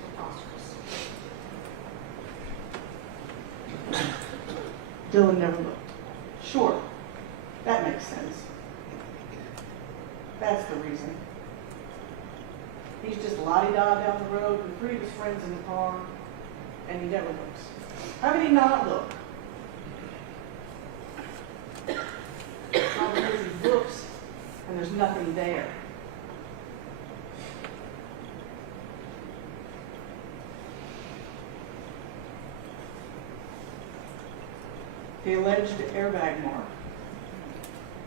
preposterous. Dylan never looked. Sure, that makes sense. That's the reason. He's just la-di-da down the road with 3 of his friends in the car, and he never looks. How could he not look? Not because he looks, and there's nothing there. The alleged airbag mark.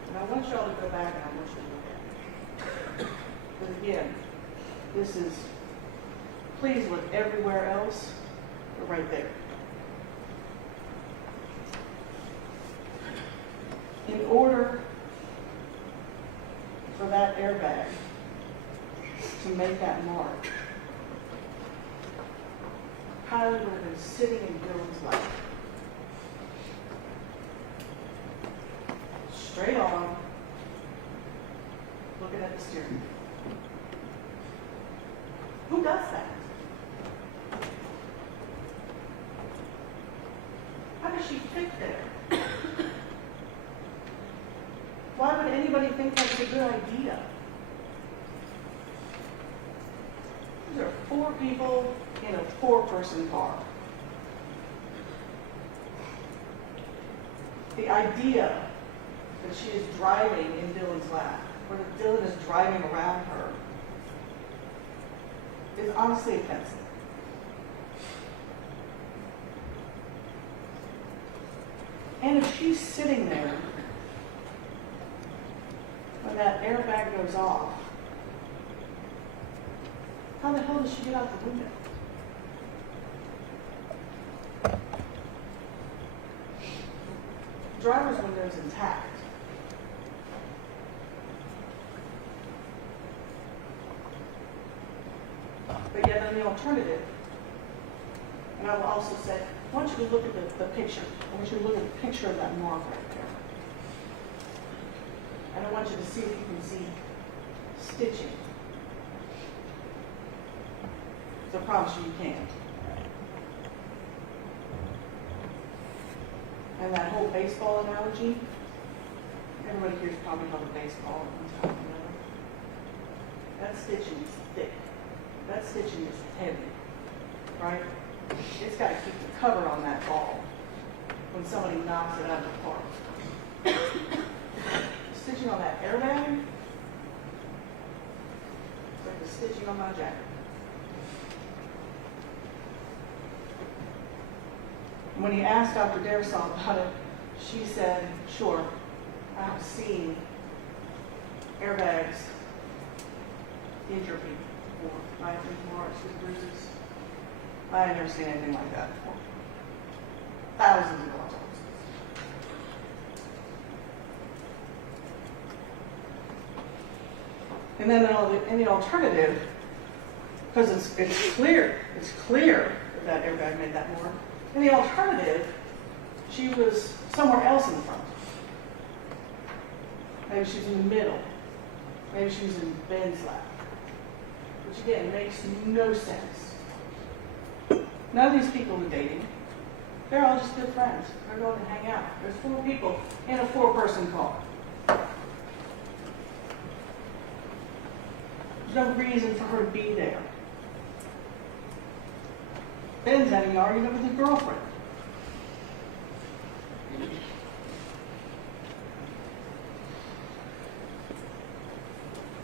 And I want y'all to go back and I want you to look at it. But again, this is, please look everywhere else, but right there. In order for that airbag to make that mark, Kylie would have been sitting in Dylan's lap. straight on, looking at the steering wheel. Who does that? How does she fit there? Why would anybody think that's a good idea? There are 4 people in a 4-person car. The idea that she is driving in Dylan's lap, or that Dylan is driving around her, is honestly offensive. And if she's sitting there when that airbag goes off, how the hell does she get out the window? The driver's window is intact. But yet on the alternative, and I will also say, I want you to look at the picture. I want you to look at the picture of that mark right there. And I want you to see if you can see stitching. So I promise you can't. And that whole baseball analogy, everybody here's probably held a baseball at one time, you know? That stitching is thick. That stitching is heavy, right? It's got to keep the cover on that ball when somebody knocks it out of the park. Stitching on that airbag, it's like the stitching on my jacket. When he asked Dr. Darisol about it, she said, sure, I have seen airbags injure people before. I have marks with bruises. I have never seen anything like that before. Thousands of dollars. And then in the alternative, because it's clear that that airbag made that mark. In the alternative, she was somewhere else in the front. Maybe she was in the middle. Maybe she was in Ben's lap. Which again, makes no sense. None of these people are dating. They're all just good friends. They're going to hang out. There's 4 people in a 4-person car. There's no reason for her to be there. Ben's having an argument with his girlfriend.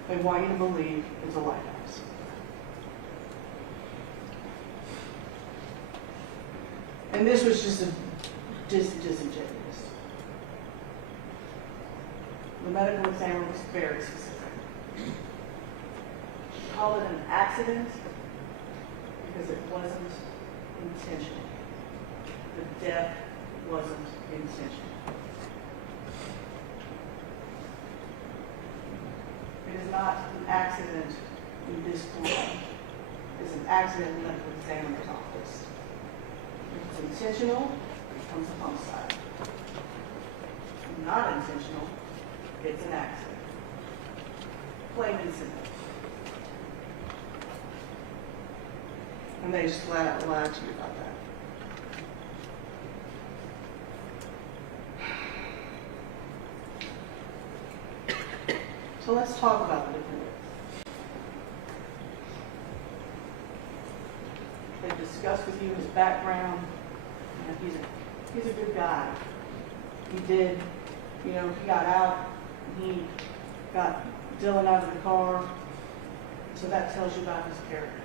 They want you to believe it's a lighthouse. And this was just disingenuous. The medical examiner was very specific. She called it an accident because it wasn't intentional. The death wasn't intentional. It is not an accident in this court. It's an accident in the medical examiner's office. If it's intentional, it becomes a homicide. If not intentional, it's an accident. Plain and simple. And they just flat out lied to you about that. So let's talk about the defendant. They discussed with you his background. And he's a good guy. He did, he got out. He got Dylan out of the car. So that tells you about his character.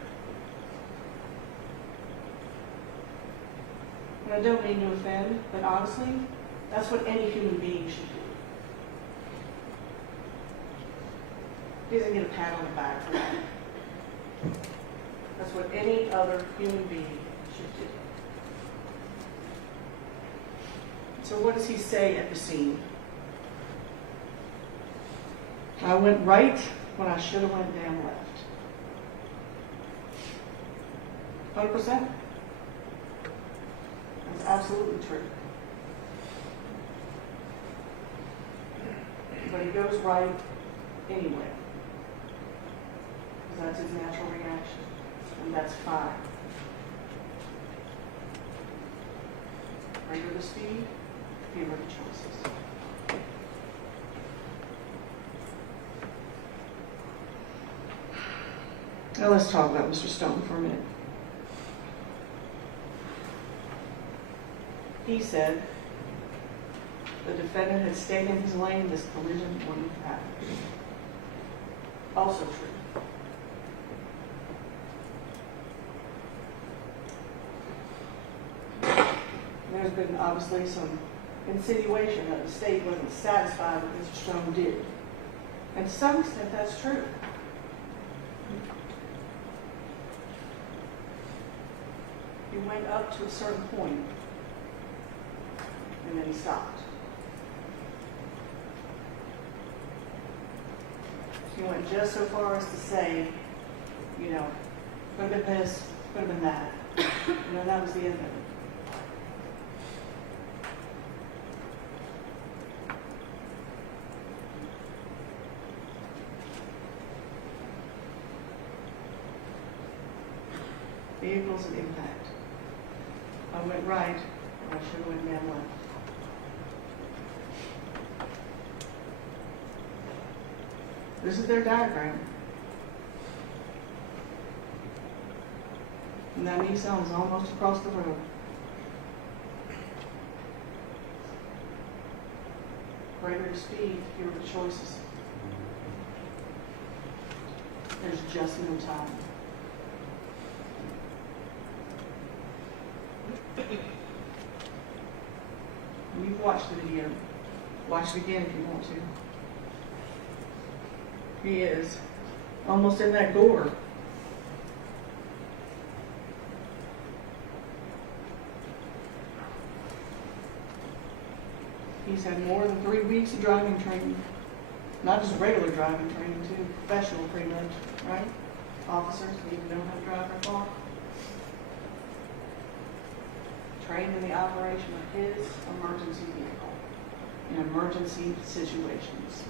And I don't mean to offend, but honestly, that's what any human being should do. He doesn't get a pat on the back for that. That's what any other human being should do. So what does he say at the scene? I went right when I should have went damn left. 100%? That's absolutely true. he goes right anyway. Because that's his natural reaction, and that's fine. Greater the speed, fewer the choices. Now let's talk about Mr. Stone for a minute. He said the defendant had stayed in his lane, this collision wouldn't have happened. Also true. There's been obviously some insinuation that the state wasn't satisfied with what Mr. Stone did. And to some extent, that's true. He went up to a certain point, and then he stopped. He went just so far as to say, you know, could have been this, could have been that. You know, that was the end of it. Vehicles and impact. I went right, I should have went down left. This is their diagram. And that Nissan is almost across the road. Greater the speed, fewer the choices. There's just no time. You've watched the video. Watch it again if you want to. He is almost in that gore. He's had more than 3 weeks of driving training. Not just regular driving training, too. Professional pretty much, right? Officers need to know how to drive their car. Trained in the operation of his emergency vehicle in emergency situations.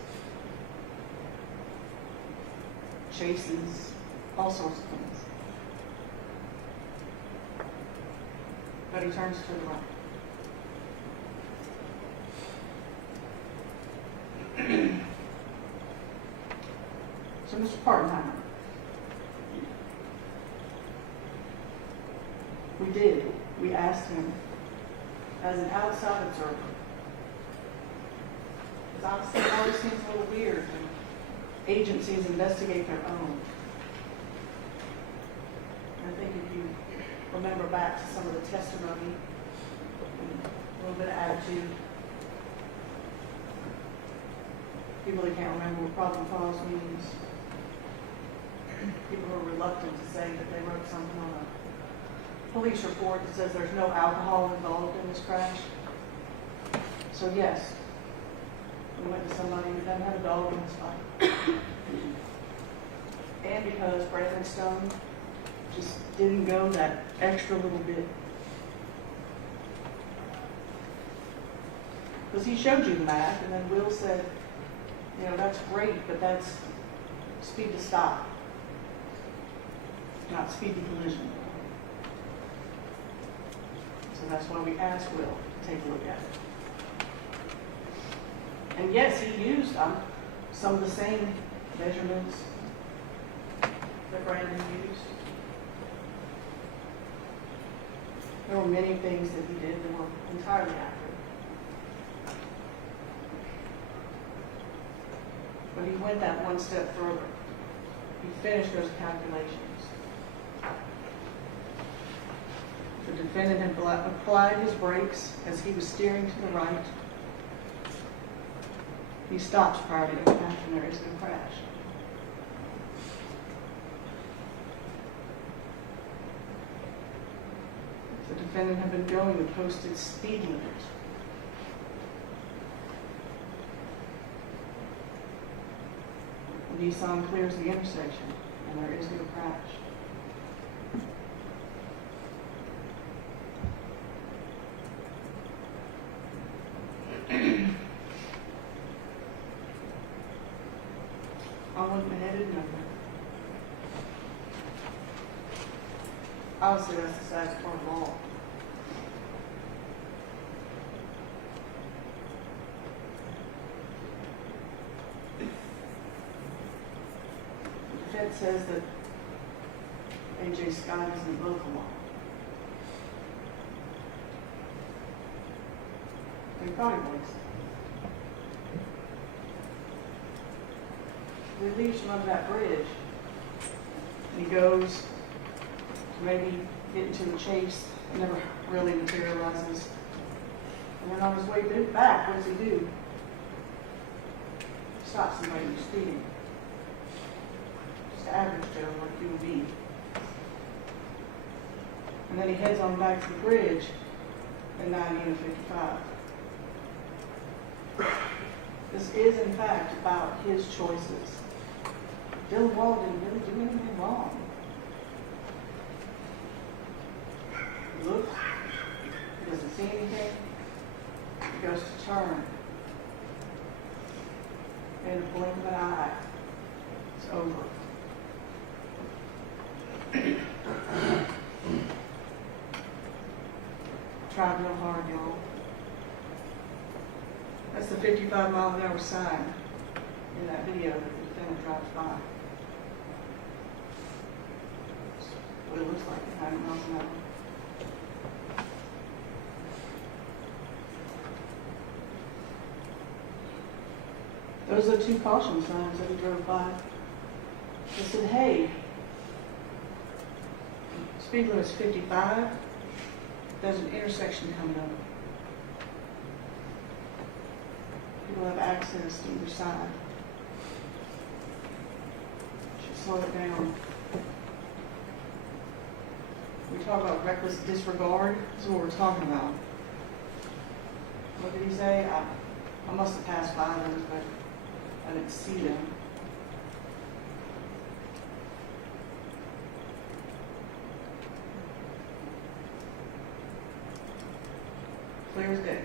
Chases, all sorts of things. But he turns to the right. So Mr. Partenheimer, we asked him as an outside observer, because obviously it always seems a little weird when agencies investigate their own. I think if you remember back to some of the testimony, and a little bit of attitude, people that can't remember what probable cause means. People are reluctant to say that they wrote something on a police report that says there's no alcohol involved in this crash. So yes, we went to somebody who doesn't have a dog in this fight. And because Brandon Stone just didn't go that extra little bit. Because he showed you the math, and then Will said, you know, that's great, but that's speed to stop, not speed to collision. So that's why we asked Will to take a look at it. And yes, he used some of the same measurements that Brandon used. There were many things that he did that were entirely accurate. But he went that one step further. He finished those calculations. The defendant had applied his brakes as he was steering to the right. He stops prior to impact and there is no crash. The defendant had been going the posted speed limit. The Nissan clears the intersection and there is no crash. Obviously, that's the sad part of all. The defense says that A.J. Scott isn't above the law. He probably was. He leaves him under that bridge, and he goes to maybe get into the chase, never really materializes. And then on his way back, what does he do? Stop somebody who's speeding. Just average Joe, like you would be. And then he heads on back to the bridge at 90 and 55. This is, in fact, about his choices. Bill Wall didn't really do anything wrong. He looks, he doesn't see anything, he goes to turn. In the blink of an eye, it's over. Try real hard, y'all. That's the 55-mile-an-hour sign in that video that the defendant drives by. That's what it looks like at 90 miles an hour. Those are the two caution signs that he drove by. They said, hey, speed limit's 55. There's an intersection coming up. People have access to either side. Should slow it down. We talk about reckless disregard. This is what we're talking about. What did he say? I must have passed by those, but I didn't see them. Clear as day.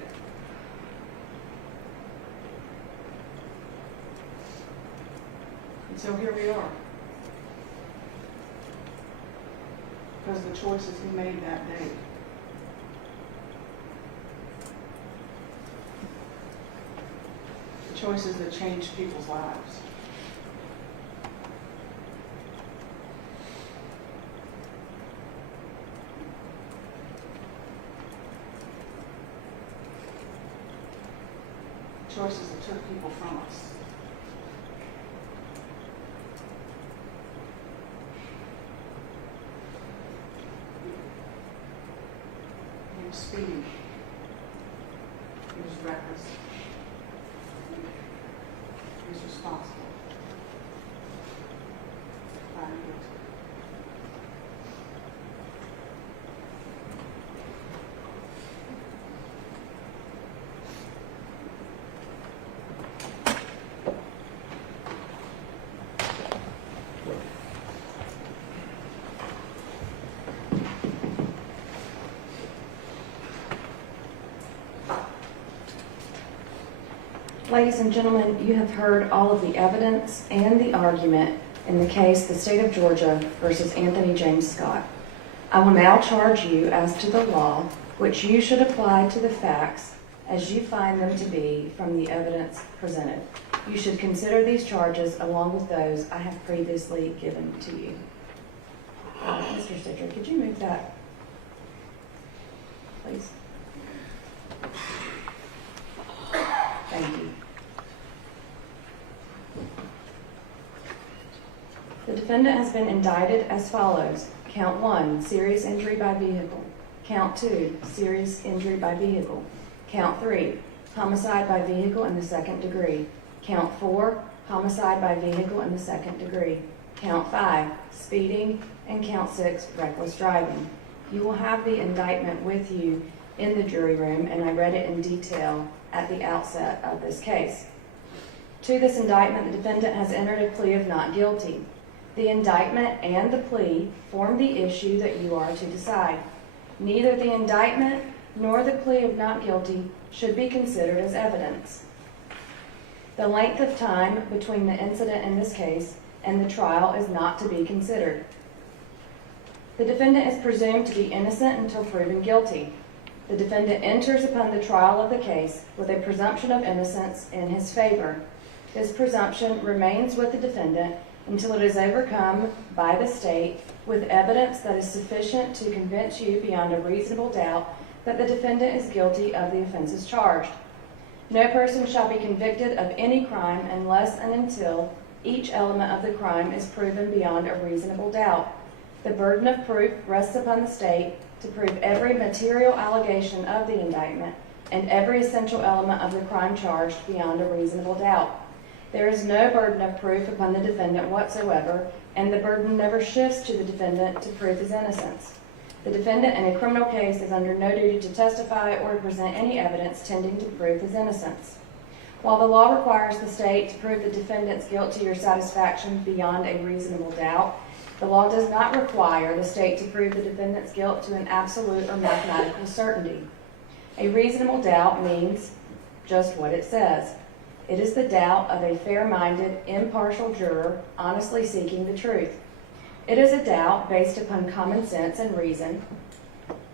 And so here we are. Because of the choices he made that day. The choices that changed people's lives. Choices that took people from us. He was speeding. He was reckless. He was responsible. Found guilty. Ladies and gentlemen, you have heard all of the evidence and the argument in the case the State of Georgia versus Anthony James Scott. I will now charge you as to the law, which you should apply to the facts as you find them to be from the evidence presented. You should consider these charges along with those I have previously given to you. Mr. Stitcher, could you move that, please? Thank you. The defendant has been indicted as follows. Count 1, serious injury by vehicle. Count 2, serious injury by vehicle. Count 3, homicide by vehicle in the second degree. Count 4, homicide by vehicle in the second degree. Count 5, speeding. And count 6, reckless driving. You will have the indictment with you in the jury room, and I read it in detail at the outset of this case. To this indictment, the defendant has entered a plea of not guilty. The indictment and the plea form the issue that you are to decide. Neither the indictment nor the plea of not guilty should be considered as evidence. The length of time between the incident in this case and the trial is not to be considered. The defendant is presumed to be innocent until proven guilty. The defendant enters upon the trial of the case with a presumption of innocence in his favor. This presumption remains with the defendant until it is overcome by the state with evidence that is sufficient to convince you beyond a reasonable doubt that the defendant is guilty of the offenses charged. No person shall be convicted of any crime unless and until each element of the crime is proven beyond a reasonable doubt. The burden of proof rests upon the state to prove every material allegation of the indictment and every essential element of the crime charged beyond a reasonable doubt. There is no burden of proof upon the defendant whatsoever, and the burden never shifts to the defendant to prove his innocence. The defendant in a criminal case is under no duty to testify or to present any evidence tending to prove his innocence. While the law requires the state to prove the defendant's guilt to your satisfaction beyond a reasonable doubt, the law does not require the state to prove the defendant's guilt to an absolute or mathematical certainty. A reasonable doubt means just what it says. It is the doubt of a fair-minded, impartial juror honestly seeking the truth. It is a doubt based upon common sense and reason.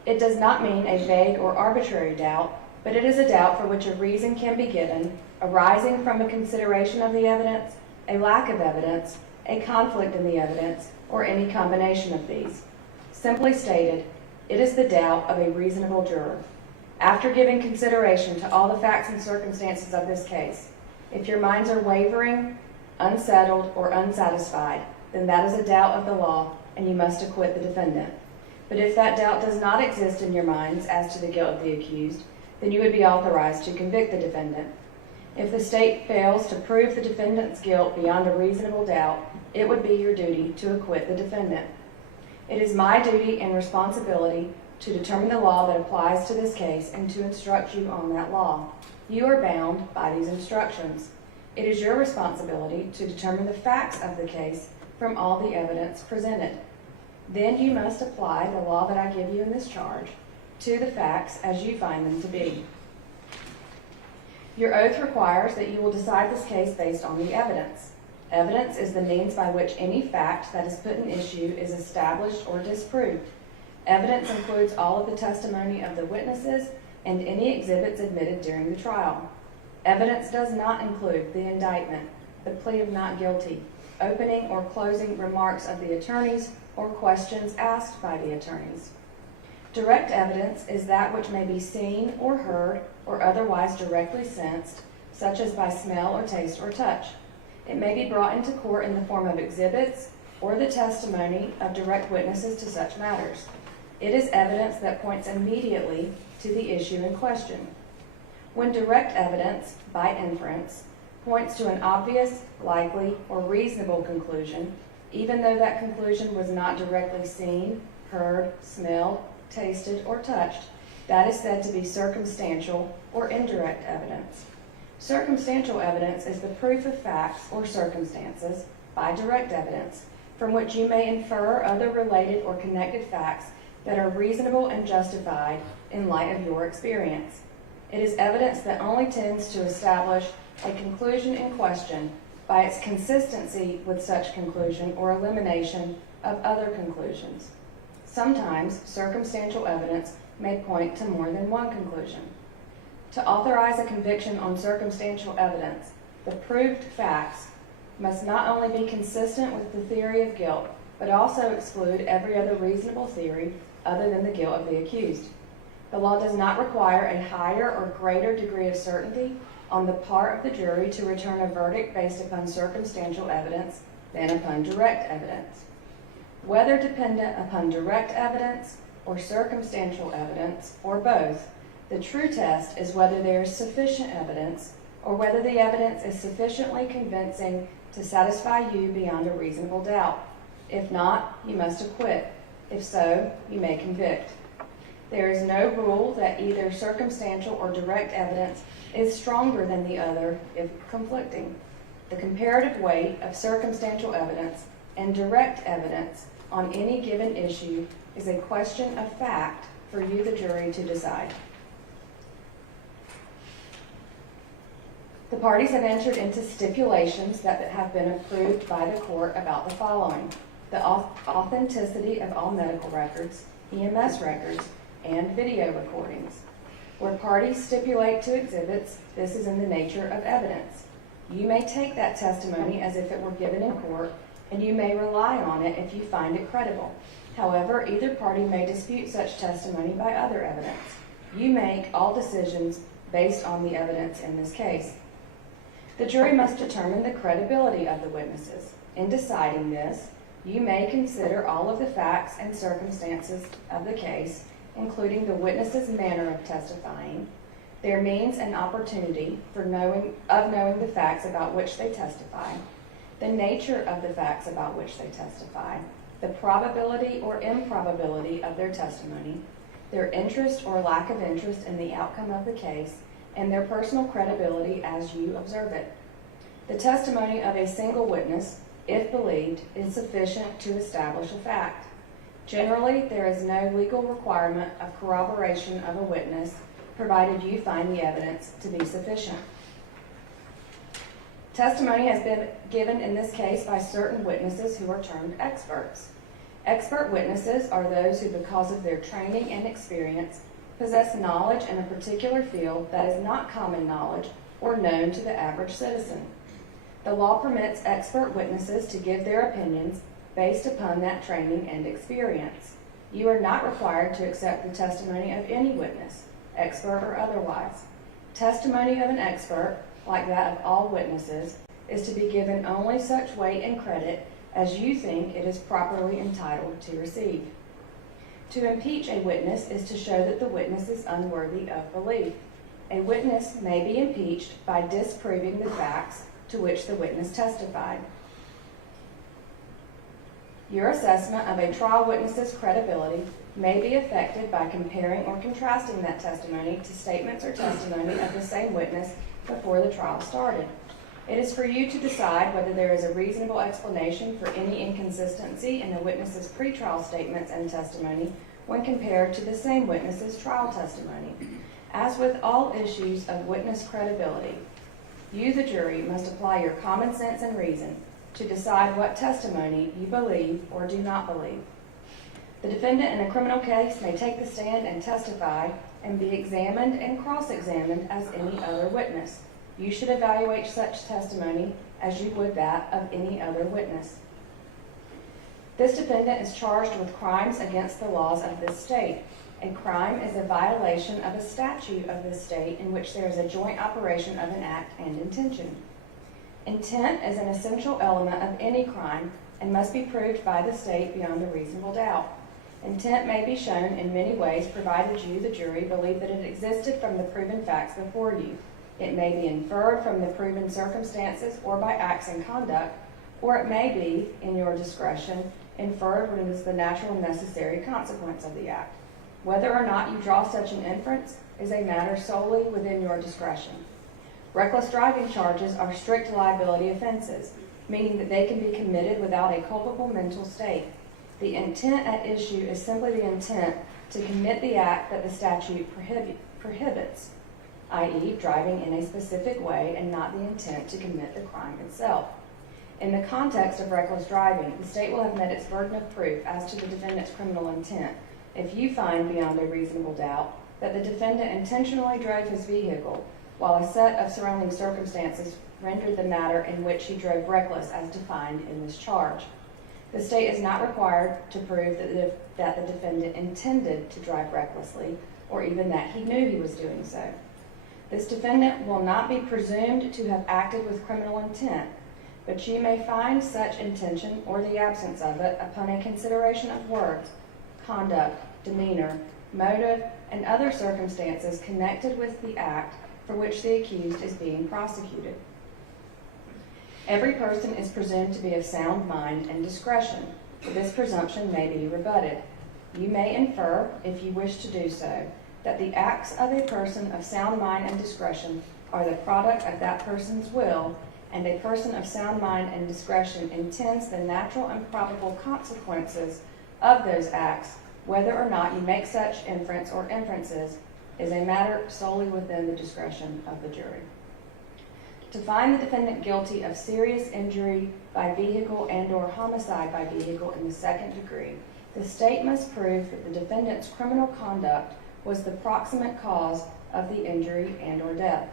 It does not mean a vague or arbitrary doubt, but it is a doubt for which a reason can be given, arising from a consideration of the evidence, a lack of evidence, a conflict in the evidence, or any combination of these. Simply stated, it is the doubt of a reasonable juror. After giving consideration to all the facts and circumstances of this case, if your minds are wavering, unsettled, or unsatisfied, then that is a doubt of the law, and you must acquit the defendant. But if that doubt does not exist in your minds as to the guilt of the accused, then you would be authorized to convict the defendant. If the state fails to prove the defendant's guilt beyond a reasonable doubt, it would be your duty to acquit the defendant. It is my duty and responsibility to determine the law that applies to this case and to instruct you on that law. You are bound by these instructions. It is your responsibility to determine the facts of the case from all the evidence presented. Then you must apply the law that I give you in this charge to the facts as you find them to be. Your oath requires that you will decide this case based on the evidence. Evidence is the means by which any fact that is put in issue is established or disproved. Evidence includes all of the testimony of the witnesses and any exhibits admitted during the trial. Evidence does not include the indictment, the plea of not guilty, opening or closing remarks of the attorneys, or questions asked by the attorneys. Direct evidence is that which may be seen or heard or otherwise directly sensed, such as by smell or taste or touch. It may be brought into court in the form of exhibits or the testimony of direct witnesses to such matters. It is evidence that points immediately to the issue in question. When direct evidence, by inference, points to an obvious, likely, or reasonable conclusion, even though that conclusion was not directly seen, heard, smelled, tasted, or touched, that is said to be circumstantial or indirect evidence. Circumstantial evidence is the proof of facts or circumstances by direct evidence from which you may infer other related or connected facts that are reasonable and justified in light of your experience. It is evidence that only tends to establish a conclusion in question by its consistency with such conclusion or elimination of other conclusions. Sometimes circumstantial evidence may point to more than one conclusion. To authorize a conviction on circumstantial evidence, the proved facts must not only be consistent with the theory of guilt, but also exclude every other reasonable theory other than the guilt of the accused. The law does not require a higher or greater degree of certainty on the part of the jury to return a verdict based upon circumstantial evidence than upon direct evidence. Whether dependent upon direct evidence or circumstantial evidence, or both, the true test is whether there is sufficient evidence or whether the evidence is sufficiently convincing to satisfy you beyond a reasonable doubt. If not, you must acquit. If so, you may convict. There is no rule that either circumstantial or direct evidence is stronger than the other if conflicting. The comparative weight of circumstantial evidence and direct evidence on any given issue is a question of fact for you, the jury, to decide. The parties have entered into stipulations that have been approved by the court about the following. the authenticity of all medical records, EMS records, and video recordings. Where parties stipulate to exhibits, this is in the nature of evidence. You may take that testimony as if it were given in court, and you may rely on it if you find it credible. However, either party may dispute such testimony by other evidence. You make all decisions based on the evidence in this case. The jury must determine the credibility of the witnesses. In deciding this, you may consider all of the facts and circumstances of the case, including the witness's manner of testifying, their means and opportunity for knowing the facts about which they testify, the nature of the facts about which they testify, the probability or improbability of their testimony, their interest or lack of interest in the outcome of the case, and their personal credibility as you observe it. The testimony of a single witness, if believed, is sufficient to establish a fact. Generally, there is no legal requirement of corroboration of a witness, provided you find the evidence to be sufficient. Testimony has been given in this case by certain witnesses who are termed experts. Expert witnesses are those who, because of their training and experience, possess knowledge in a particular field that is not common knowledge or known to the average citizen. The law permits expert witnesses to give their opinions based upon that training and experience. You are not required to accept the testimony of any witness, expert or otherwise. Testimony of an expert, like that of all witnesses, is to be given only such weight and credit as you think it is properly entitled to receive. To impeach a witness is to show that the witness is unworthy of belief. A witness may be impeached by disproving the facts to which the witness testified. Your assessment of a trial witness's credibility may be affected by comparing or contrasting that testimony to statements or testimony of the same witness before the trial started. It is for you to decide whether there is a reasonable explanation for any inconsistency in a witness's pretrial statements and testimony when compared to the same witness's trial testimony. As with all issues of witness credibility, you, the jury, must apply your common sense and reason to decide what testimony you believe or do not believe. The defendant in a criminal case may take the stand and testify and be examined and cross-examined as any other witness. You should evaluate such testimony as you would that of any other witness. This defendant is charged with crimes against the laws of this state. A crime is a violation of a statute of this state in which there is a joint operation of an act and intention. Intent is an essential element of any crime and must be proved by the state beyond a reasonable doubt. Intent may be shown in many ways, provided you, the jury, believe that it existed from the proven facts before you. It may be inferred from the proven circumstances or by acts and conduct, or it may be, in your discretion, inferred when it is the natural and necessary consequence of the act. Whether or not you draw such an inference is a matter solely within your discretion. Reckless driving charges are strict liability offenses, meaning that they can be committed without a culpable mental state. The intent at issue is simply the intent to commit the act that the statute prohibits, i.e., driving in a specific way and not the intent to commit the crime itself. In the context of reckless driving, the state will have met its burden of proof as to the defendant's criminal intent if you find beyond a reasonable doubt that the defendant intentionally drove his vehicle while a set of surrounding circumstances rendered the manner in which he drove reckless as defined in this charge. The state is not required to prove that the defendant intended to drive recklessly or even that he knew he was doing so. This defendant will not be presumed to have acted with criminal intent, but you may find such intention or the absence of it upon a consideration of words, conduct, demeanor, motive, and other circumstances connected with the act for which the accused is being prosecuted. Every person is presumed to be of sound mind and discretion, but this presumption may be rebutted. You may infer, if you wish to do so, that the acts of a person of sound mind and discretion are the product of that person's will, and a person of sound mind and discretion intends the natural and probable consequences of those acts. Whether or not you make such inference or inferences is a matter solely within the discretion of the jury. To find the defendant guilty of serious injury by vehicle and/or homicide by vehicle in the second degree, the state must prove that the defendant's criminal conduct was the proximate cause of the injury and/or death.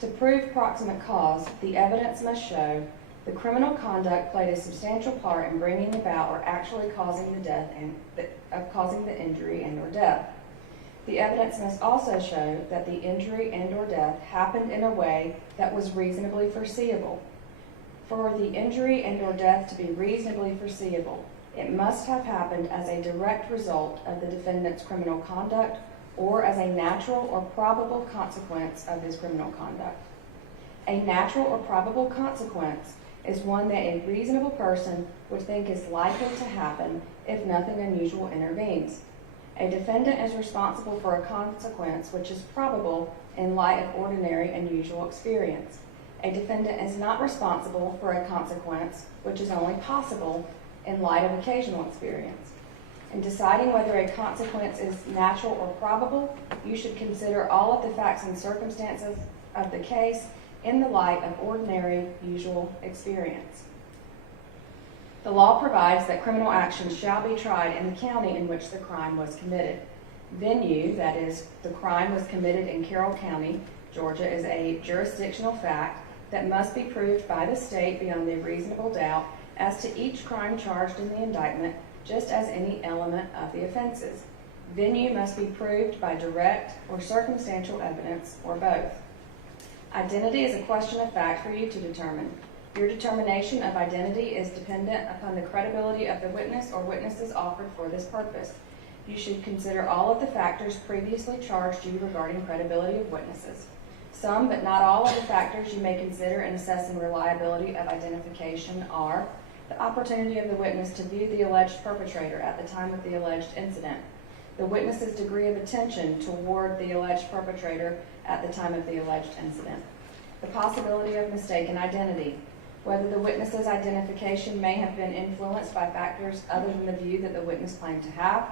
To prove proximate cause, the evidence must show the criminal conduct played a substantial part in bringing about or actually causing the death causing the injury and/or death. The evidence must also show that the injury and/or death happened in a way that was reasonably foreseeable. For the injury and/or death to be reasonably foreseeable, it must have happened as a direct result of the defendant's criminal conduct or as a natural or probable consequence of his criminal conduct. A natural or probable consequence is one that a reasonable person would think is likely to happen if nothing unusual intervenes. A defendant is responsible for a consequence which is probable in light of ordinary and usual experience. A defendant is not responsible for a consequence which is only possible in light of occasional experience. In deciding whether a consequence is natural or probable, you should consider all of the facts and circumstances of the case in the light of ordinary, usual experience. The law provides that criminal actions shall be tried in the county in which the crime was committed. Venue, that is, the crime was committed in Carroll County, Georgia, is a jurisdictional fact that must be proved by the state beyond a reasonable doubt as to each crime charged in the indictment, just as any element of the offenses. Venue must be proved by direct or circumstantial evidence, or both. Identity is a question of fact for you to determine. Your determination of identity is dependent upon the credibility of the witness or witnesses offered for this purpose. You should consider all of the factors previously charged you regarding credibility of witnesses. Some, but not all, of the factors you may consider in assessing reliability of identification are the opportunity of the witness to view the alleged perpetrator at the time of the alleged incident, the witness's degree of attention toward the alleged perpetrator at the time of the alleged incident, the possibility of mistaken identity, whether the witness's identification may have been influenced by factors other than the view that the witness claimed to have,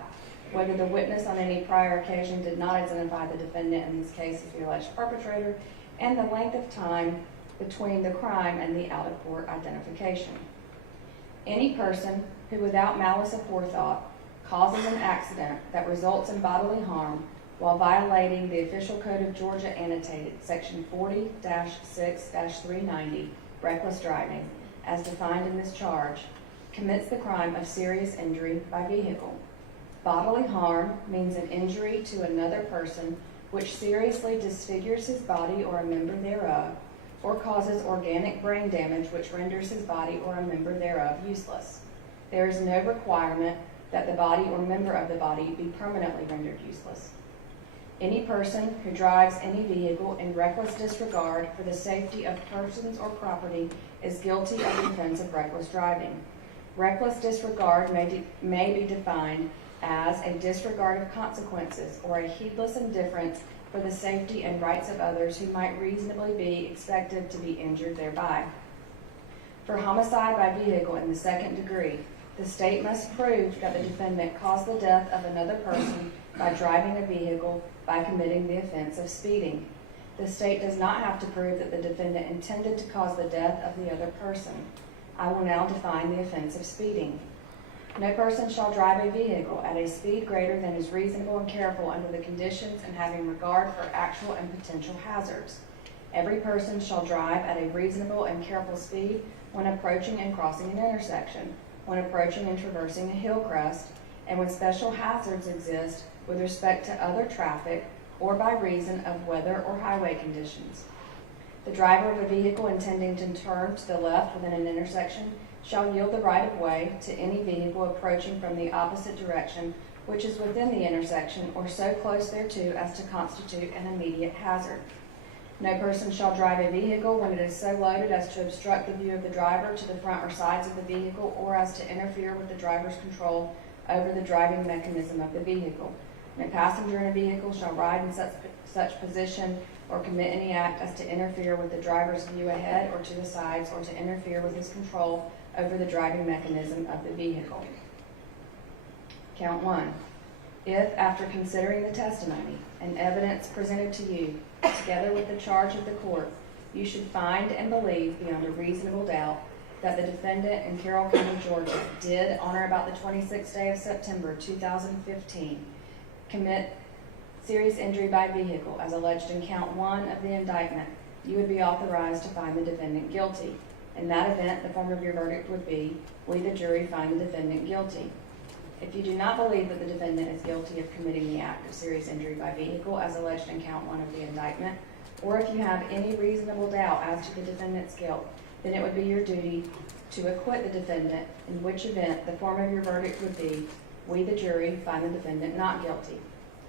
whether the witness on any prior occasion did not identify the defendant in this case as the alleged perpetrator, and the length of time between the crime and the out-of-court identification. Any person who, without malice aforethought, causes an accident that results in bodily harm while violating the Official Code of Georgia annotated Section 40-6-390, reckless driving, as defined in this charge, commits the crime of serious injury by vehicle. Bodily harm means an injury to another person which seriously disfigures his body or a member thereof, or causes organic brain damage which renders his body or a member thereof useless. There is no requirement that the body or member of the body be permanently rendered useless. Any person who drives any vehicle in reckless disregard for the safety of persons or property is guilty of the offense of reckless driving. Reckless disregard may be defined as a disregard of consequences or a heedless indifference for the safety and rights of others who might reasonably be expected to be injured thereby. For homicide by vehicle in the second degree, the state must prove that the defendant caused the death of another person by driving a vehicle by committing the offense of speeding. The state does not have to prove that the defendant intended to cause the death of the other person. I will now define the offense of speeding. No person shall drive a vehicle at a speed greater than is reasonable and careful under the conditions and having regard for actual and potential hazards. Every person shall drive at a reasonable and careful speed when approaching and crossing an intersection, when approaching and traversing a hill crest, and when special hazards exist with respect to other traffic or by reason of weather or highway conditions. The driver of a vehicle intending to turn to the left within an intersection shall yield the right of way to any vehicle approaching from the opposite direction which is within the intersection or so close thereto as to constitute an immediate hazard. No person shall drive a vehicle when it is so loaded as to obstruct the view of the driver to the front or sides of the vehicle or as to interfere with the driver's control over the driving mechanism of the vehicle. No passenger in a vehicle shall ride in such position or commit any act as to interfere with the driver's view ahead or to the sides or to interfere with his control over the driving mechanism of the vehicle. Count 1. If, after considering the testimony and evidence presented to you, together with the charge of the court, you should find and believe beyond a reasonable doubt that the defendant in Carroll County, Georgia, did on or about the 26th day of September 2015 commit serious injury by vehicle as alleged in count 1 of the indictment, you would be authorized to find the defendant guilty. In that event, the form of your verdict would be, we the jury find the defendant guilty. If you do not believe that the defendant is guilty of committing the act of serious injury by vehicle as alleged in count 1 of the indictment, or if you have any reasonable doubt as to the defendant's guilt, then it would be your duty to acquit the defendant, in which event the form of your verdict would be, we the jury find the defendant not guilty.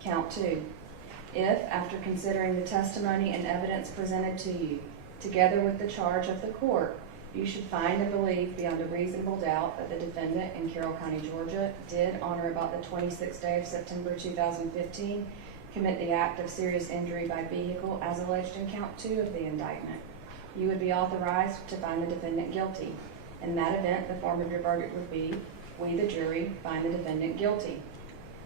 Count 2. If, after considering the testimony and evidence presented to you, together with the charge of the court, you should find and believe beyond a reasonable doubt that the defendant in Carroll County, Georgia, did on or about the 26th day of September 2015 commit the act of serious injury by vehicle as alleged in count 2 of the indictment, you would be authorized to find the defendant guilty. In that event, the form of your verdict would be, we the jury find the defendant guilty.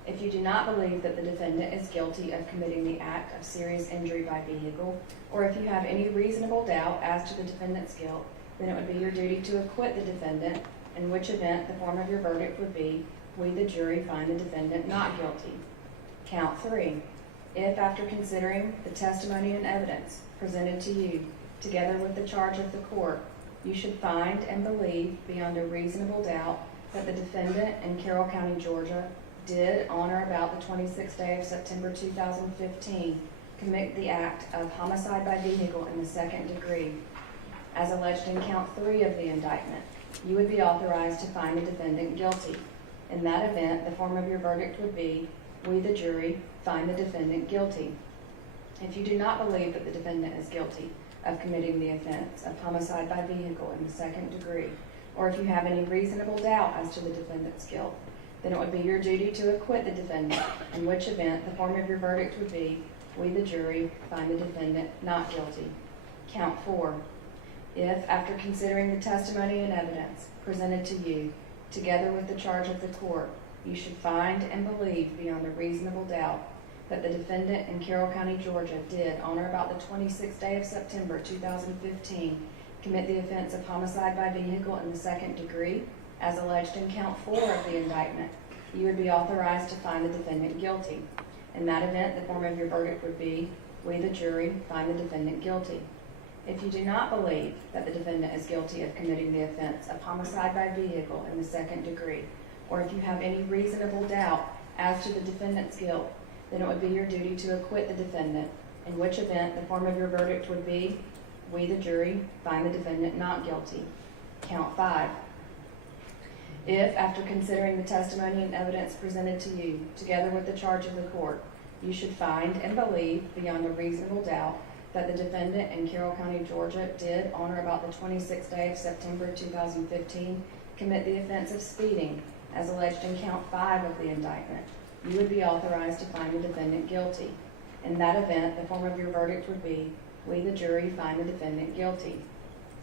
If you do not believe that the defendant is guilty of committing the act of serious injury by vehicle, or if you have any reasonable doubt as to the defendant's guilt, then it would be your duty to acquit the defendant, in which event the form of your verdict would be, we the jury find the defendant not guilty. Count 3. If, after considering the testimony and evidence presented to you, together with the charge of the court, you should find and believe beyond a reasonable doubt that the defendant in Carroll County, Georgia, did on or about the 26th day of September 2015 commit the act of homicide by vehicle in the second degree, as alleged in count 3 of the indictment, you would be authorized to find the defendant guilty. In that event, the form of your verdict would be, we the jury find the defendant guilty. If you do not believe that the defendant is guilty of committing the offense of homicide by vehicle in the second degree, or if you have any reasonable doubt as to the defendant's guilt, then it would be your duty to acquit the defendant, in which event the form of your verdict would be, we the jury find the defendant not guilty. Count 4. If, after considering the testimony and evidence presented to you, together with the charge of the court, you should find and believe beyond a reasonable doubt that the defendant in Carroll County, Georgia, did on or about the 26th day of September 2015 commit the offense of homicide by vehicle in the second degree, as alleged in count 4 of the indictment, you would be authorized to find the defendant guilty. In that event, the form of your verdict would be, we the jury find the defendant guilty. If you do not believe that the defendant is guilty of committing the offense of homicide by vehicle in the second degree, or if you have any reasonable doubt as to the defendant's guilt, then it would be your duty to acquit the defendant, in which event the form of your verdict would be, we the jury find the defendant not guilty. Count 5. If, after considering the testimony and evidence presented to you, together with the charge of the court, you should find and believe beyond a reasonable doubt that the defendant in Carroll County, Georgia, did on or about the 26th day of September 2015 commit the offense of speeding, as alleged in count 5 of the indictment, you would be authorized to find the defendant guilty. In that event, the form of your verdict would be, we the jury find the defendant guilty.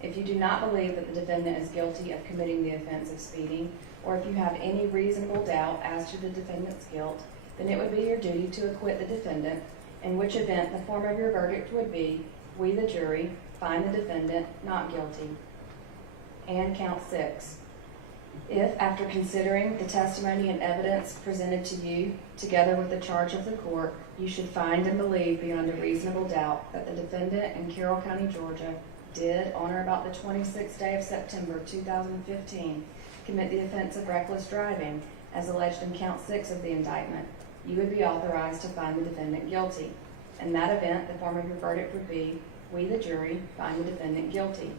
If you do not believe that the defendant is guilty of committing the offense of speeding, or if you have any reasonable doubt as to the defendant's guilt, then it would be your duty to acquit the defendant, in which event the form of your verdict would be, we the jury find the defendant not guilty. And count 6. If, after considering the testimony and evidence presented to you, together with the charge of the court, you should find and believe beyond a reasonable doubt that the defendant in Carroll County, Georgia, did, on or about the 26th day of September 2015, commit the offense of reckless driving, as alleged in count 6 of the indictment, you would be authorized to find the defendant guilty. In that event, the form of your verdict would be, we the jury find the defendant guilty.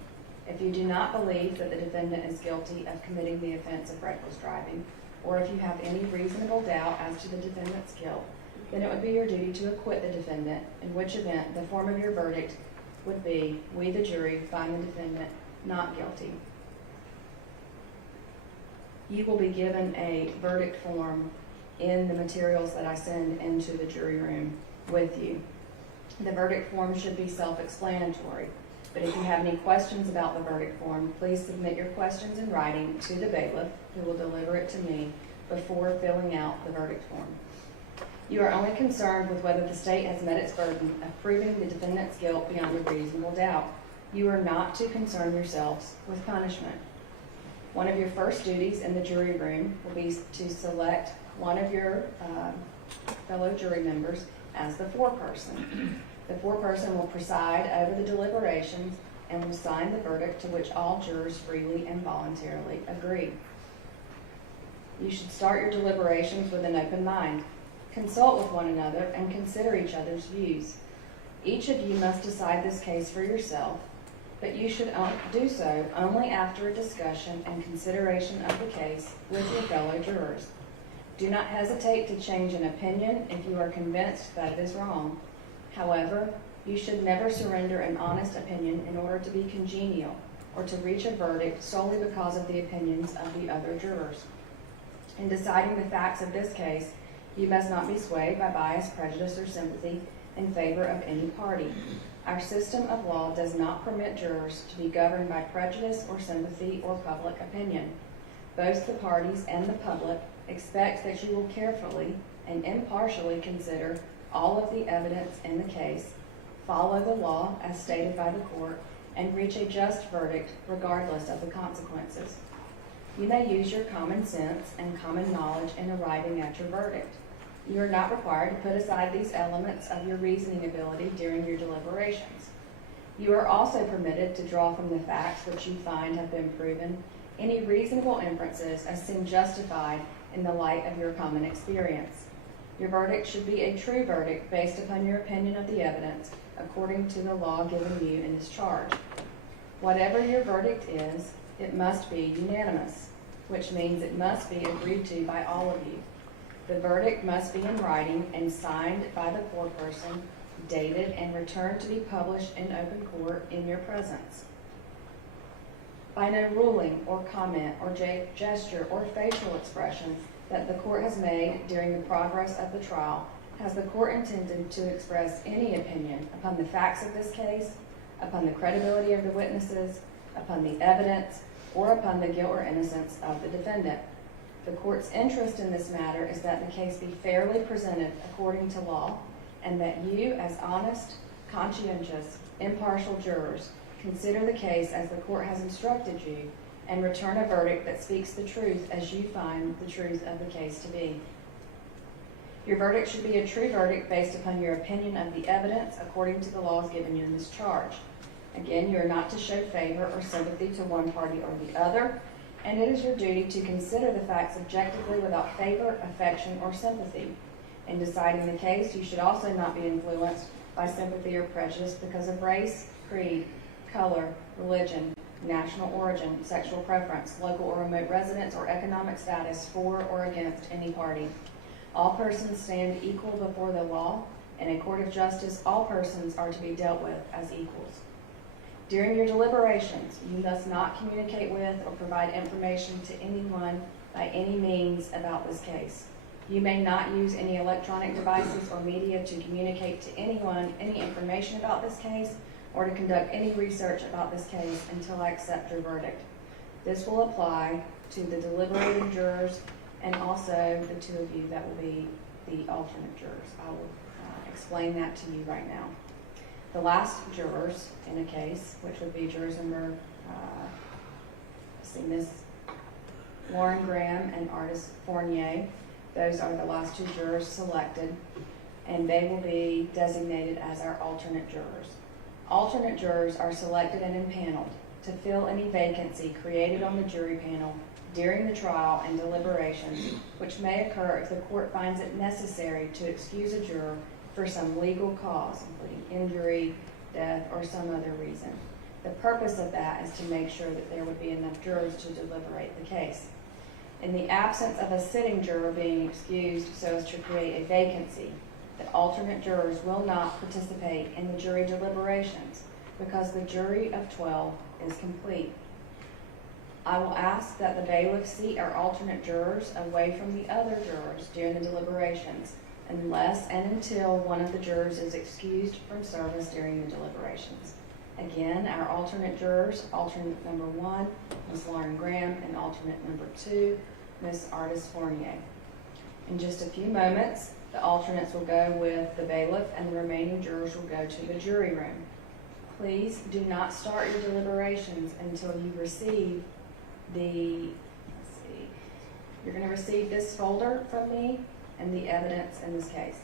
If you do not believe that the defendant is guilty of committing the offense of reckless driving, or if you have any reasonable doubt as to the defendant's guilt, then it would be your duty to acquit the defendant, in which event the form of your verdict would be, we the jury find the defendant not guilty. You will be given a verdict form in the materials that I send into the jury room with you. The verdict form should be self-explanatory, but if you have any questions about the verdict form, please submit your questions in writing to the bailiff, who will deliver it to me before filling out the verdict form. You are only concerned with whether the state has met its burden of proving the defendant's guilt beyond a reasonable doubt. You are not to concern yourselves with punishment. One of your first duties in the jury room will be to select one of your fellow jury members as the foreperson. The foreperson will preside over the deliberations and will sign the verdict to which all jurors freely and voluntarily agree. You should start your deliberations with an open mind. Consult with one another and consider each other's views. Each of you must decide this case for yourself, but you should do so only after a discussion and consideration of the case with your fellow jurors. Do not hesitate to change an opinion if you are convinced that it is wrong. However, you should never surrender an honest opinion in order to be congenial or to reach a verdict solely because of the opinions of the other jurors. In deciding the facts of this case, you must not be swayed by bias, prejudice, or sympathy in favor of any party. Our system of law does not permit jurors to be governed by prejudice or sympathy or public opinion. Both the parties and the public expect that you will carefully and impartially consider all of the evidence in the case, follow the law as stated by the court, and reach a just verdict regardless of the consequences. You may use your common sense and common knowledge in arriving at your verdict. You are not required to put aside these elements of your reasoning ability during your deliberations. You are also permitted to draw from the facts which you find have been proven any reasonable inferences as seem justified in the light of your common experience. Your verdict should be a true verdict based upon your opinion of the evidence according to the law given you in this charge. Whatever your verdict is, it must be unanimous, which means it must be agreed to by all of you. The verdict must be in writing and signed by the foreperson, dated, and returned to be published in open court in your presence. By no ruling or comment or gesture or facial expression that the court has made during the progress of the trial has the court intended to express any opinion upon the facts of this case, upon the credibility of the witnesses, upon the evidence, or upon the guilt or innocence of the defendant. The court's interest in this matter is that the case be fairly presented according to law, and that you, as honest, conscientious, impartial jurors, consider the case as the court has instructed you, and return a verdict that speaks the truth as you find the truth of the case to be. Your verdict should be a true verdict based upon your opinion of the evidence according to the laws given you in this charge. Again, you are not to show favor or sympathy to one party or the other, and it is your duty to consider the facts objectively without favor, affection, or sympathy. In deciding the case, you should also not be influenced by sympathy or prejudice because of race, creed, color, religion, national origin, sexual preference, local or remote residence, or economic status for or against any party. All persons stand equal before the law. In a court of justice, all persons are to be dealt with as equals. During your deliberations, you must not communicate with or provide information to anyone by any means about this case. You may not use any electronic devices or media to communicate to anyone any information about this case or to conduct any research about this case until I accept your verdict. This will apply to the deliberating jurors and also the two of you that will be the alternate jurors. I will explain that to you right now. The last jurors in a case, which would be jurors number, Ms. Lauren Graham and Artis Fournier. Those are the last two jurors selected, and they will be designated as our alternate jurors. Alternate jurors are selected and impaneled to fill any vacancy created on the jury panel during the trial and deliberations, which may occur if the court finds it necessary to excuse a juror for some legal cause, including injury, death, or some other reason. The purpose of that is to make sure that there would be enough jurors to deliberate the case. In the absence of a sitting juror being excused so as to create a vacancy, the alternate jurors will not participate in the jury deliberations because the jury of 12 is complete. I will ask that the bailiff seat our alternate jurors away from the other jurors during the deliberations, unless and until one of the jurors is excused from service during the deliberations. Again, our alternate jurors, alternate number 1, Ms. Lauren Graham, and alternate number 2, Ms. Artis Fournier. In just a few moments, the alternates will go with the bailiff and the remaining jurors will go to the jury room. please do not start your deliberations until you receive you're going to receive this folder from me and the evidence in this case.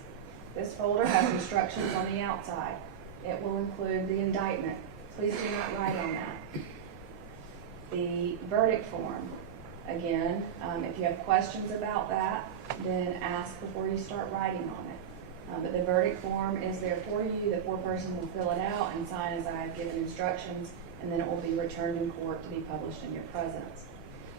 This folder has instructions on the outside. It will include the indictment. Please do not write on that. The verdict form. Again, if you have questions about that, then ask before you start writing on it. But the verdict form is there for you. The foreperson will fill it out and sign as I have given instructions, and then it will be returned in court to be published in your presence.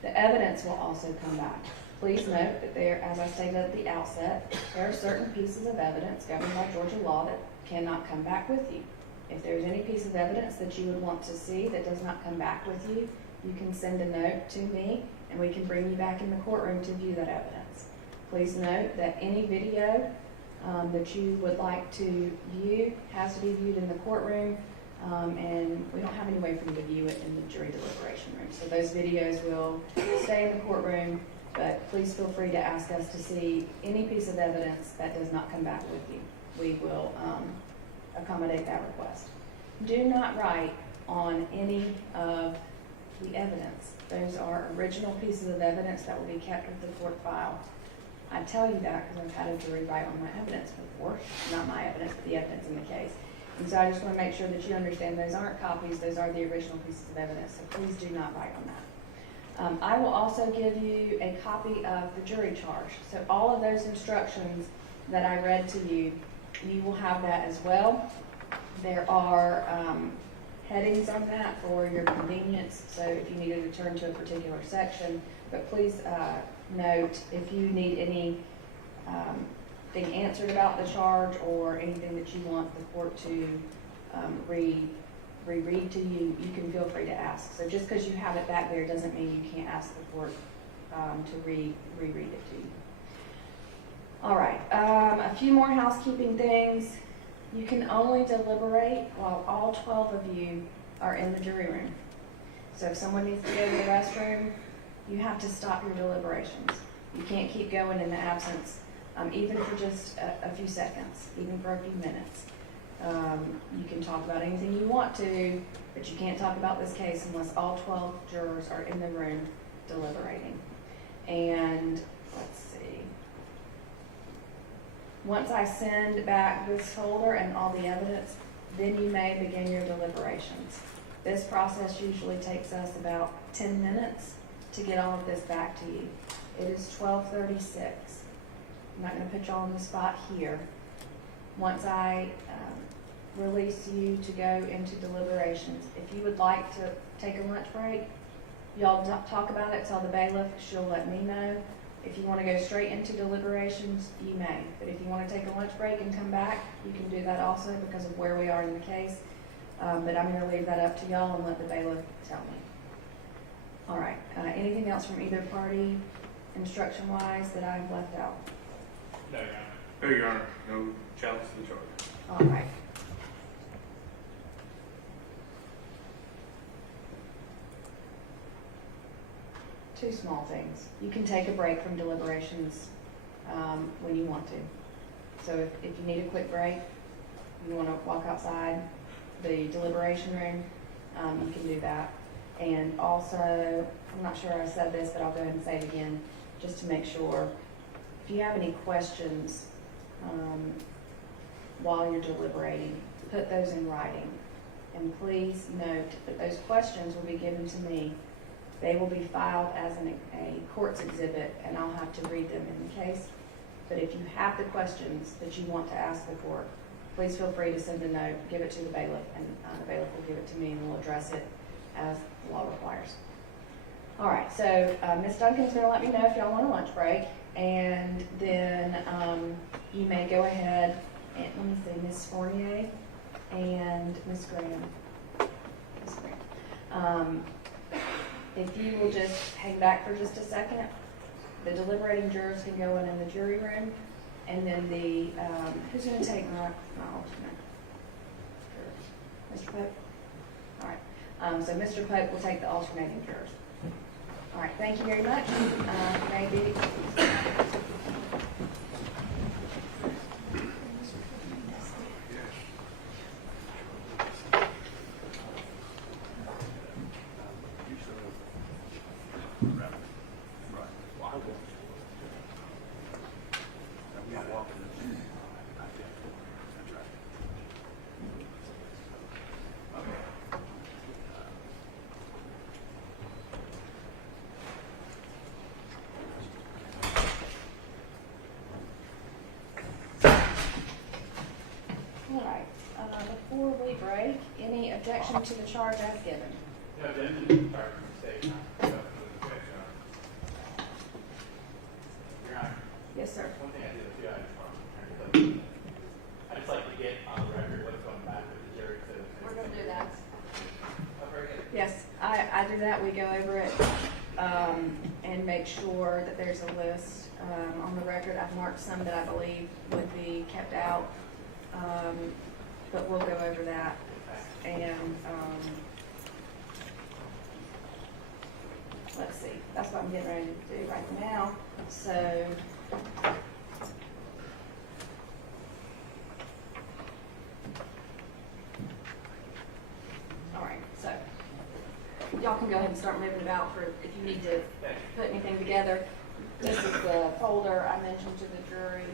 The evidence will also come back. Please note that there, as I stated at the outset, there are certain pieces of evidence governed by Georgia law that cannot come back with you. If there's any piece of evidence that you would want to see that does not come back with you, you can send a note to me and we can bring you back in the courtroom to view that evidence. Please note that any video that you would like to view has to be viewed in the courtroom, and we don't have any way for you to view it in the jury deliberation room. So those videos will stay in the courtroom, but please feel free to ask us to see any piece of evidence that does not come back with you. We will accommodate that request. Do not write on any of the evidence. Those are original pieces of evidence that will be kept with the court file. I tell you that because I've had a jury write on my evidence before. Not my evidence, but the evidence in the case. And so I just want to make sure that you understand those aren't copies, those are the original pieces of evidence. So please do not write on that. I will also give you a copy of the jury charge. So all of those instructions that I read to you, you will have that as well. There are headings on that for your convenience, so if you needed to turn to a particular section, but please note if you need anything answered about the charge or anything that you want the court to reread to you, you can feel free to ask. So just because you have it back there doesn't mean you can't ask the court to reread it to you. All right, a few more housekeeping things. You can only deliberate while all 12 of you are in the jury room. So if someone needs to go to the restroom, you have to stop your deliberations. You can't keep going in the absence, even for just a few seconds, even for a few minutes. You can talk about anything you want to, but you can't talk about this case unless all 12 jurors are in the room deliberating. And let's see. Once I send back this folder and all the evidence, then you may begin your deliberations. This process usually takes us about 10 minutes to get all of this back to you. It is 12:36. I'm not going to put you all on the spot here. Once I release you to go into deliberations, if you would like to take a lunch break, y'all talk about it, tell the bailiff, she'll let me know. If you want to go straight into deliberations, you may. But if you want to take a lunch break and come back, you can do that also because of where we are in the case. But I'm going to leave that up to y'all and let the bailiff tell me. All right. Anything else from either party, instruction-wise, that I've left out? No, Your Honor. No, Your Honor, no challenge to the charge. All right. Two small things. You can take a break from deliberations when you want to. So if you need a quick break, you want to walk outside the deliberation room, you can do that. And also, I'm not sure I said this, but I'll go ahead and say it again, just to make sure. If you have any questions while you're deliberating, put those in writing. And please note that those questions will be given to me. They will be filed as a court's exhibit, and I'll have to read them in the case. But if you have the questions that you want to ask the court, please feel free to send a note, give it to the bailiff, and the bailiff will give it to me, and we'll address it as the law requires. All right, so Ms. Duncan's going to let me know if y'all want a lunch break, and then you may go ahead and, let me see, Ms. Fournier and Ms. Graham. Ms. Graham. If you will just hang back for just a second, the deliberating jurors can go in the jury room, and then the, who's going to take my alternate? Mr. Pope? All right, so Mr. Pope will take the alternating jurors. All right, thank you very much. You may be excused. break. Any objection to the charge as given? No, then the charge mistake. Your Honor, Yes, sir. one thing I did with you, I just like to get on the record what's going back with the jury. We're gonna do that. Oh, very good. Yes, I do that. We go over it, and make sure that there's a list, on the record. I've marked some that I believe would be kept out. But we'll go over that. And, let's see, that's what I'm getting ready to do right now. So, all right, so y'all can go ahead and start moving about for if you need to put anything together. This is the folder I mentioned to the jury.